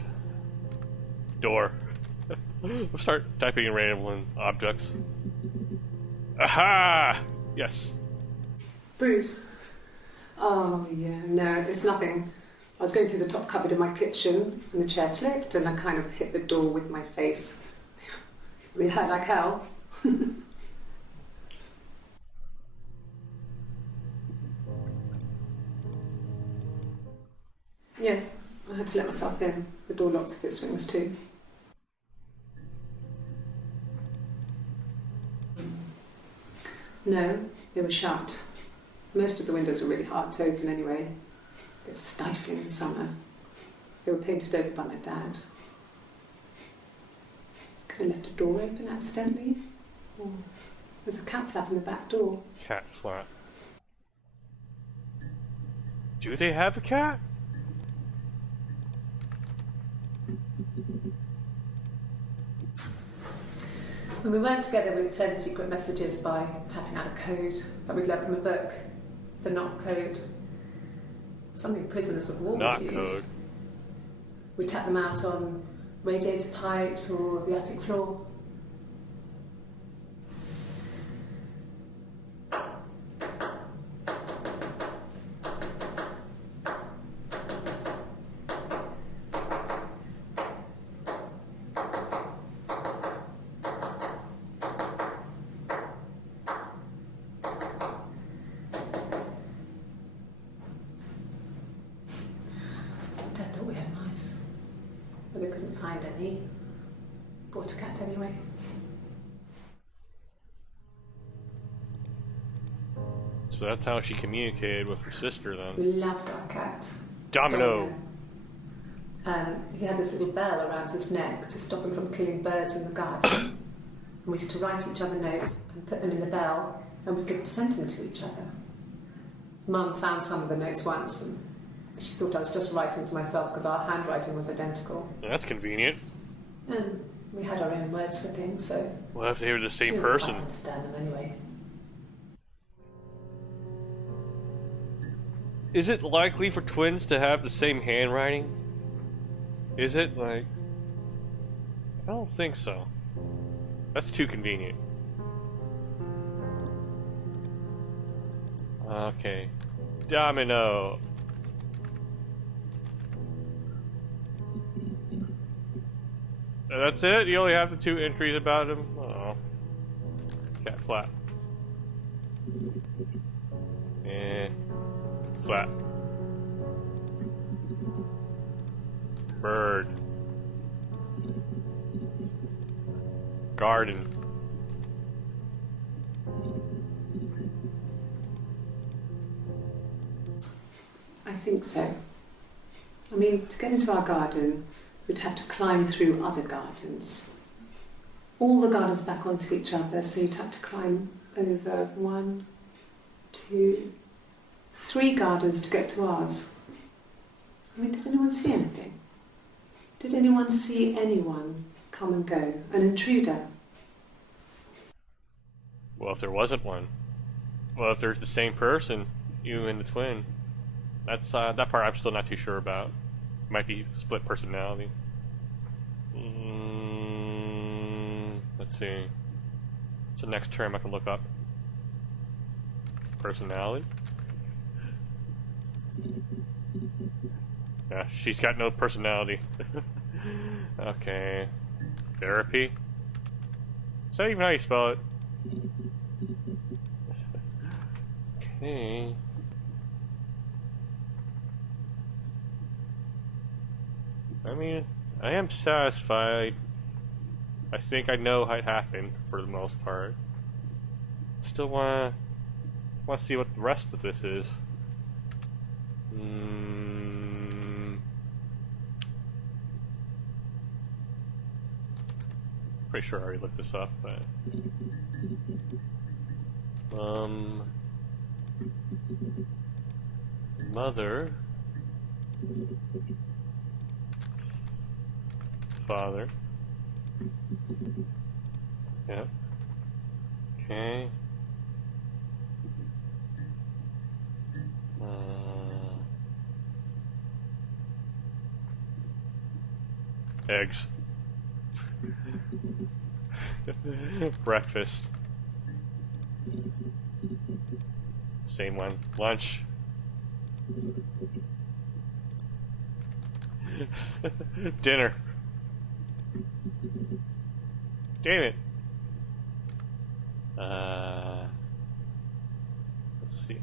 Door. We'll start typing in random objects. Aha! Yes. Bruce. Oh yeah, no, it's nothing. I was going through the top cupboard in my kitchen and the chair slipped and I kind of hit the door with my face. It hurt like hell. Yeah, I had to let myself in. The door locks if it swings too. No, they were shut. Most of the windows were really hard to open anyway. They're stifling in summer. They were painted over by my dad. Could have left a door open accidentally. Or there's a cat flap in the back door. Cat flap. Do they have a cat? When we weren't together, we'd send secret messages by tapping out a code that we'd learned from a book. The knock code. Something prisoners of war Knock would use. code. We tap them out on radiator pipes or the attic floor. Dad thought we had mice, but they couldn't find any. Bought a cat anyway. So that's how she communicated with her sister then. We loved our cat. Domino! He had this little bell around his neck to stop him from killing birds in the garden. And we used to write each other notes and put them in the bell, and we could send them to each other. Mum found some of the notes once, and she thought I was just writing to myself because our handwriting was identical. That's convenient. And we had our own words for things, so What if they were the she same didn't quite person? understand them anyway. Is it likely for twins to have the same handwriting? Is it? Like, I don't think so. That's too convenient. Okay. Domino. That's it? You only have the 2 entries about him? Oh. Cat flap. Flat. Bird. Garden. I think so. I mean, to get into our garden, we'd have to climb through other gardens. All the gardens back onto each other, so you'd have to climb over 1, 2, 3 gardens to get to ours. I mean, did anyone see anything? Did anyone see anyone come and go? An intruder? Well, if there wasn't one. Well, if they're the same person, you and the twin. That's that part I'm still not too sure about. Might be split personality. Let's see. What's the next term I can look up? Personality? Yeah, she's got no personality. Okay. Therapy? Is that even how you spell it? Okay. I mean, I am satisfied. I think I know how it happened for the most part. Still wanna see what the rest of this is. Pretty sure I already looked this up, but mother, father. Yep. Okay. Eggs. Breakfast. Same one. Lunch. Dinner. Damn it. Let's see.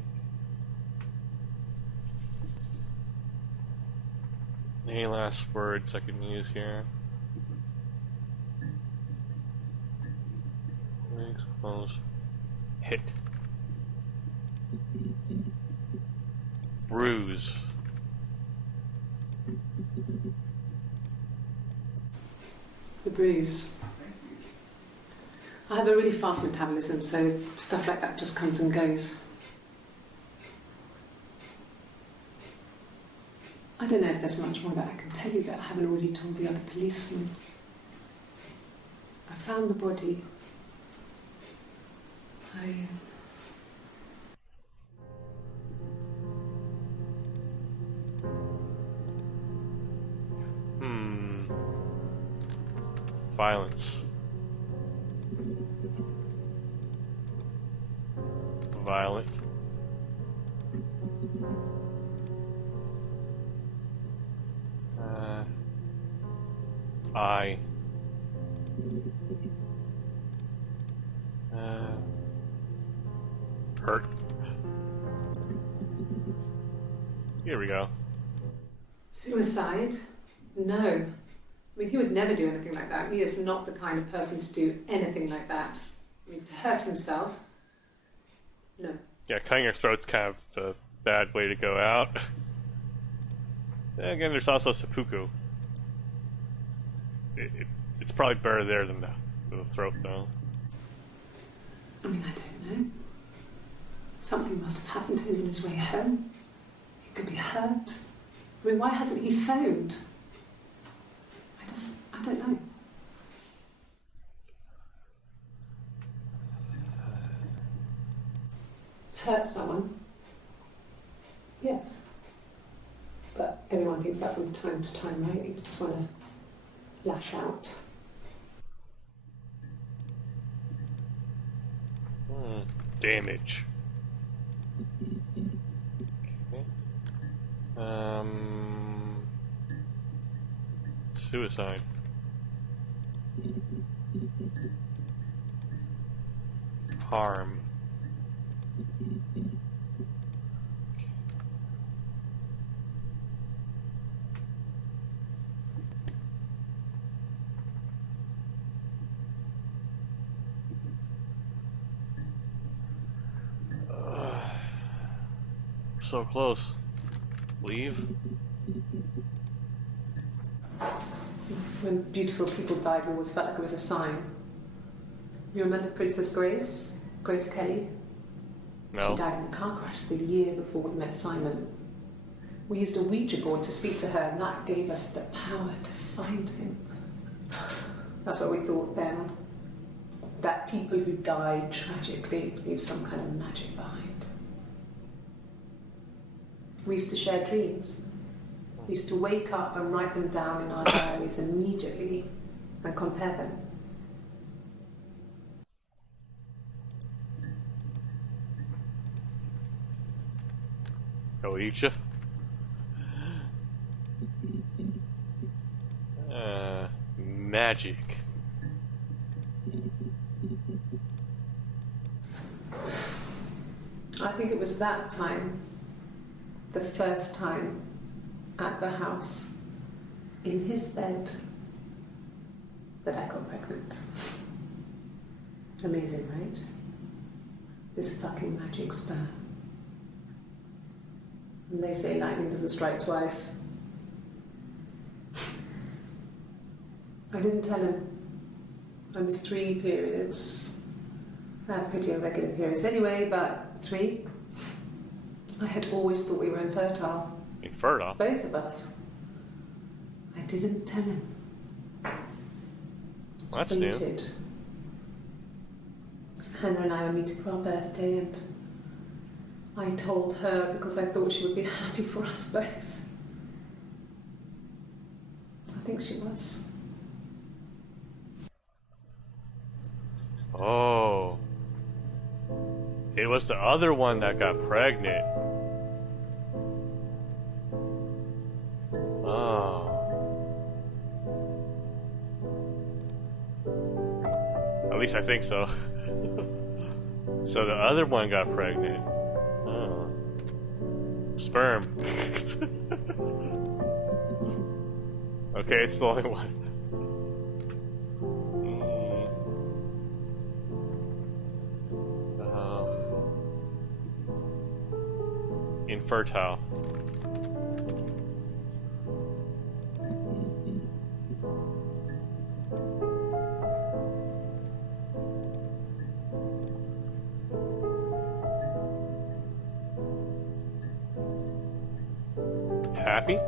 Any last words I can use here? Close. Hit. Bruise. The bruise. I have a really fast metabolism, so stuff like that just comes and goes. I don't know if there's much more that I can tell you that I haven't already told the other policemen. I found the body. Violence. Violent. I. Hurt. Here we go. Suicide? No. I mean, he would never do anything like that. He is not the kind of person to do anything like that. I mean, to hurt himself? No. Yeah, cutting your throat's kind of a bad way to go out. Then again, there's also seppuku. It's probably better there than the throat, though. I mean, I don't know. Something must have happened to him on his way home. He could be hurt. I mean, why hasn't he phoned? I don't know. Hurt someone? Yes. But everyone thinks that from time to time, right? You just want to lash out. Damage. Okay. Suicide. Harm. So close. Leave. When beautiful people died, we always felt like it was a sign. You remember Princess Grace? Grace Kelly? No. She died in a car crash the year before we met Simon. We used a Ouija board to speak to her, and that gave us the power to find him. That's what we thought then. That people who died tragically leave some kind of magic behind. We used to share dreams. We used to wake up and write them down in our diaries immediately and compare them. Ouija. Magic. I think it was that time, the first time at the house, in his bed, that I got pregnant. Amazing, right? This fucking magic sperm. And they say lightning doesn't strike twice. I didn't tell him. I missed 3 periods. I had pretty irregular periods anyway, but 3. I had always thought we were infertile. Infertile? Both of us. I didn't tell him. Well, that's new. Waited. Hannah and I were meeting for our birthday, and I told her because I thought she would be happy for us both. I think she was. Oh. It was the other one that got pregnant. Oh. At least I think so. So the other one got pregnant. Oh. Sperm. Okay, it's the only one. infertile. Happy?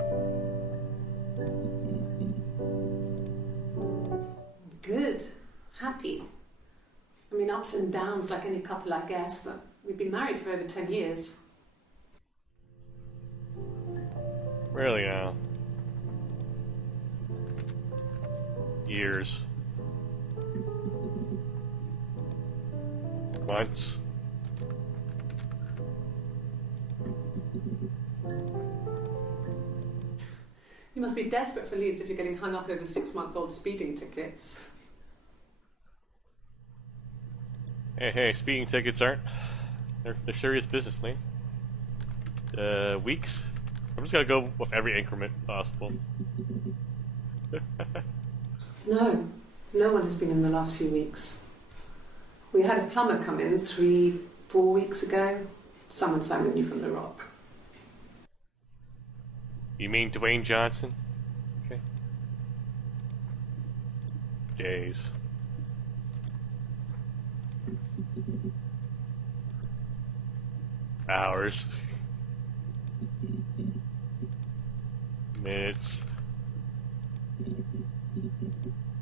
Good. Happy. I mean, ups and downs like any couple, I guess, but we've been married for over 10 years. Really now? Years. Months. You must be desperate for leads if you're getting hung up over 6-month-old speeding tickets. Hey, speeding tickets aren't. They're serious business, Lane. Weeks? I'm just gonna go with every increment possible. No one has been in the last few weeks. We had a plumber come in 3-4 weeks ago. Someone summoned you from the Rock. You mean Dwayne Johnson? Okay. Days. Hours. Minutes.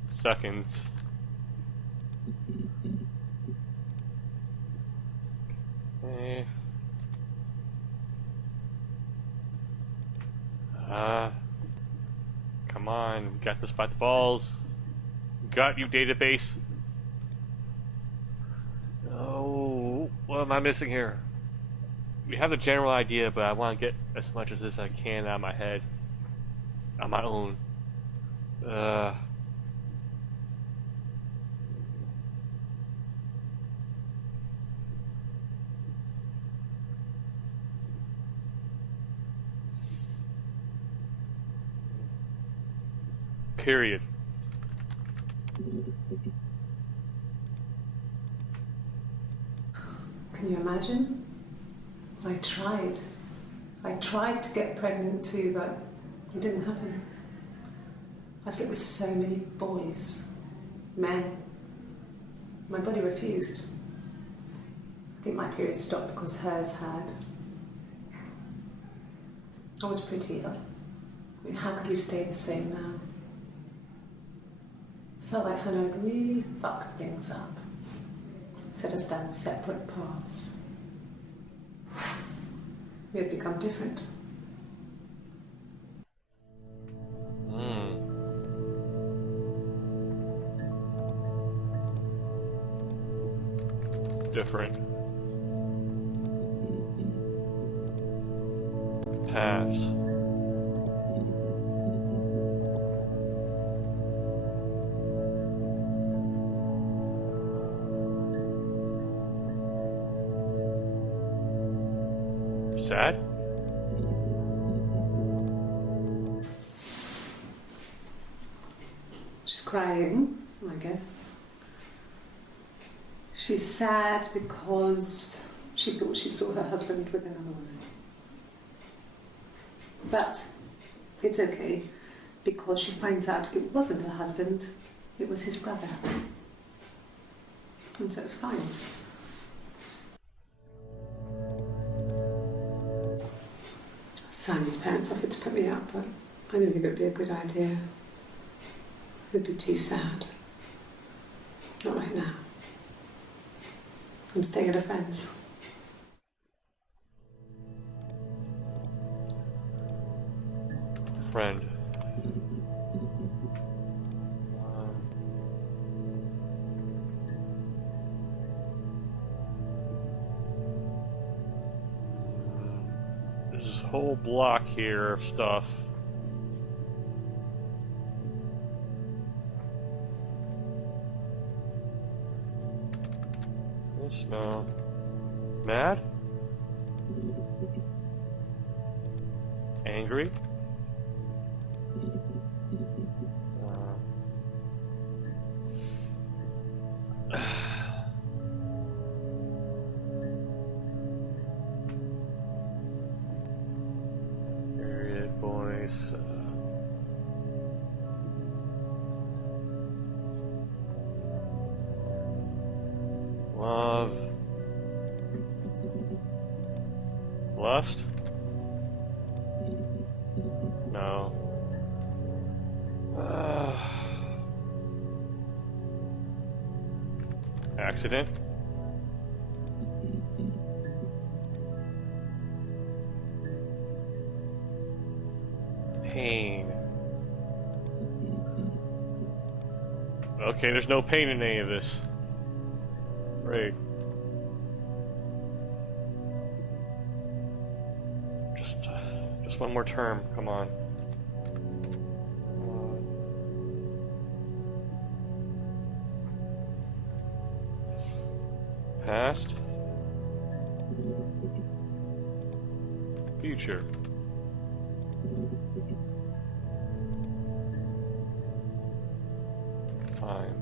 Seconds. Eh. Come on, we got this by the balls. Got you, database. Oh, what am I missing here? We have the general idea, but I want to get as much of this as I can out of my head. On my own. Period. Can you imagine? I tried. I tried to get pregnant too, but it didn't happen. I slept with so many boys, men. My body refused. I think my period stopped because hers had. I was prettier. I mean, how could we stay the same now? I felt like Hannah had really fucked things up. Set us down separate paths. We had become different. Different paths. Sad? She's crying, I guess. She's sad because she thought she saw her husband with another woman. But it's okay, because she finds out it wasn't her husband, it was his brother. And so it's fine. Simon's parents offered to put me up, but I didn't think it would be a good idea. It would be too sad. Not right now. I'm staying at a friend's. Friend. There's this whole block here of stuff. No. Mad? Angry? Nice. Love. Lust? No. Accident? Pain. Okay, there's no pain in any of this. Great. Just one more term, come on. Past. Future. Time.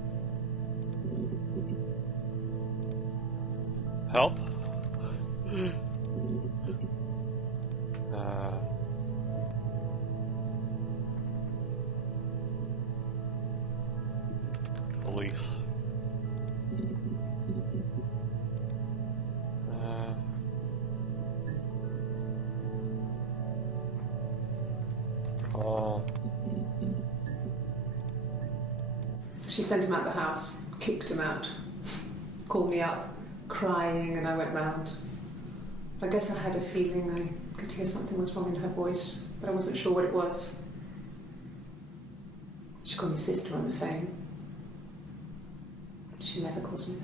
Help? Police. Call. She sent him out the house, kicked him out, called me up, crying, and I went round. I guess I had a feeling I could hear something was wrong in her voice, but I wasn't sure what it was. She called me sister on the phone. She never calls me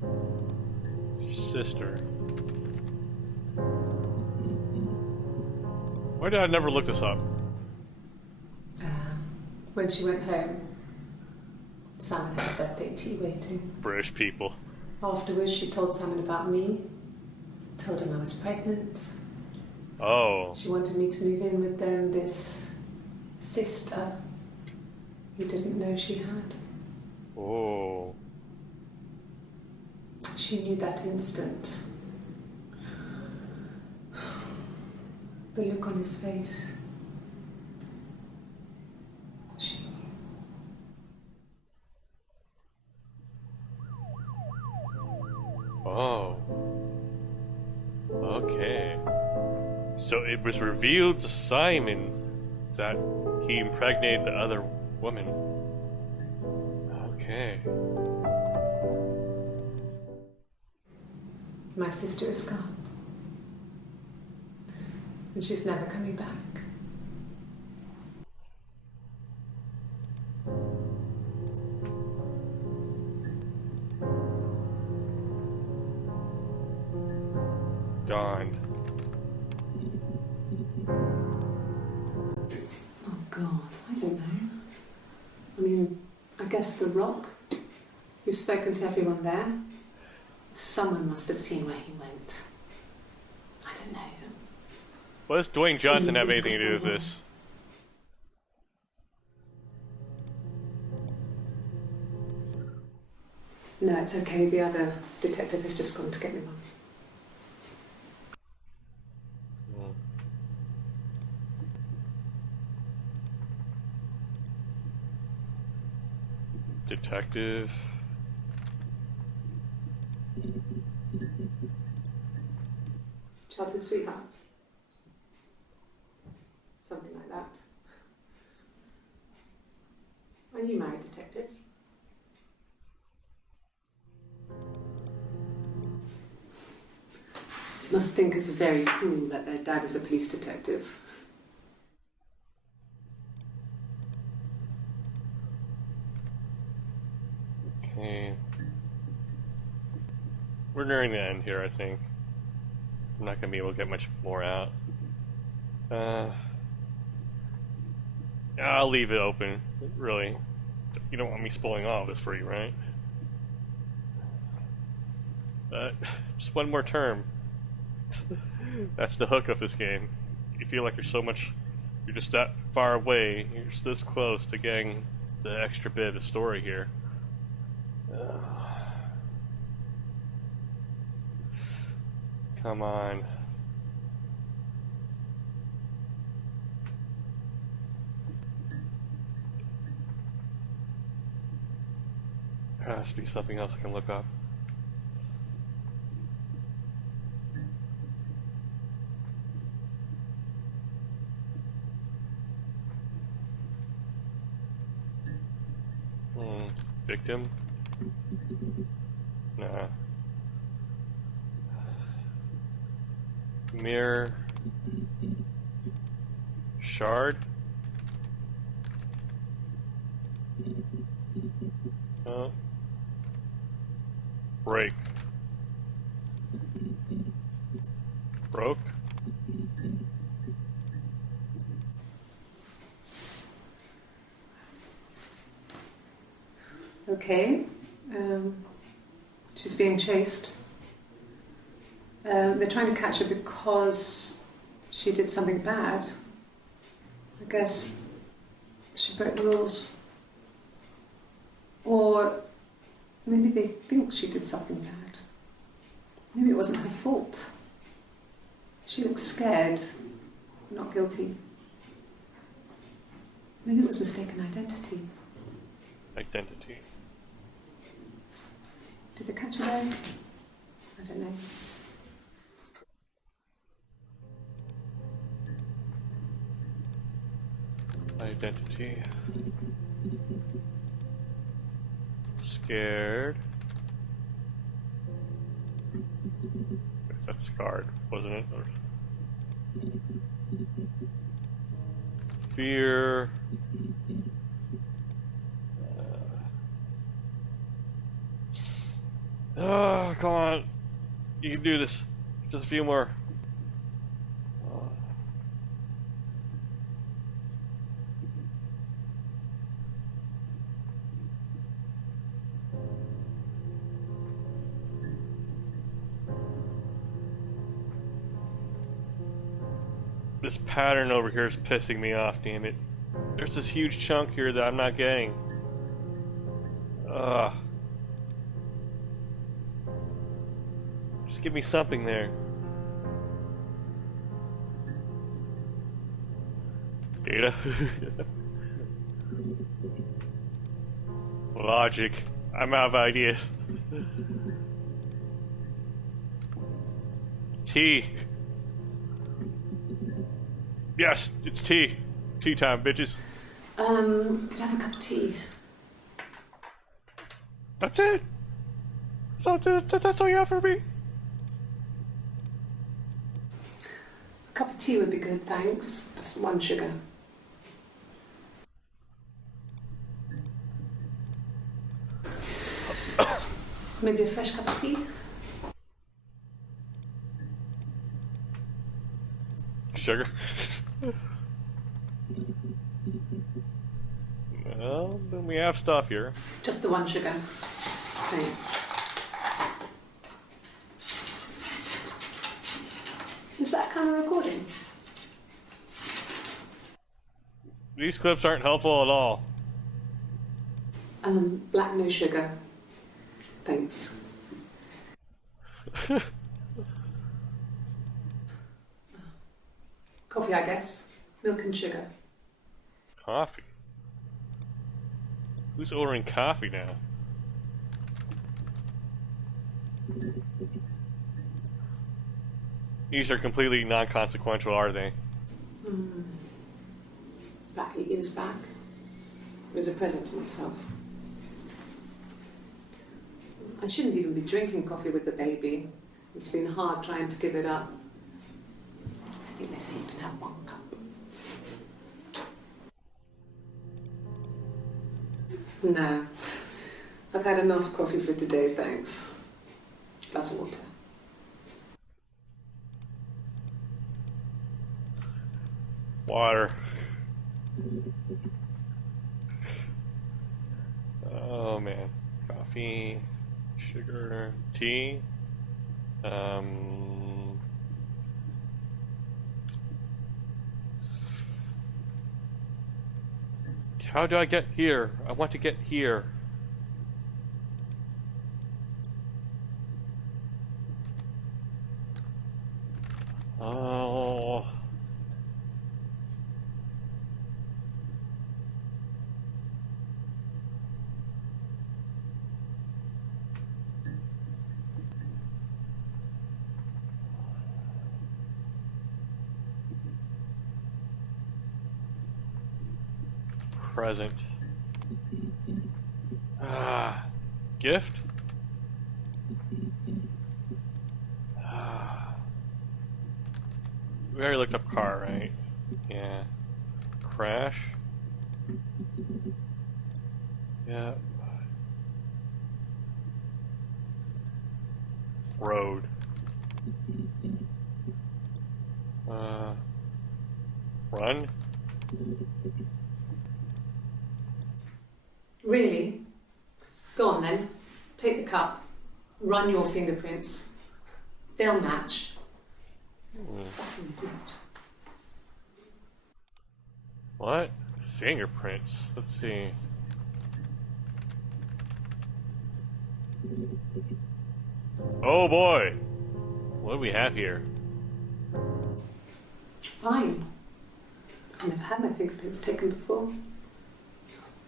that. Sister. Why did I never look this up? When she went home, Simon had a birthday tea waiting. British people. Afterwards, she told Simon about me, told him I was pregnant. Oh. She wanted me to move in with them, this sister he didn't know she had. Oh. She knew that instant. The look on his face. She knew. Oh. Okay. So it was revealed to Simon that he impregnated the other woman. Okay. My sister is gone. And she's never coming back. Gone. Oh God, I don't know. I mean, I guess the Rock. You've spoken to everyone there. Someone must have seen where he went. I don't know. What does Dwayne Johnson have anything to do with this? No, it's okay. The other detective has just gone to get me one. Detective. Childhood sweethearts. Something like that. Are you married, detective? Must think it's very cool that their dad is a police detective. Okay. We're nearing the end here, I think. I'm not gonna be able to get much more out. I'll leave it open, really. You don't want me spoiling all of this for you, right? Just one more term. That's the hook of this game. You feel like you're just that far away, you're just this close to getting the extra bit of story here. Come on. There has to be something else I can look up. Victim? Nah. Mirror. Shard? Break. Broke? Okay. She's being chased. They're trying to catch her because she did something bad. I guess she broke the rules. Or maybe they think she did something bad. Maybe it wasn't her fault. She looks scared, not guilty. Maybe it was mistaken identity. Identity. Did they catch her there? I don't know. Identity. Scared. That's scarred, wasn't it? Or... Fear. Oh, come on. You can do this. Just a few more. This pattern over here is pissing me off, damn it. There's this huge chunk here that I'm not getting. Ugh. Just give me something there. Data. Logic. I'm out of ideas. T. Yes, it's tea. Tea time, bitches. Could I have a cup of tea? That's it? So that's all you have for me? A cup of tea would be good, thanks. Just 1 sugar. Maybe a fresh cup of tea? Sugar? Well, then we have stuff here. Just the 1 sugar. Thanks. Is that kind of recording? These clips aren't helpful at all. Black no sugar. Thanks. Coffee, I guess. Milk and sugar. Coffee? Who's ordering coffee now? These are completely non-consequential, are they? About 8 years back. It was a present to myself. I shouldn't even be drinking coffee with the baby. It's been hard trying to give it up. I think they say you can have 1 cup. No. I've had enough coffee for today, thanks. Glass of water. Water. Oh man. Coffee, sugar, tea. How do I get here? I want to get here. Oh. present. Gift? We already looked up car, right? Yeah. Crash? Yeah. Road. Run? Really? Go on then. Take the cup. Run your fingerprints. They'll match. Fucking do it. What? Fingerprints. Let's see. Oh boy! What do we have here? Fine. I've never had my fingerprints taken before.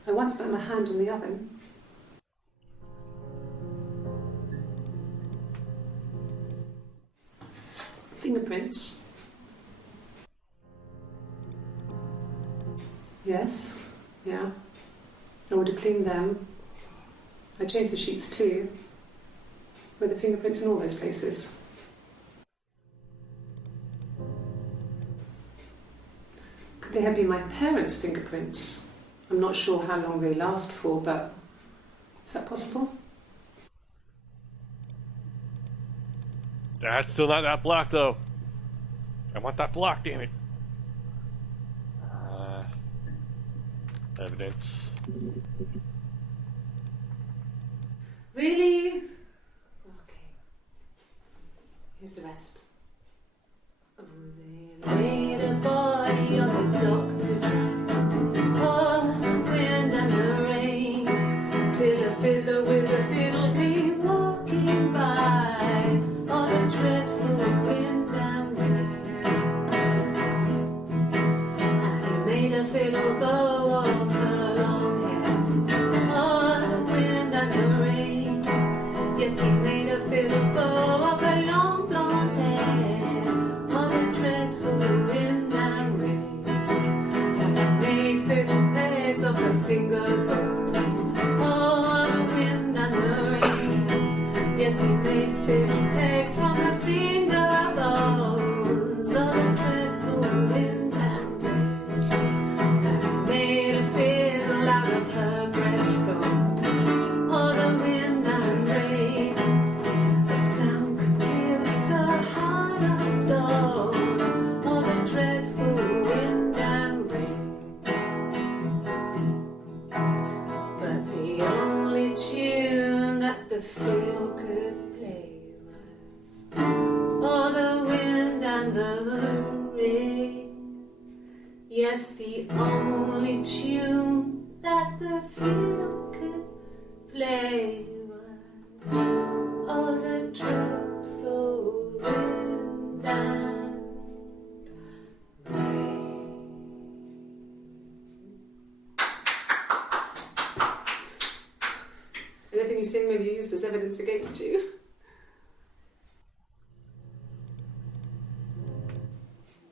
I once put my hand on the oven. Fingerprints. Yes, yeah. I would have cleaned them. I changed the sheets too. Were the fingerprints in all those places? Could they have been my parents' fingerprints? I'm not sure how long they last for, but is that possible? That's still not that block, though. I want that block, damn it. Evidence. Really? Okay. Here's the rest. Oh, they laid a body on the dock tonight. Oh, the wind and the rain. Till a fiddler with a fiddle came walking by. Oh, the dreadful wind and rain. And he made a fiddle bow of her long hair. Oh, the wind and the rain. Yes, he made a fiddle bow of her long blonde hair. Oh, the dreadful wind and rain. And he made fiddle pegs of her finger bows. Oh, the wind and the rain. Yes, he made fiddle pegs from her finger bows. Oh, the dreadful wind and rain. And he made a fiddle out of her breastbone. Oh, the wind and rain. The sound could pierce a heart of stone. Oh, the dreadful wind and rain. But the only tune that the fiddle could play was oh, the wind and the rain. Yes, the only tune that the fiddle could play was oh, the dreadful wind and rain. Anything you sing may be used as evidence against you.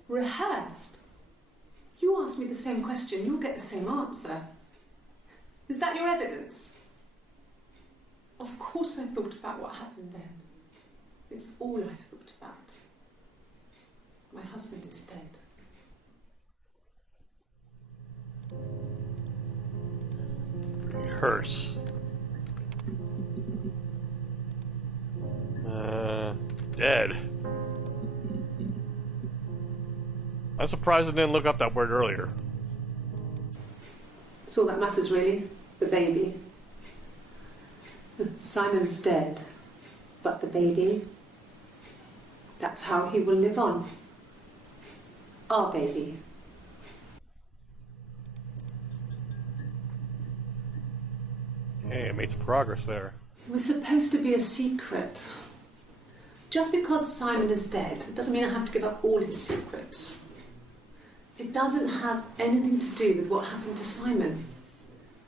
Rehearsed? You ask me the same question, you'll get the same answer. Is that your evidence? Of course I thought about what happened then. It's all I've thought about. My husband is dead. Rehearse. Dead. I'm surprised I didn't look up that word earlier. That's all that matters really, the baby. Simon's dead, but the baby, that's how he will live on. Our baby. Hey, I made some progress there. It was supposed to be a secret. Just because Simon is dead doesn't mean I have to give up all his secrets. It doesn't have anything to do with what happened to Simon.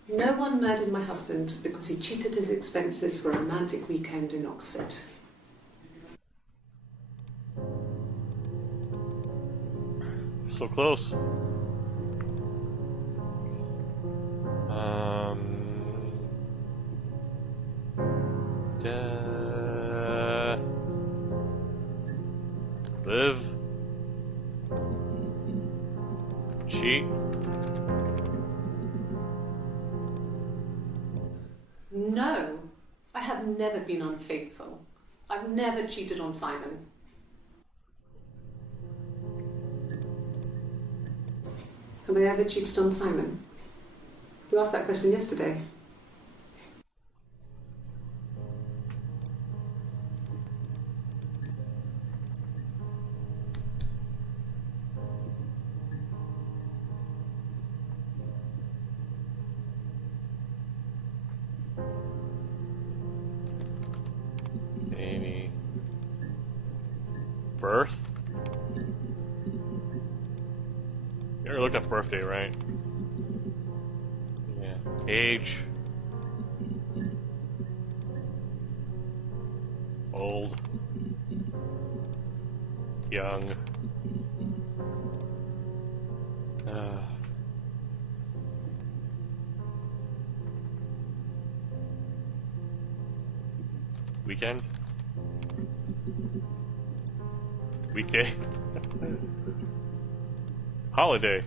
No one murdered my husband because he cheated his expenses for a romantic weekend in Oxford. So close. Live. Cheat. No, I have never been unfaithful. I've never cheated on Simon. Have I ever cheated on Simon? You asked that question yesterday. Amy. Birth? You ever looked up birthday, right? Yeah. Age. Old. Young. Weekend? Weekday? Holiday?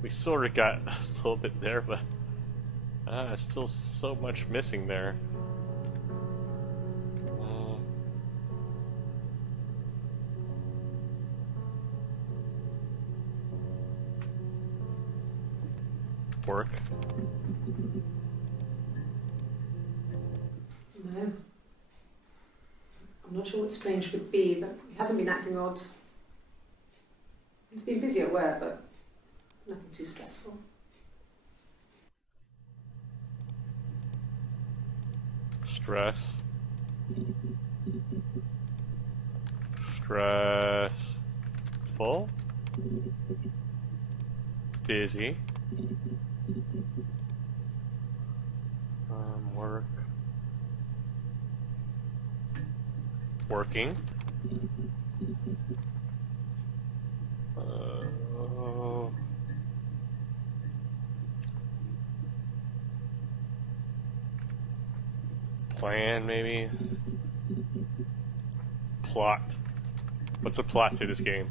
We sort of got a little bit there, but still so much missing there. Work. No. I'm not sure what strange would be, but he hasn't been acting odd. He's been busy at work, but nothing too stressful. Stress. Stressful. Busy. Work. Working. Plan, maybe. Plot. What's the plot to this game?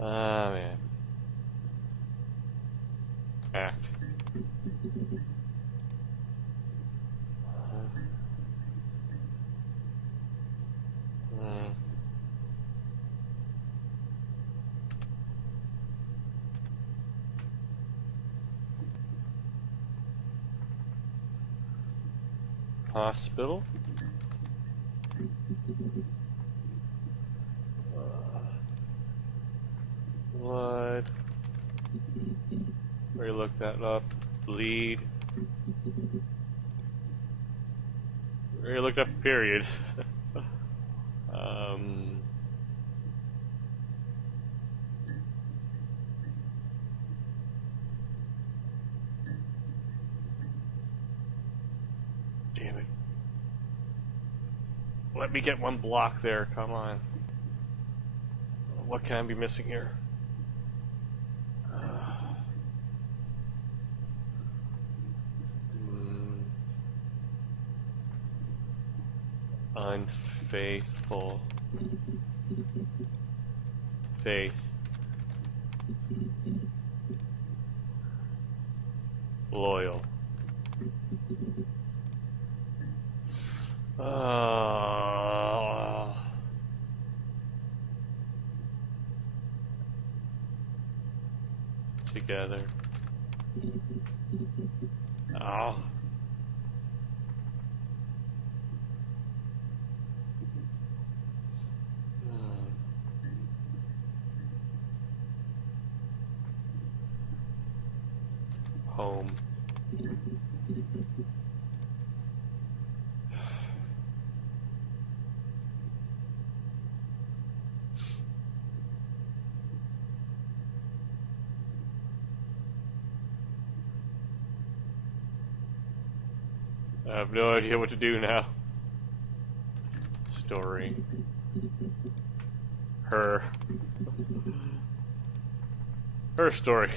Ah, man. Act. Hospital. Blood. Where you look that up? Bleed. Where you looked up period. Damn it. Let me get one block there, come on. What can I be missing here? Unfaithful. Faith. Loyal. Together. Oh. Home. I have no idea what to do now. story. Her story.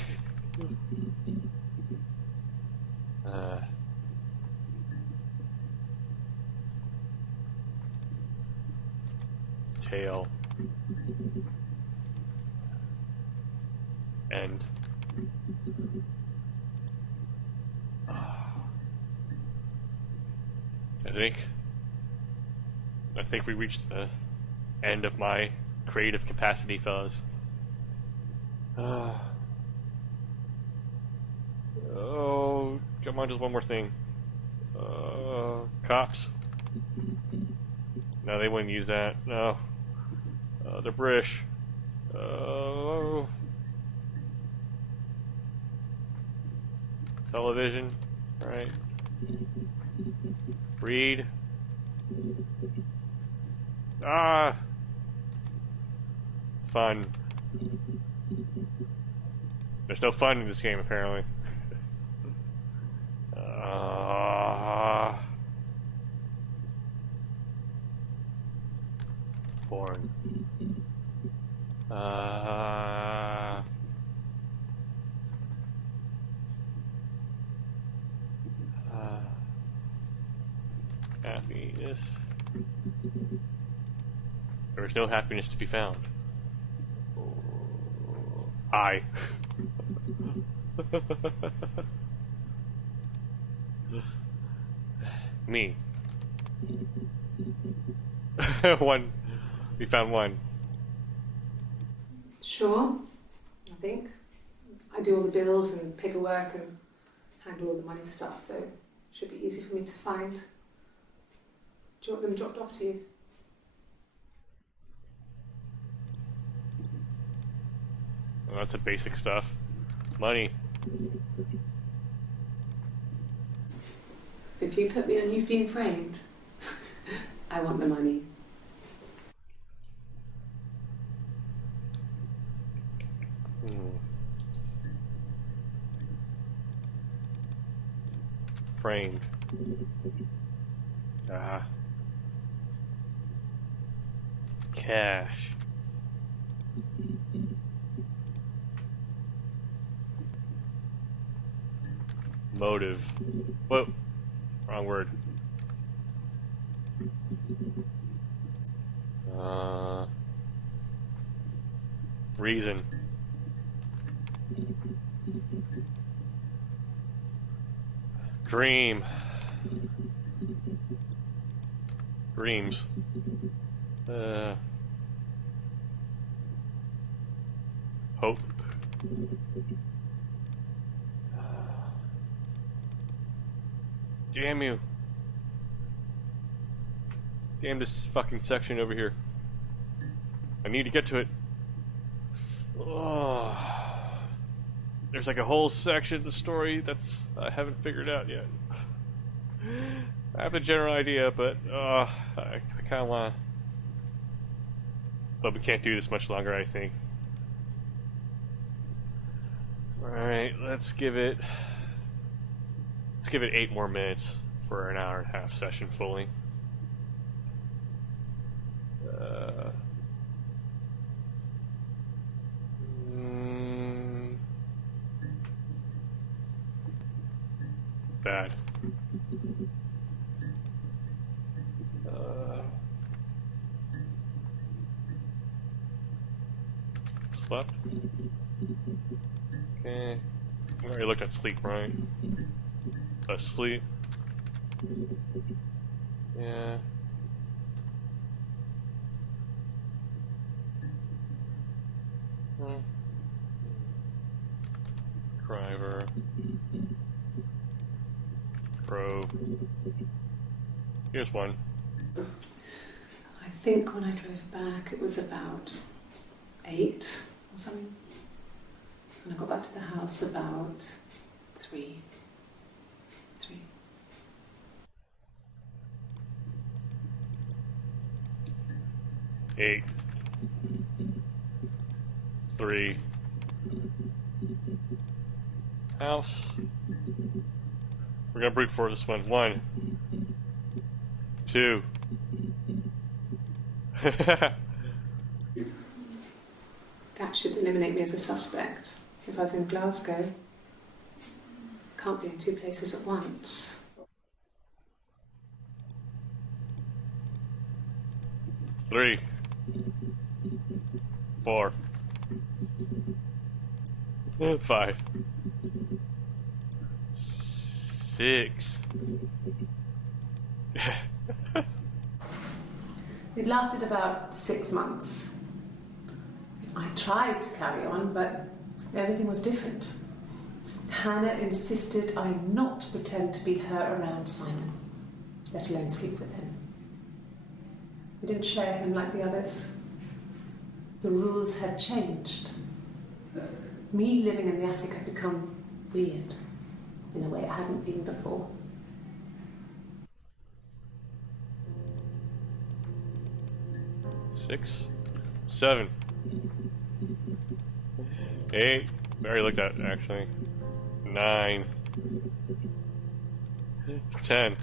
Tale. End. I think we reached the end of my creative capacity, fellas. Oh, come on, just one more thing. Cops. No, they wouldn't use that. No. They're British. Television. Right. Read. Fun. There's no fun in this game, apparently. Born. Happiness. There is no happiness to be found. I. Me. One. We found one. Sure, I think. I do all the bills and paperwork and handle all the money stuff, so it should be easy for me to find. Do you want them dropped off to you? Well, that's the basic stuff. Money. If you put me on You've Been Framed, I want the money. Framed. Cash. Motive. Whoa. Wrong word. Reason. Dream. Dreams. Hope. Damn you. Damn this fucking section over here. I need to get to it. Oh. There's like a whole section of the story that's I haven't figured out yet. I have a general idea, but I kind of want to. But we can't do this much longer, I think. Alright, let's give it 8 more minutes for an hour and a half session fully. Bad. Slept. Okay. I already looked at sleep, right? Asleep. Yeah. Driver. Probe. Here's one. I think when I drove back it was about 8 or something. And I got back to the house about 3. 8. 3. House. We're gonna brute for this one. 1, 2, That should eliminate me as a suspect. If I was in Glasgow, can't be in two places at once. Three. 4. 5. 6. It lasted about 6 months. I tried to carry on, but everything was different. Hannah insisted I not pretend to be her around Simon, let alone sleep with him. We didn't share him like the others. The rules had changed. Me living in the attic had become weird in a way it hadn't been before. 6, 7, 8. I already looked at it, actually. 9, 10,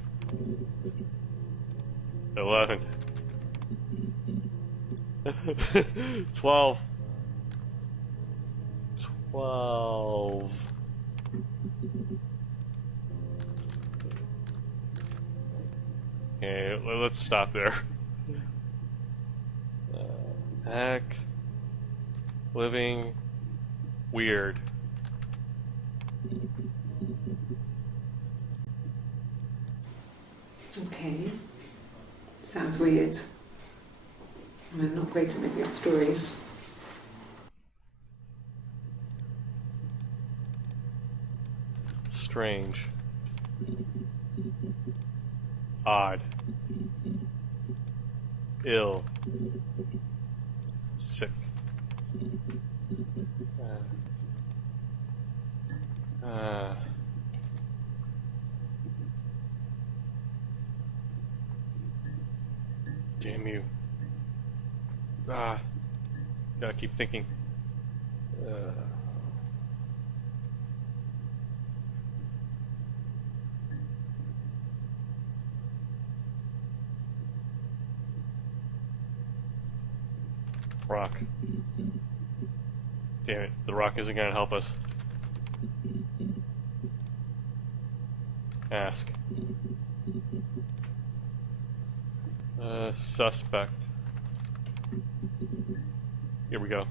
11, 12. 12. Okay, let's stop there. Heck. Living. Weird. Okay. Sounds weird. I'm not great at making up stories. Strange. Odd. Ill. Sick. Damn you. Gotta keep thinking. Rock. Damn it, the rock isn't gonna help us. Ask. Suspect. Here we go.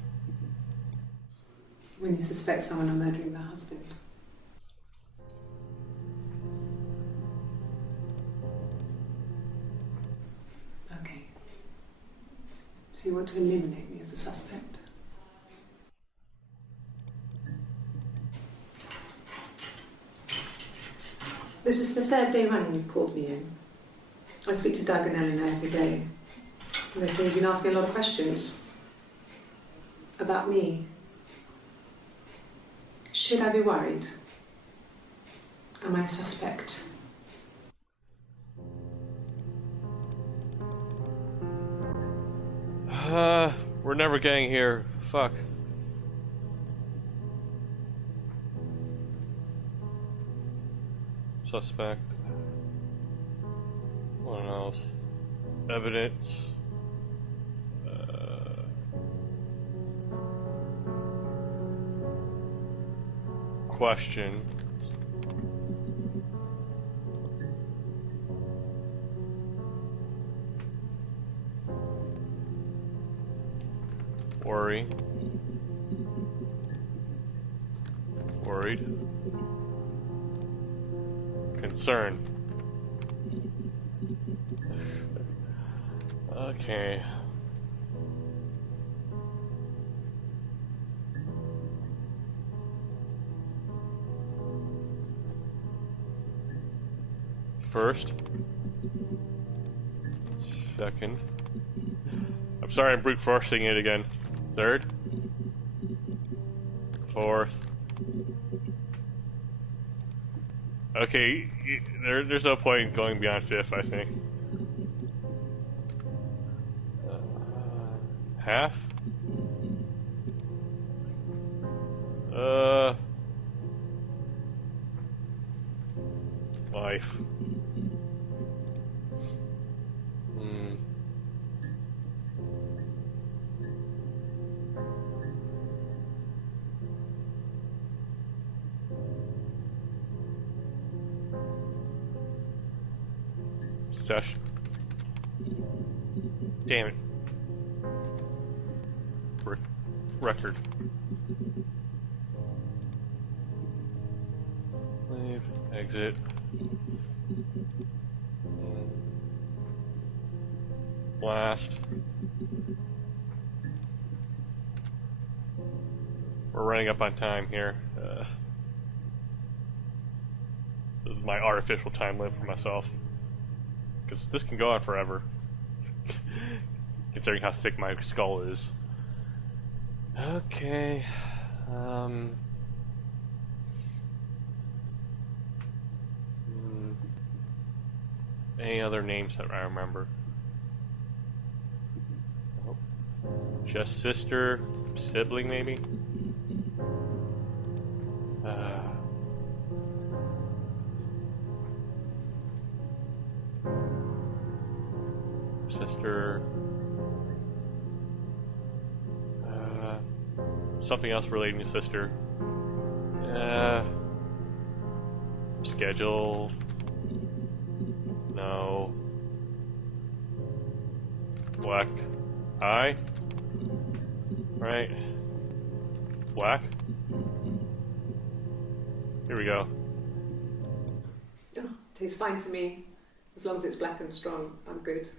When you suspect someone of murdering their husband. Okay. So you want to eliminate me as a suspect? This is the 3rd day running you've called me in. I speak to Doug and Eleanor every day. And they say you've been asking a lot of questions. About me. Should I be worried? Am I a suspect? We're never getting here. Fuck. Suspect. What else? Evidence. Question. Worry. Worried. Concern. Okay. First. Second. I'm sorry I'm brute forcing it again. Third. Fourth. Okay, there's no point in going beyond fifth, I think. Half? Life. session. Damn it. Record. Leave. Exit. Blast. We're running up on time here. This is my artificial time limit for myself. Because this can go on forever. Considering how thick my skull is. Okay. Any other names that I remember? Nope. Just sister, sibling maybe? Sister. Something else relating to sister. Schedule. No. Black eye. Right. Black. Here we go. Yeah, tastes fine to me. As long as it's black and strong, I'm good.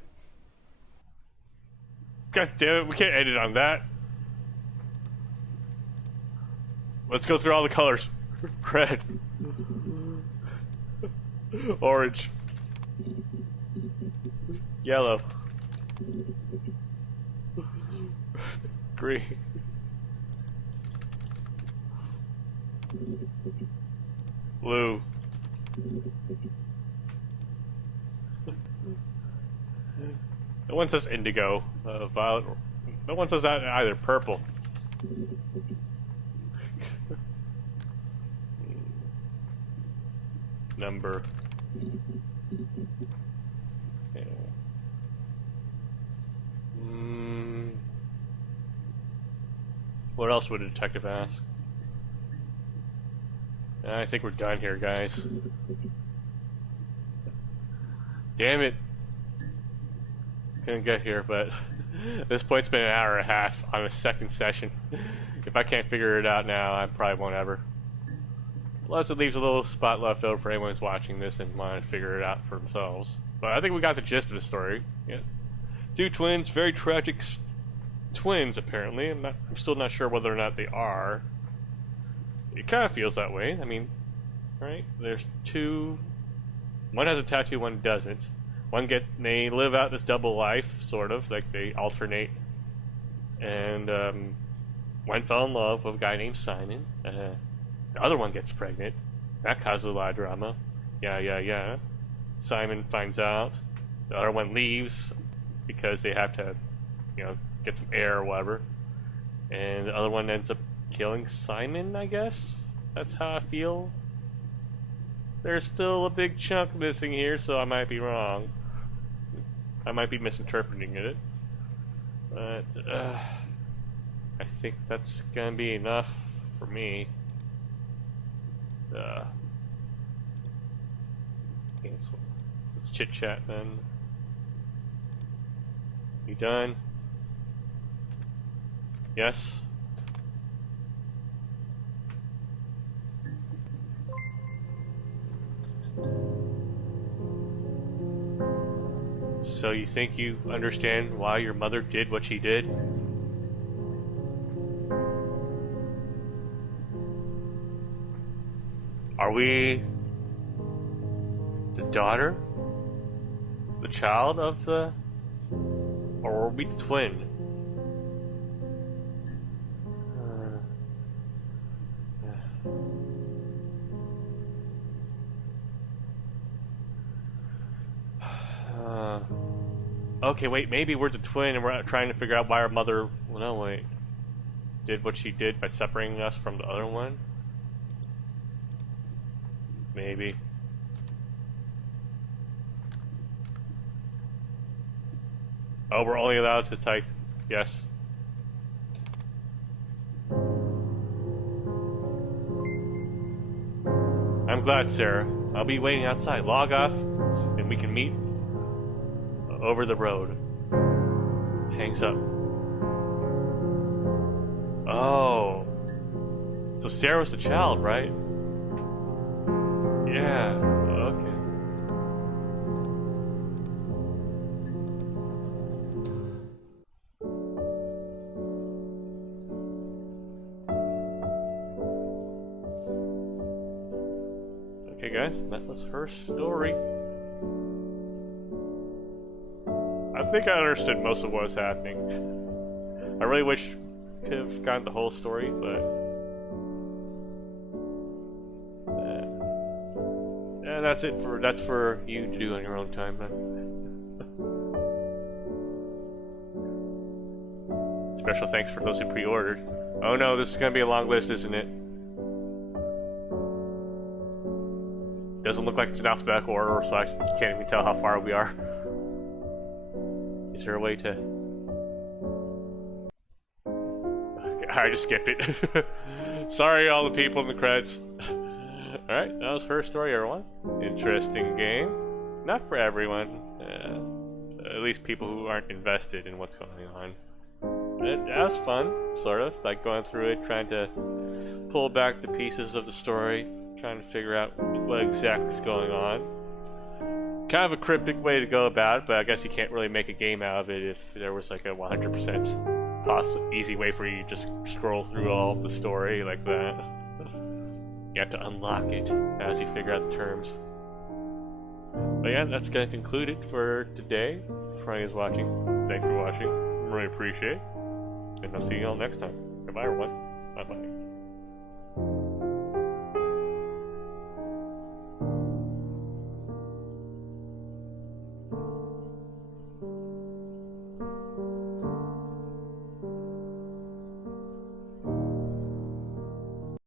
God damn it, we can't edit on that. Let's go through all the colors. Red. Orange. Yellow. Green. Blue. No one says indigo. Violet. No one says that either. Purple. Number. Okay. What else would a detective ask? I think we're done here, guys. Damn it. Couldn't get here, but this point's been an hour and a half on a second session. If I can't figure it out now, I probably won't ever. Plus, it leaves a little spot left over for anyone who's watching this and want to figure it out for themselves. But I think we got the gist of the story. Yeah. Two twins, very tragic twins, apparently. I'm still not sure whether or not they are. It kind of feels that way. I mean, right? There's two. One has a tattoo, one doesn't. They live out this double life, sort of, like they alternate. And one fell in love with a guy named Simon. The other one gets pregnant. That causes a lot of drama. Yeah. Simon finds out. The other one leaves because they have to, get some air or whatever. And the other one ends up killing Simon, I guess? That's how I feel. There's still a big chunk missing here, so I might be wrong. I might be misinterpreting it. But, I think that's gonna be enough for me. Let's chit chat then. You done? Yes? So you think you understand why your mother did what she did? Are we the daughter? The child of the... Or are we the twin? Okay, wait, maybe we're the twin and we're trying to figure out why our mother... Well, no, wait. Did what she did by separating us from the other one? Maybe. Oh, we're only allowed to type yes. I'm glad, Sarah. I'll be waiting outside. Log off and we can meet over the road. Hangs up. Oh. So Sarah was the child, right? Yeah, okay. Okay guys, that was her story. I think I understood most of what was happening. I really wish I could have gotten the whole story, but yeah, that's for you to do on your own time, man. Special thanks for those who pre-ordered. Oh no, this is gonna be a long list, isn't it? Doesn't look like it's an alphabetical order, so I can't even tell how far we are. Is there a way to... Okay, I just skip it. Sorry all the people in the credits. Alright, that was her story, everyone. Interesting game. Not for everyone. At least people who aren't invested in what's going on. It was fun, sort of. Like going through it, trying to pull back the pieces of the story. Trying to figure out what exactly is going on. Kind of a cryptic way to go about it, but I guess you can't really make a game out of it if there was like a 100% possible easy way for you to just scroll through all the story like that. You have to unlock it as you figure out the terms. But yeah, that's gonna conclude it for today. For anyone who's watching, thank you for watching. I really appreciate it. And I'll see you all next time. Goodbye everyone. Bye bye.